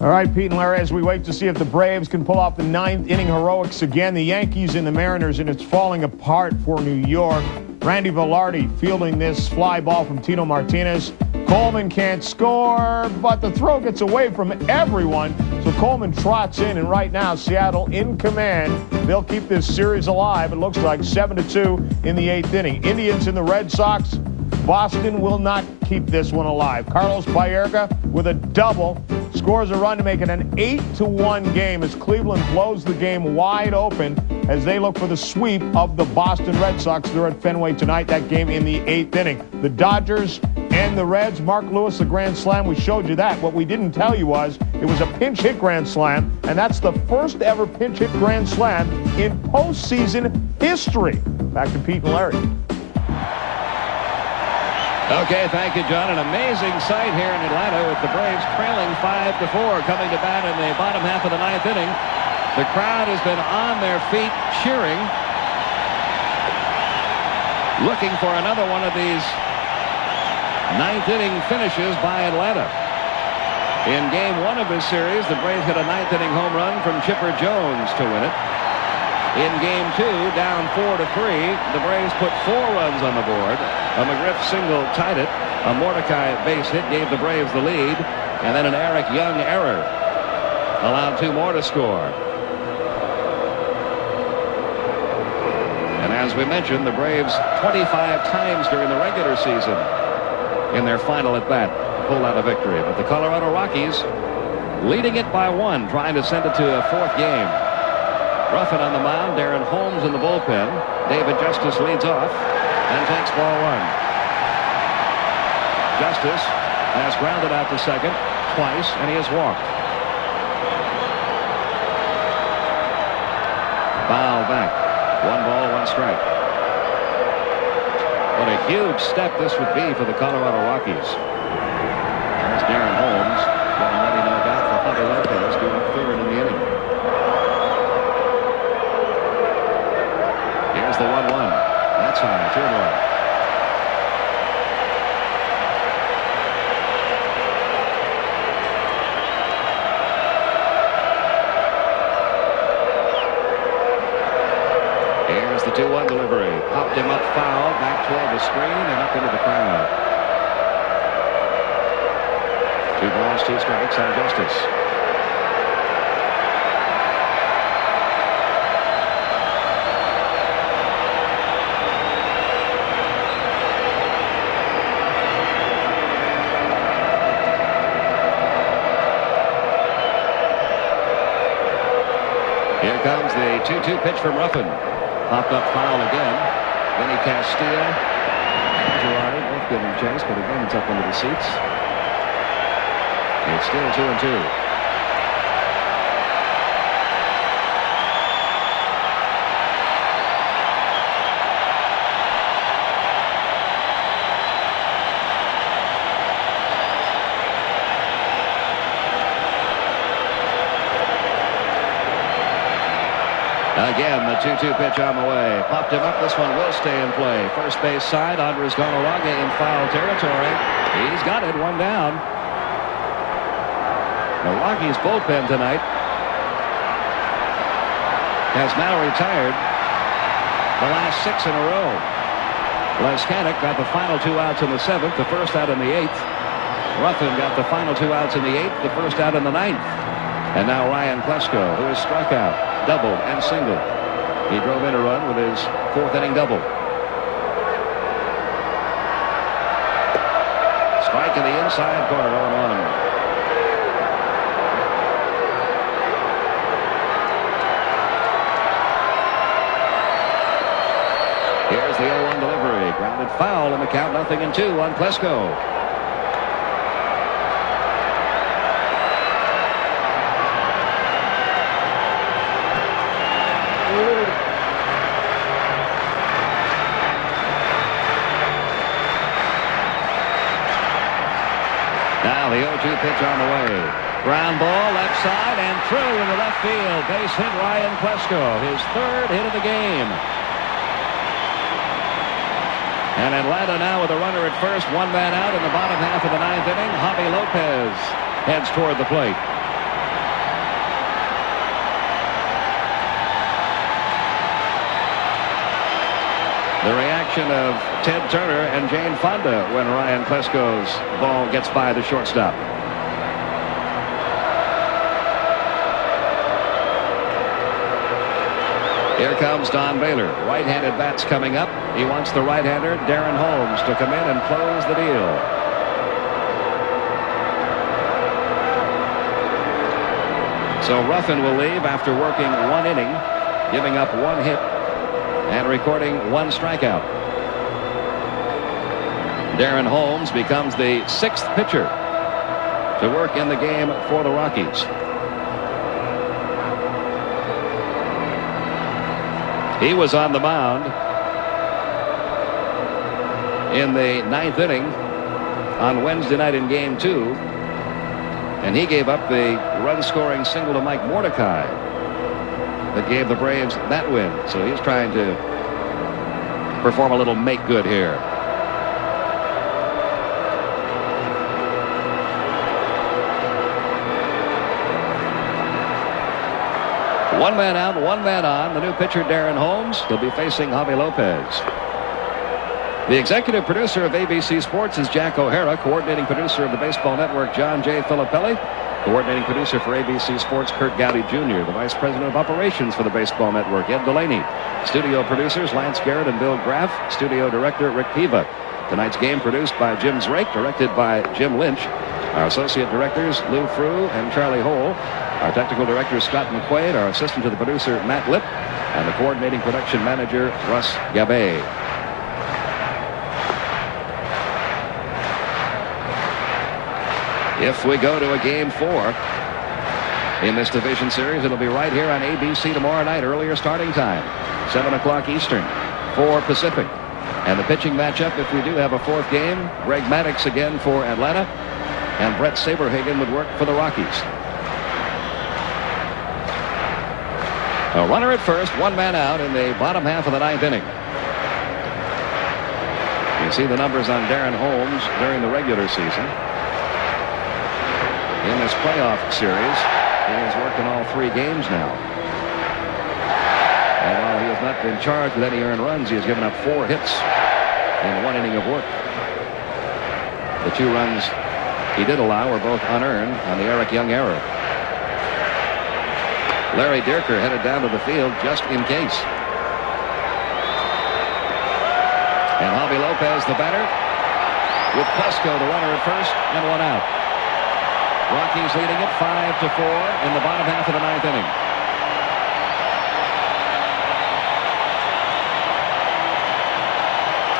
All right, Pete and Larry, as we wait to see if the Braves can pull off the 9th inning heroics again, the Yankees and the Mariners, and it's falling apart for New York. Randy Velarde fielding this fly ball from Tino Martinez. Coleman can't score, but the throw gets away from everyone. So Coleman trots in, and right now Seattle in command. They'll keep this series alive. It looks like 7-2 in the 8th inning. Indians and the Red Sox. Boston will not keep this one alive. Carlos Baerga with a double scores a run to make it an 8-1 game as Cleveland blows the game wide open as they look for the sweep of the Boston Red Sox. They're at Fenway tonight, that game in the 8th inning. The Dodgers and the Reds, Mark Lewis, the grand slam. We showed you that. What we didn't tell you was it was a pinch hit grand slam, and that's the first ever pinch hit grand slam in postseason history. Back to Pete and Larry. Okay, thank you, John. An amazing sight here in Atlanta with the Braves trailing 5-4, coming to bat in the bottom half of the 9th inning. The crowd has been on their feet cheering, looking for another one of these 9th inning finishes by Atlanta. In game 1 of this series, the Braves hit a 9th inning home run from Chipper Jones to win it. In game 2, down 4-3, the Braves put 4 runs on the board. A McGriff single tied it. A Mordecai base hit gave the Braves the lead. And then an Eric Young error allowed 2 more to score. And as we mentioned, the Braves 25 times during the regular season in their final at bat pulled out a victory. But the Colorado Rockies leading it by 1, trying to send it to a 4th game. Ruffin on the mound, Darren Holmes in the bullpen. David Justice leads off and takes ball 1. Justice has grounded out to second twice, and he has walked. Foul back. 1 ball, 1 strike. What a huge step this would be for the Colorado Rockies. There's Darren Holmes getting ready, no doubt, for Javi Lopez due up 3rd in the inning. Here's the 1-1. That's high. 2-1. Here's the 2-1 delivery. Popped him up foul, back toward the screen and up into the crowd. 2 balls, 2 strikes on Justice. Here comes the 2-2 pitch from Ruffin. Popped up foul again. Vinny Castilla and Girardi both giving chase, but again it's up into the seats. It's still 2-2. Again, the 2-2 pitch on the way. Popped him up. This one will stay in play. First base side. Andres Galarraga in foul territory. He's got it. 1 down. The Rockies bullpen tonight has now retired the last 6 in a row. Leskanic got the final 2 outs in the 7th, the first out in the 8th. Ruffin got the final 2 outs in the 8th, the first out in the 9th. And now Ryan Klesko, who has struck out, doubled and singled. He drove in a run with his 4th inning double. Strike in the inside corner, 0-1. Here's the 0-1 delivery. Grounded foul in the count, 0-2 on Klesko. Now the 0-2 pitch on the way. Ground ball left side and through into left field. Base hit Ryan Klesko, his 3rd hit of the game. And Atlanta now with a runner at first, 1 man out in the bottom half of the 9th inning. Javi Lopez heads toward the plate. The reaction of Ted Turner and Jane Fonda when Ryan Klesko's ball gets by the shortstop. Here comes Don Baylor. Right-handed bats coming up. He wants the right-hander Darren Holmes to come in and close the deal. So Ruffin will leave after working 1 inning, giving up 1 hit and recording 1 strikeout. Darren Holmes becomes the 6th pitcher to work in the game for the Rockies. He was on the mound in the 9th inning on Wednesday night in Game 2, and he gave up the run-scoring single to Mike Mordecai that gave the Braves that win. So he's trying to perform a little make-good here. One man out, 1 man on. The new pitcher, Darren Holmes, will be facing Javi Lopez. The executive producer of ABC Sports is Jack O'Hara. Coordinating producer of the Baseball Network, John J. Filippelli. Coordinating producer for ABC Sports, Kurt Gowdy Jr. The Vice President of Operations for the Baseball Network, Ed Delaney. Studio producers, Lance Garrett and Bill Graff. Studio director, Rick Piva. Tonight's game produced by Jim Zrake, directed by Jim Lynch. Our associate directors, Lou Frew and Charlie Hole. Our technical director, Scott McQuaid. Our assistant to the producer, Matt Lipp. And the coordinating production manager, Russ Gabay. If we go to a Game 4, in this division series. It'll be right here on ABC tomorrow night, earlier starting time, 7 o'clock Eastern, 4 Pacific. And the pitching matchup, if we do have a fourth game, Greg Maddux again for Atlanta, and Brett Saberhagen would work for the Rockies. A runner at first, 1 man out in the bottom half of the 9th inning. You see the numbers on Darren Holmes during the regular season. In this playoff series, he has worked in all 3 games now. And while he has not been charged with any earned runs, he has given up 4 hits in 1 inning of work. The 2 runs he did allow were both unearned on the Eric Young error. Larry Dierker headed down to the field just in case. And Javi Lopez, the batter, with Klesko, the runner at first, and 1 out. Rockies leading it 5-4 in the bottom half of the 9th inning.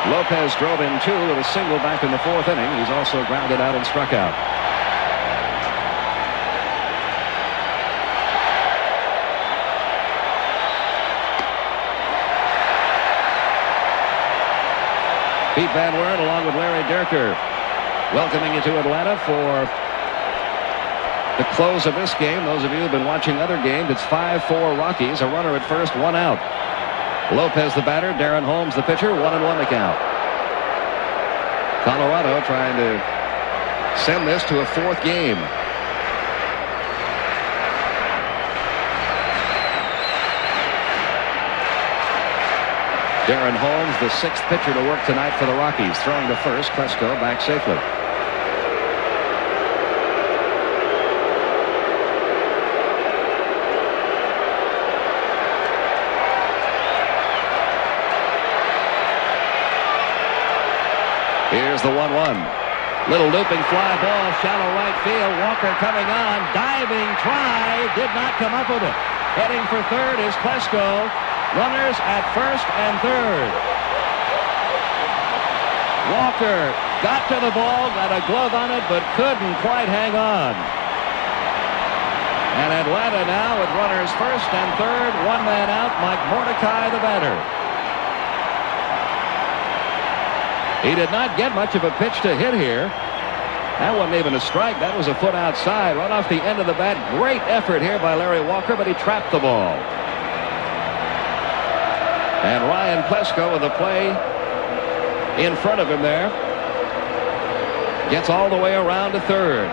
Lopez drove in 2 with a single back in the 4th inning. He's also grounded out and struck out. Pete Van Wert along with Larry Dierker welcoming you to Atlanta for the close of this game. Those of you who have been watching other games, it's 5-4 Rockies. A runner at first, 1 out. Lopez the batter, Darren Holmes the pitcher, 1-1 the count. Colorado trying to send this to a 4th game. Darren Holmes, the 6th pitcher to work tonight for the Rockies, throwing to first. Klesko back safely. Here's the 1-1. Little looping fly ball, shallow right field. Walker coming on, diving try, did not come up with it. Heading for third is Klesko. Runners at first and third. Walker got to the ball, got a glove on it, but couldn't quite hang on. And Atlanta now with runners first and third, 1 man out. Mike Mordecai, the batter. He did not get much of a pitch to hit here. That wasn't even a strike. That was a foot outside, right off the end of the bat. Great effort here by Larry Walker, but he trapped the ball. And Ryan Klesko with the play in front of him there. Gets all the way around to third.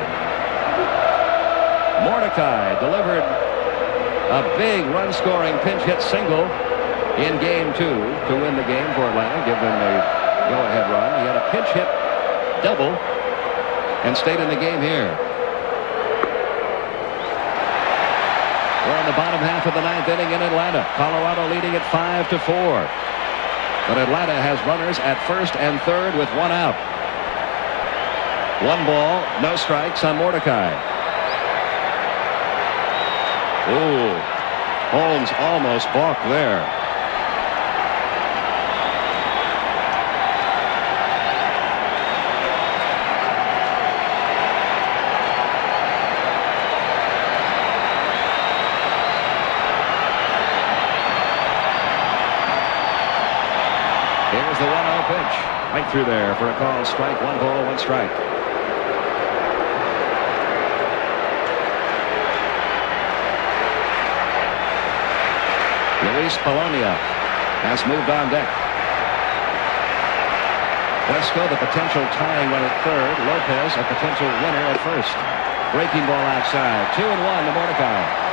Mordecai delivered a big run-scoring pinch hit single in game 2 to win the game for Atlanta, give them a go-ahead run. He had a pinch hit double and stayed in the game here. We're in the bottom half of the 9th inning in Atlanta. Colorado leading it 5-4. But Atlanta has runners at first and third with 1 out. 1 ball, no strikes on Mordecai. Ooh, Holmes almost balked there. Here's the 1-0 pitch. Right through there for a call strike. 1 ball, 1 strike. Luis Polonia has moved on deck. Klesko, the potential tying run at third. Lopez, a potential winner at first. Breaking ball outside. 2-1 to Mordecai.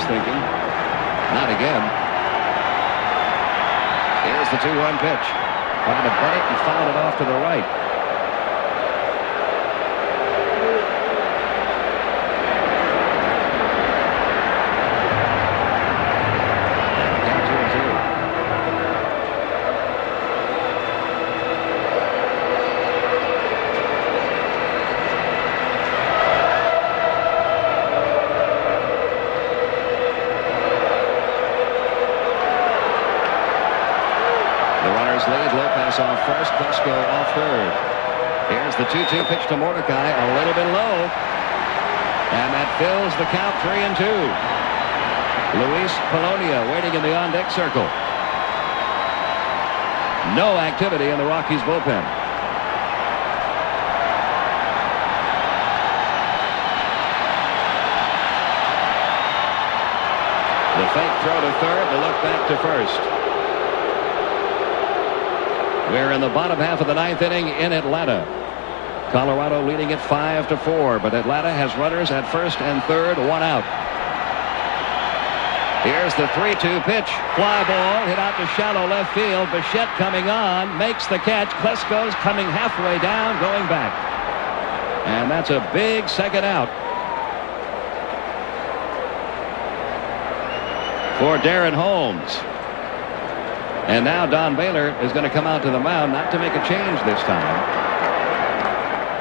Thinking, not again. Here's the 2-1 pitch. Trying to butt it and foul it off to the right. Count 2-2. off first, Klesko off third. Here's the 2-2 pitch to Mordecai, a little bit low. And that fills the count, 3-2. Luis Polonia waiting in the on-deck circle. No activity in the Rockies bullpen. The fake throw to third, the look back to first. We're in the bottom half of the ninth inning in Atlanta. Colorado leading it 5-4, but Atlanta has runners at first and third, one out. Here's the 3-2 pitch. Fly ball hit out to shallow left field. Bichette coming on, makes the catch. Klesko's coming halfway down, going back. And that's a big second out for Darren Holmes. And now Don Baylor is going to come out to the mound, not to make a change this time,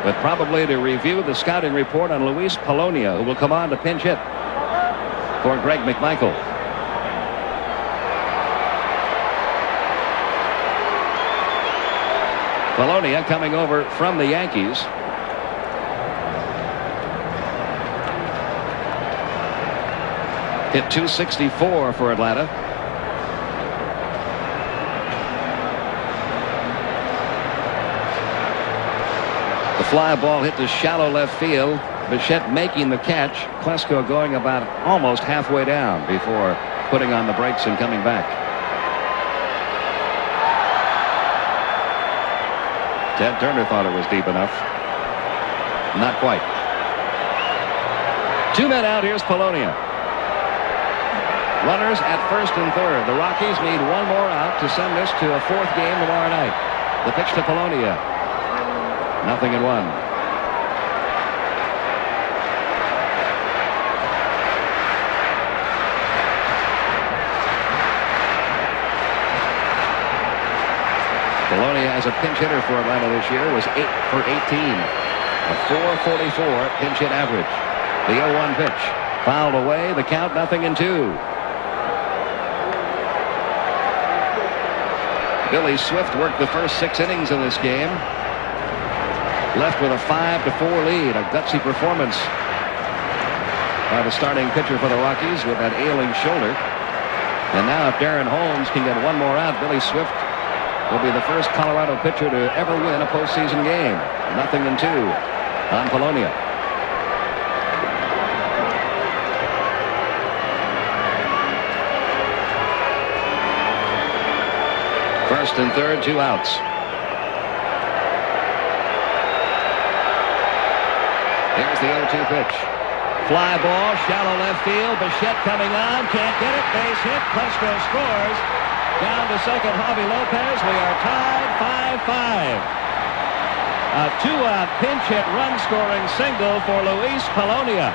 but probably to review the scouting report on Luis Polonia, who will come on to pinch hit for Greg McMichael. Polonia coming over from the Yankees. Hit .264 for Atlanta. The fly ball hit to shallow left field. Bichette making the catch. Klesko going about almost halfway down before putting on the brakes and coming back. Ted Turner thought it was deep enough. Not quite. 2 men out. Here's Polonia. Runners at first and third. The Rockies need one more out to send this to a fourth game tomorrow night. The pitch to Polonia. 0-1. Polonia as a pinch hitter for Atlanta this year was 8 for 18. A .444 pinch hit average. The 0-1 pitch. Fouled away. The count 0-2. Billy Swift worked the first 6 innings of this game. Left with a 5-4 lead. A gutsy performance by the starting pitcher for the Rockies with that ailing shoulder. And now if Darren Holmes can get one more out, Billy Swift will be the first Colorado pitcher to ever win a postseason game. 0-2 on Polonia. First and third, 2 outs. Here's the 0-2 pitch. Fly ball, shallow left field. Bichette coming on, can't get it. Base hit. Klesko scores. Down to second, Javi Lopez. We are tied 5-5. A 2-out pinch hit run scoring single for Luis Polonia.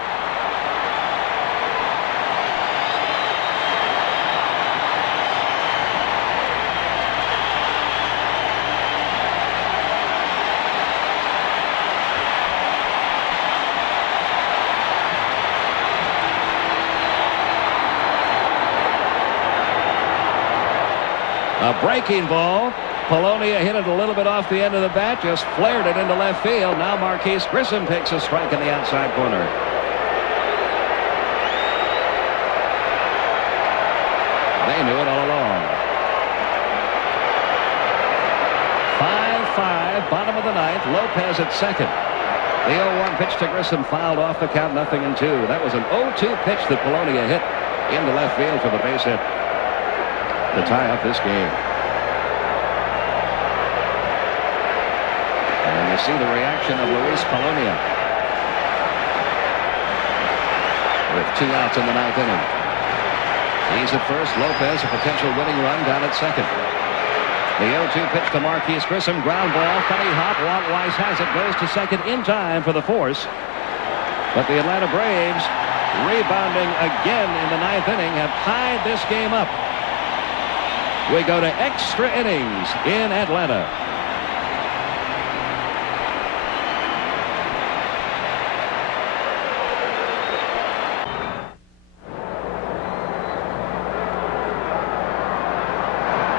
A breaking ball. Polonia hit it a little bit off the end of the bat, just flared it into left field. Now Marquise Grissom takes a strike in the outside corner. They knew it all along. 5-5, bottom of the ninth. Lopez at second. The 0-1 pitch to Grissom fouled off the count, 0-2. That was an 0-2 pitch that Polonia hit into left field for the base hit to tie up this game. And you see the reaction of Luis Polonia with 2 outs in the ninth inning. He's at first. Lopez, a potential winning run, down at second. The 0-2 pitch to Marquise Grissom. Ground ball. Funny hop. Walt Weiss has it. Goes to second in time for the force. But the Atlanta Braves, rebounding again in the ninth inning, have tied this game up. We go to extra innings in Atlanta.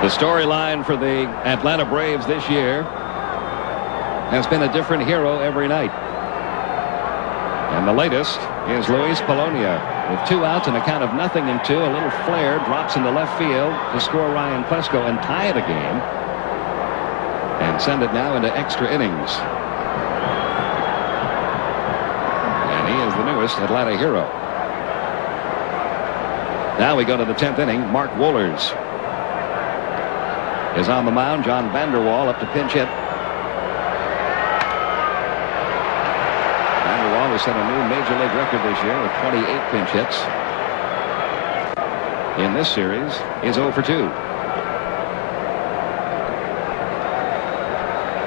The storyline for the Atlanta Braves this year has been a different hero every night. And the latest is Luis Polonia with 2 outs and a count of 0-2. A little flare drops into left field to score Ryan Plesko and tie the game and send it now into extra innings. And he is the newest Atlanta hero. Now we go to the 10th inning. Mark Wohlers is on the mound. John Vanderwall up to pinch hit. Vanderwall has set a new major league record this year with 28 pinch hits. In this series, is 0 for 2.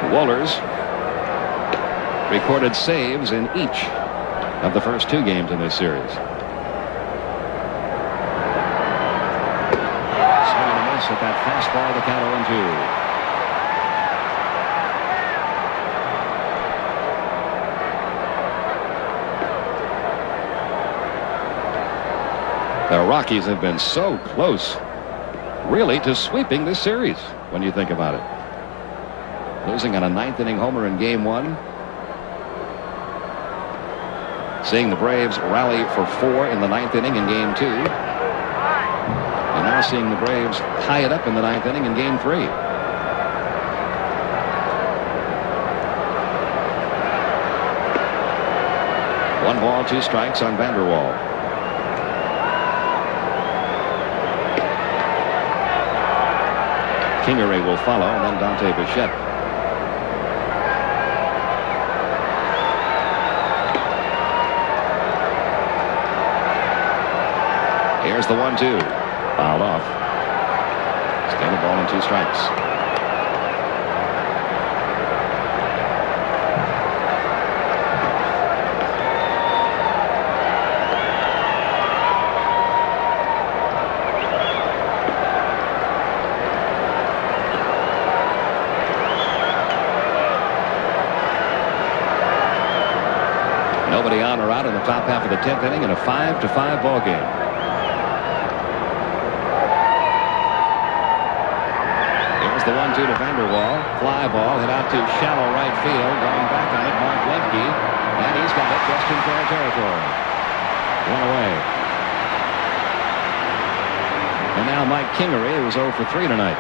Wohlers recorded saves in each of the first 2 games in this series. Swing and a miss at that fastball, the count 0-2. The Rockies have been so close, really, to sweeping this series when you think about it. Losing on a 9th inning homer in game 1. Seeing the Braves rally for 4 in the 9th inning in game 2. And now seeing the Braves tie it up in the 9th inning in game 3. One ball, 2 strikes on Vanderwall. Kingery will follow, and then Dante Bichette. Here's the 1-2. Fouled off. Still a ball and 2 strikes. Nobody on or out in the top half of the 10th inning in a 5-5 ball game. The 1-2 to Vanderwall. Fly ball hit out to shallow right field. Going back on it, Mark Lemke. And he's got it just in fair territory. 1 away. And now Mike Kingery, who's 0 for 3 tonight.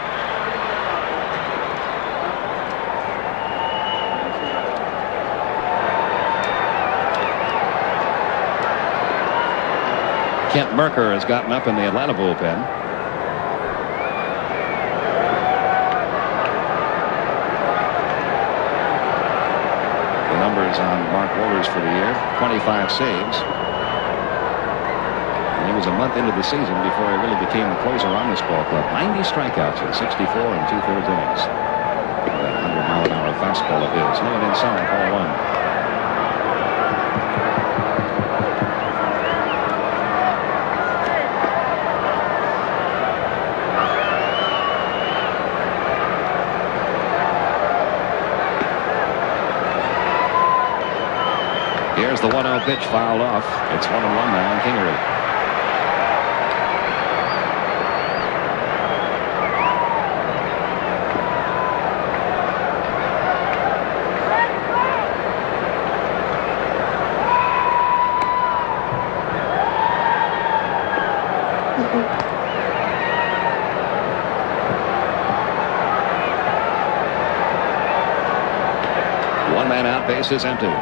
Kent Mercker has gotten up in the Atlanta bullpen. Numbers on Mark Wohlers for the year: 25 saves. And he was a month into the season before he really became the closer on this ball club. 90 strikeouts in 64 2/3 innings. That 100-mile-an-hour fastball of his. No one inside, ball 1. Here's the 1-0 pitch, fouled off. It's 1-1 now on Kingery. One man out, base is empty.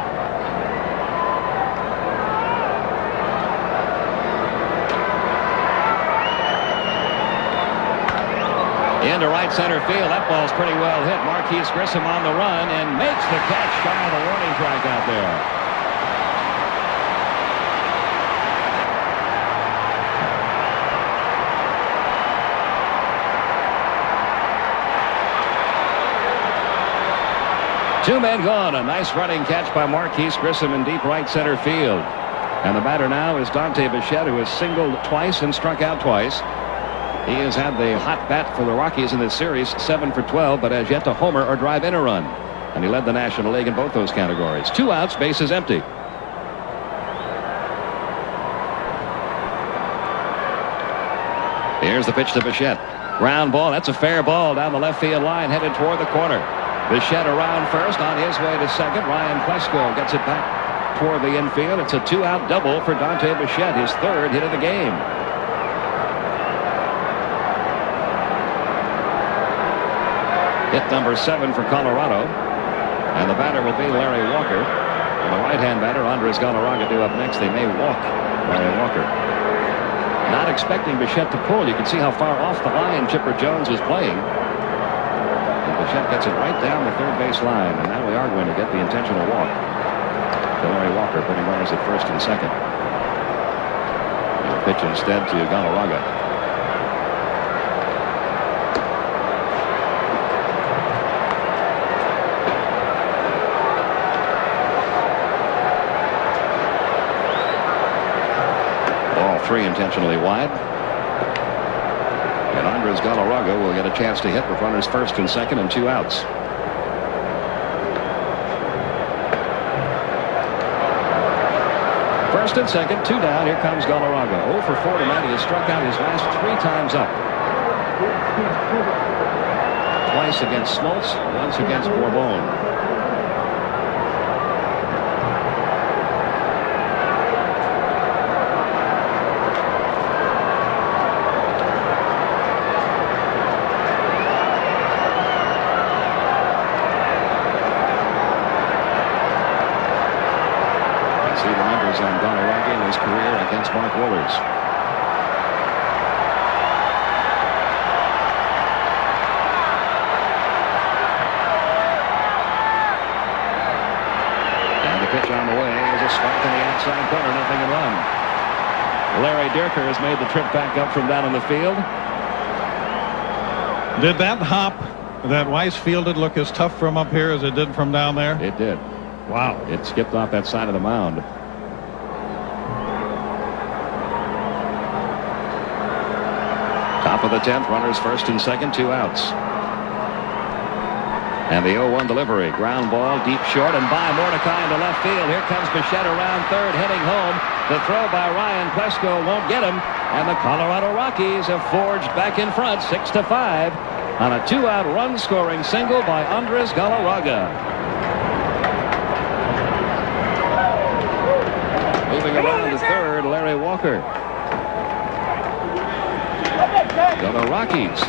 Into right center field. That ball's pretty well hit. Marquise Grissom on the run and makes the catch shy of the warning track out there. Two men gone. A nice running catch by Marquise Grissom in deep right center field. And the batter now is Dante Bichette, who has singled twice and struck out twice. He has had the hot bat for the Rockies in this series, 7 for 12, but has yet to homer or drive in a run. And he led the National League in both those categories. 2 outs, base is empty. Here's the pitch to Bichette. Ground ball. That's a fair ball down the left field line, headed toward the corner. Bichette around first, on his way to second. Ryan Klesko gets it back toward the infield. It's a 2-out double for Dante Bichette, his 3rd hit of the game. Hit number 7 for Colorado. And the batter will be Larry Walker. And the right-hand batter, Andres Galarraga, due up next. They may walk Larry Walker. Not expecting Bichette to pull. You can see how far off the line Chipper Jones was playing. And Bichette gets it right down the third base line. And now we are going to get the intentional walk to Larry Walker, putting runners at first and second. And pitch instead to Galarraga. Three intentionally wide. And Andres Galarraga will get a chance to hit with runners first and second and 2 outs. First and second, 2 down. Here comes Galarraga. 0 for 4 tonight. He has struck out his last 3 times up. Twice against Smoltz, once against Bourbon. On Galarraga in his career against Mark Wohlers. And the pitch on the way is a strike in the outside corner, nothing in run. Larry Dierker has made the trip back up from down in the field. Did that hop that Weiss fielded look as tough from up here as it did from down there? It did. Wow. It skipped off that side of the mound. Top of the 10th, runners first and second, 2 outs. And the 0-1 delivery. Ground ball, deep short, and by Mordecai into left field. Here comes Bichette around third, heading home. The throw by Ryan Klesko won't get him. And the Colorado Rockies have forged back in front, 6-5, on a 2-out run-scoring single by Andres Galarraga. Moving around to third, Larry Walker. So the Rockies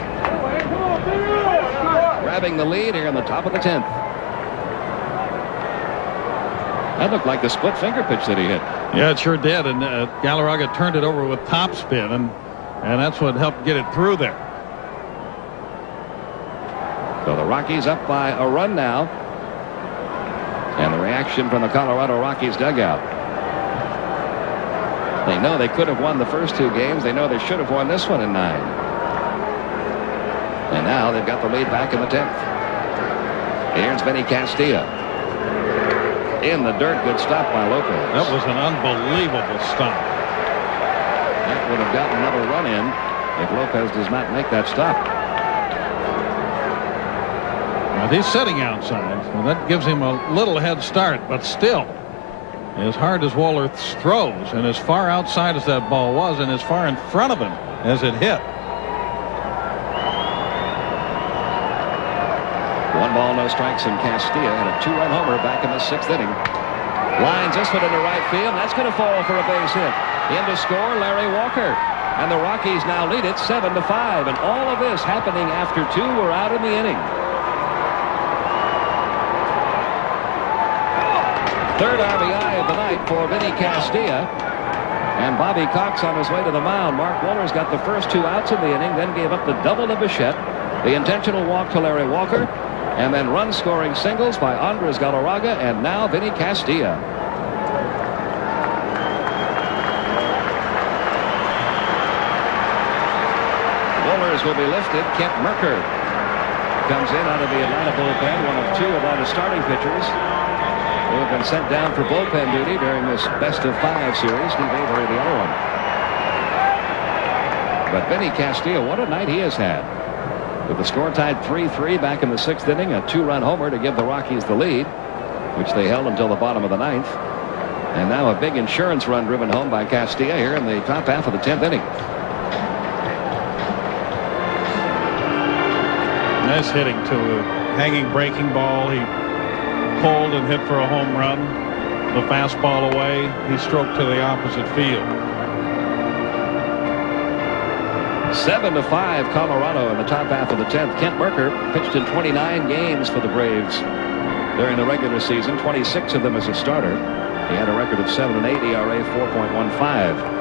grabbing the lead here in the top of the 10th. That looked like the split finger pitch that he hit. Yeah, it sure did. And Galarraga turned it over with topspin, and that's what helped get it through there. So the Rockies up by a run now. And the reaction from the Colorado Rockies dugout. They know they could have won the first 2 games. They know they should have won this one in 9. And now they've got the lead back in the 10th. Here's Vinny Castilla. In the dirt, good stop by Lopez. That was an unbelievable stop. That would have gotten another run in if Lopez does not make that stop. Now he's sitting outside, so that gives him a little head start, but still, as hard as Wohlers throws and as far outside as that ball was and as far in front of him as it hit. 1 ball, no strikes, and Castilla had a 2-run homer back in the 6th inning. Lines this one into right field. That's going to fall for a base hit. In to score, Larry Walker. And the Rockies now lead it 7-5. And all of this happening after 2 were out in the inning. 3rd RBI of the night for Vinny Castilla. And Bobby Cox on his way to the mound. Mark Wohlers got the first 2 outs in the inning, then gave up the double to Bichette, the intentional walk to Larry Walker, and then run-scoring singles by Andres Galarraga, and now Vinny Castilla. Wohlers will be lifted. Kent Merker comes in out of the Atlanta bullpen, one of 2 Atlanta starting pitchers who have been sent down for bullpen duty during this best-of-5 series. Steve Avery, the other one. But Vinny Castilla, what a night he has had. With the score tied 3-3 back in the 6th inning, a 2-run homer to give the Rockies the lead, which they held until the bottom of the 9th. And now a big insurance run driven home by Castilla here in the top half of the 10th inning. Nice hitting too. Hanging breaking ball. He pulled and hit for a home run. The fastball away. He stroked to the opposite field. 7-5 Colorado in the top half of the 10th. Kent Mercker pitched in 29 games for the Braves during the regular season, 26 of them as a starter. He had a record of 7-8, ERA 4.15.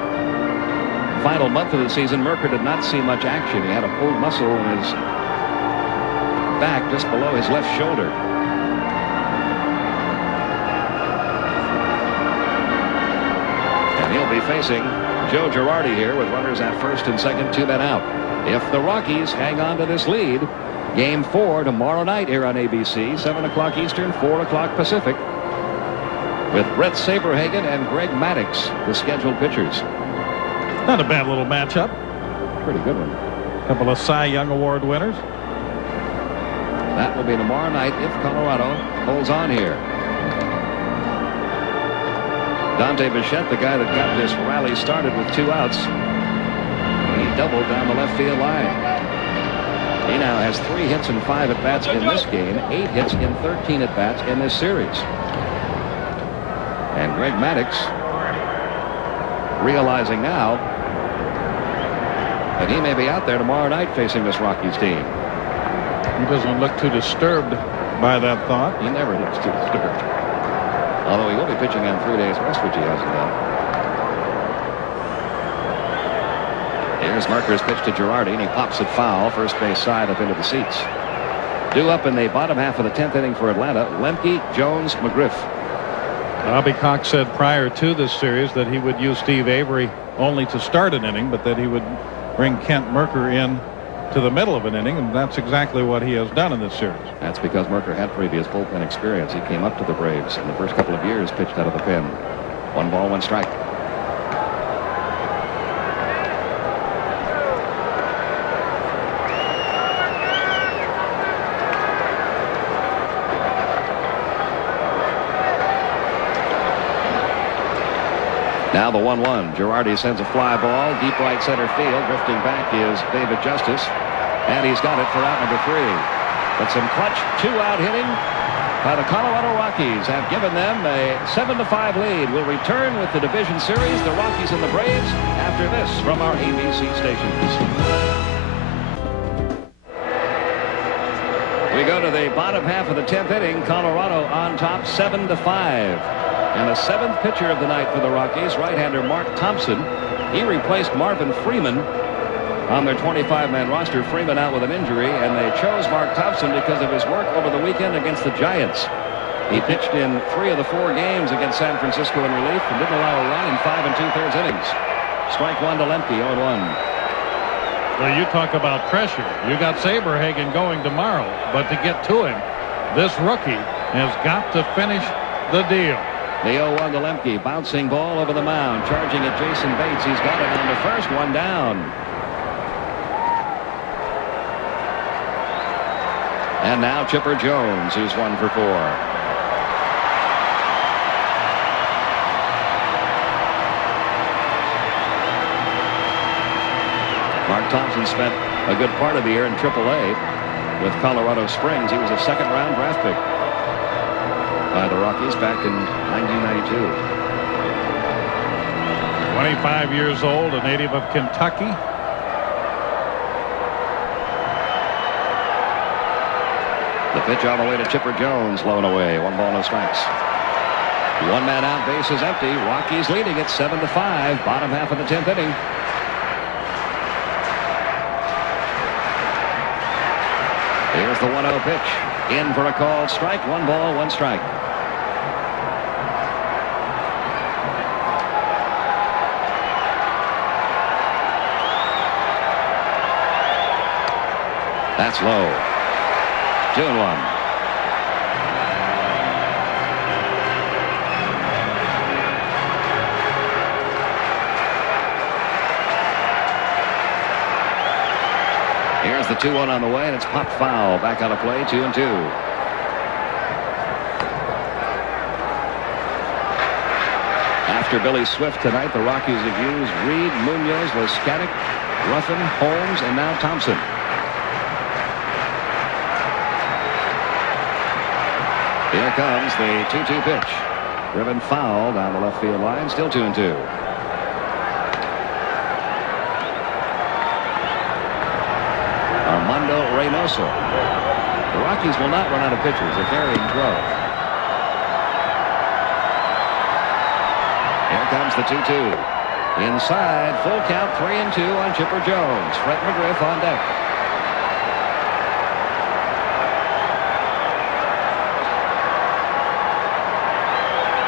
Final month of the season, Mercker did not see much action. He had a pulled muscle in his back just below his left shoulder. And he'll be facing Joe Girardi here with runners at first and second, 2 men out. If the Rockies hang on to this lead, Game 4 tomorrow night here on ABC, 7 o'clock Eastern, 4 o'clock Pacific, with Brett Saberhagen and Greg Maddux, the scheduled pitchers. Not a bad little matchup. Pretty good one. A couple of Cy Young Award winners. That will be tomorrow night if Colorado holds on here. Dante Bichette, the guy that got this rally started with 2 outs. He doubled down the left field line. He now has 3 hits and 5 at-bats in this game, 8 hits in 13 at-bats in this series. And Greg Maddux realizing now that he may be out there tomorrow night facing this Rockies team. He doesn't look too disturbed by that thought. He never looks too disturbed. Although he will be pitching on 3 days rest, which he hasn't done. Here's Merker's pitch to Girardi, and he pops it foul, first base side up into the seats. Due up in the bottom half of the 10th inning for Atlanta, Lemke, Jones, McGriff. Bobby Cox said prior to this series that he would use Steve Avery only to start an inning, but that he would bring Kent Mercker in to the middle of an inning, and that's exactly what he has done in this series. That's because Mercker had previous bullpen experience. He came up to the Braves in the first couple of years, pitched out of the pen. 1 ball, 1 strike. Now the 1-1. Girardi sends a fly ball deep right center field. Drifting back is David Justice, and he's got it for out number 3. But some clutch 2-out hitting by the Colorado Rockies have given them a 7-5 lead. We'll return with the division series, the Rockies and the Braves, after this from our ABC stations. We go to the bottom half of the 10th inning. Colorado on top, 7-5. And the 7th pitcher of the night for the Rockies, right-hander Mark Thompson. He replaced Marvin Freeman on their 25-man roster. Freeman out with an injury, and they chose Mark Thompson because of his work over the weekend against the Giants. He pitched in 3 of the 4 games against San Francisco in relief and didn't allow a run in 5 2/3 innings. Strike 1 to Lemke, 0-1. Well, you talk about pressure. You got Saberhagen going tomorrow, but to get to him, this rookie has got to finish the deal. The 0-1 to Lemke, bouncing ball over the mound, charging at Jason Bates. He's got it on the first, 1 down. And now Chipper Jones, who's 1 for 4. Mark Thompson spent a good part of the year in AAA with Colorado Springs. He was a 2nd-round draft pick by the Rockies back in 1992. 25 years old, a native of Kentucky. The pitch on the way to Chipper Jones, low and away. 1 ball, no strikes. 1 man out, base is empty. Rockies leading it 7-5. Bottom half of the 10th inning. Here's the 1-0 pitch. In for a called strike. 1 ball, 1 strike. That's low. 2-1. Here's the 2-1 on the way, and it's popped foul. Back on the play, 2-2. After Billy Swift tonight, the Rockies have used Reed, Munoz, Leskadic, Ruffin, Holmes, and now Thompson. Here comes the 2-2 pitch. Driven foul down the left field line. Still 2-2. Armando Reynoso. The Rockies will not run out of pitchers. They're carrying 12. Here comes the 2-2. Inside, full count, 3-2 on Chipper Jones. Fred McGriff on deck.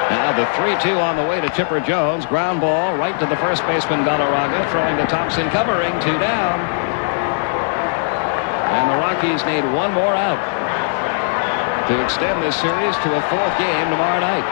Now the 3-2 on the way to Chipper Jones. Ground ball right to the first baseman Galarraga. Throwing to Thompson, covering, 2 down. And the Rockies need 1 more out to extend this series to a 4th game tomorrow night.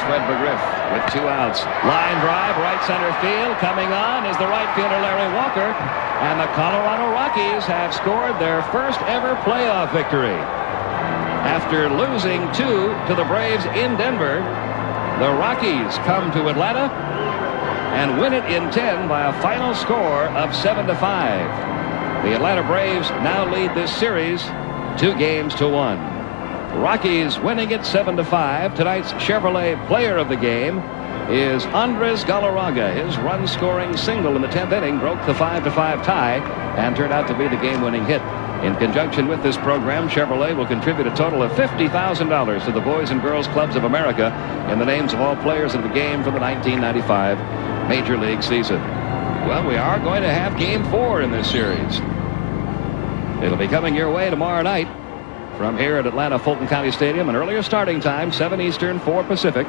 Fred McGriff with 2 outs. Line drive, right center field. Coming on is the right fielder Larry Walker. And the Colorado Rockies have scored their first ever playoff victory. After losing 2 to the Braves in Denver, the Rockies come to Atlanta and win it in 10 by a final score of 7-5. The Atlanta Braves now lead this series 2 games to 1. Rockies winning it 7-5. Tonight's Chevrolet player of the game is Andres Galarraga. His run-scoring single in the 10th inning broke the 5-5 tie and turned out to be the game-winning hit. In conjunction with this program, Chevrolet will contribute a total of $50,000 to the Boys and Girls Clubs of America in the names of all players of the game for the 1995 Major League season. Well, we are going to have Game 4 in this series. It'll be coming your way tomorrow night from here at Atlanta Fulton County Stadium. An earlier starting time, 7 Eastern, 4 Pacific.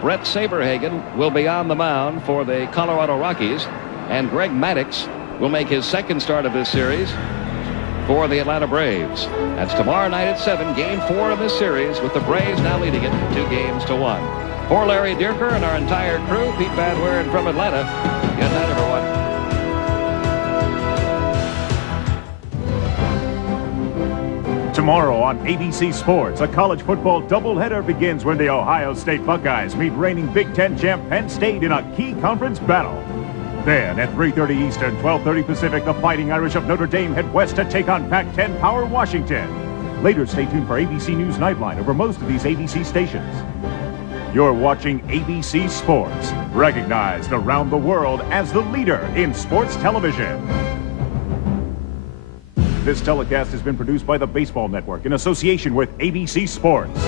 Brett Saberhagen will be on the mound for the Colorado Rockies, and Greg Maddux will make his 2nd start of this series for the Atlanta Braves. That's tomorrow night at 7, Game 4 of this series, with the Braves now leading it 2 games to 1. For Larry Dierker and our entire crew, Pete Van Wieren from Atlanta, good night, everyone. Tomorrow on ABC Sports, a college football doubleheader begins when the Ohio State Buckeyes meet reigning Big Ten champ Penn State in a key conference battle. Then at 3:30 Eastern, 12:30 Pacific, the Fighting Irish of Notre Dame head west to take on Pac-10 power Washington. Later, stay tuned for ABC News Nightline over most of these ABC stations. You're watching ABC Sports, recognized around the world as the leader in sports television. This telecast has been produced by the Baseball Network in association with ABC Sports.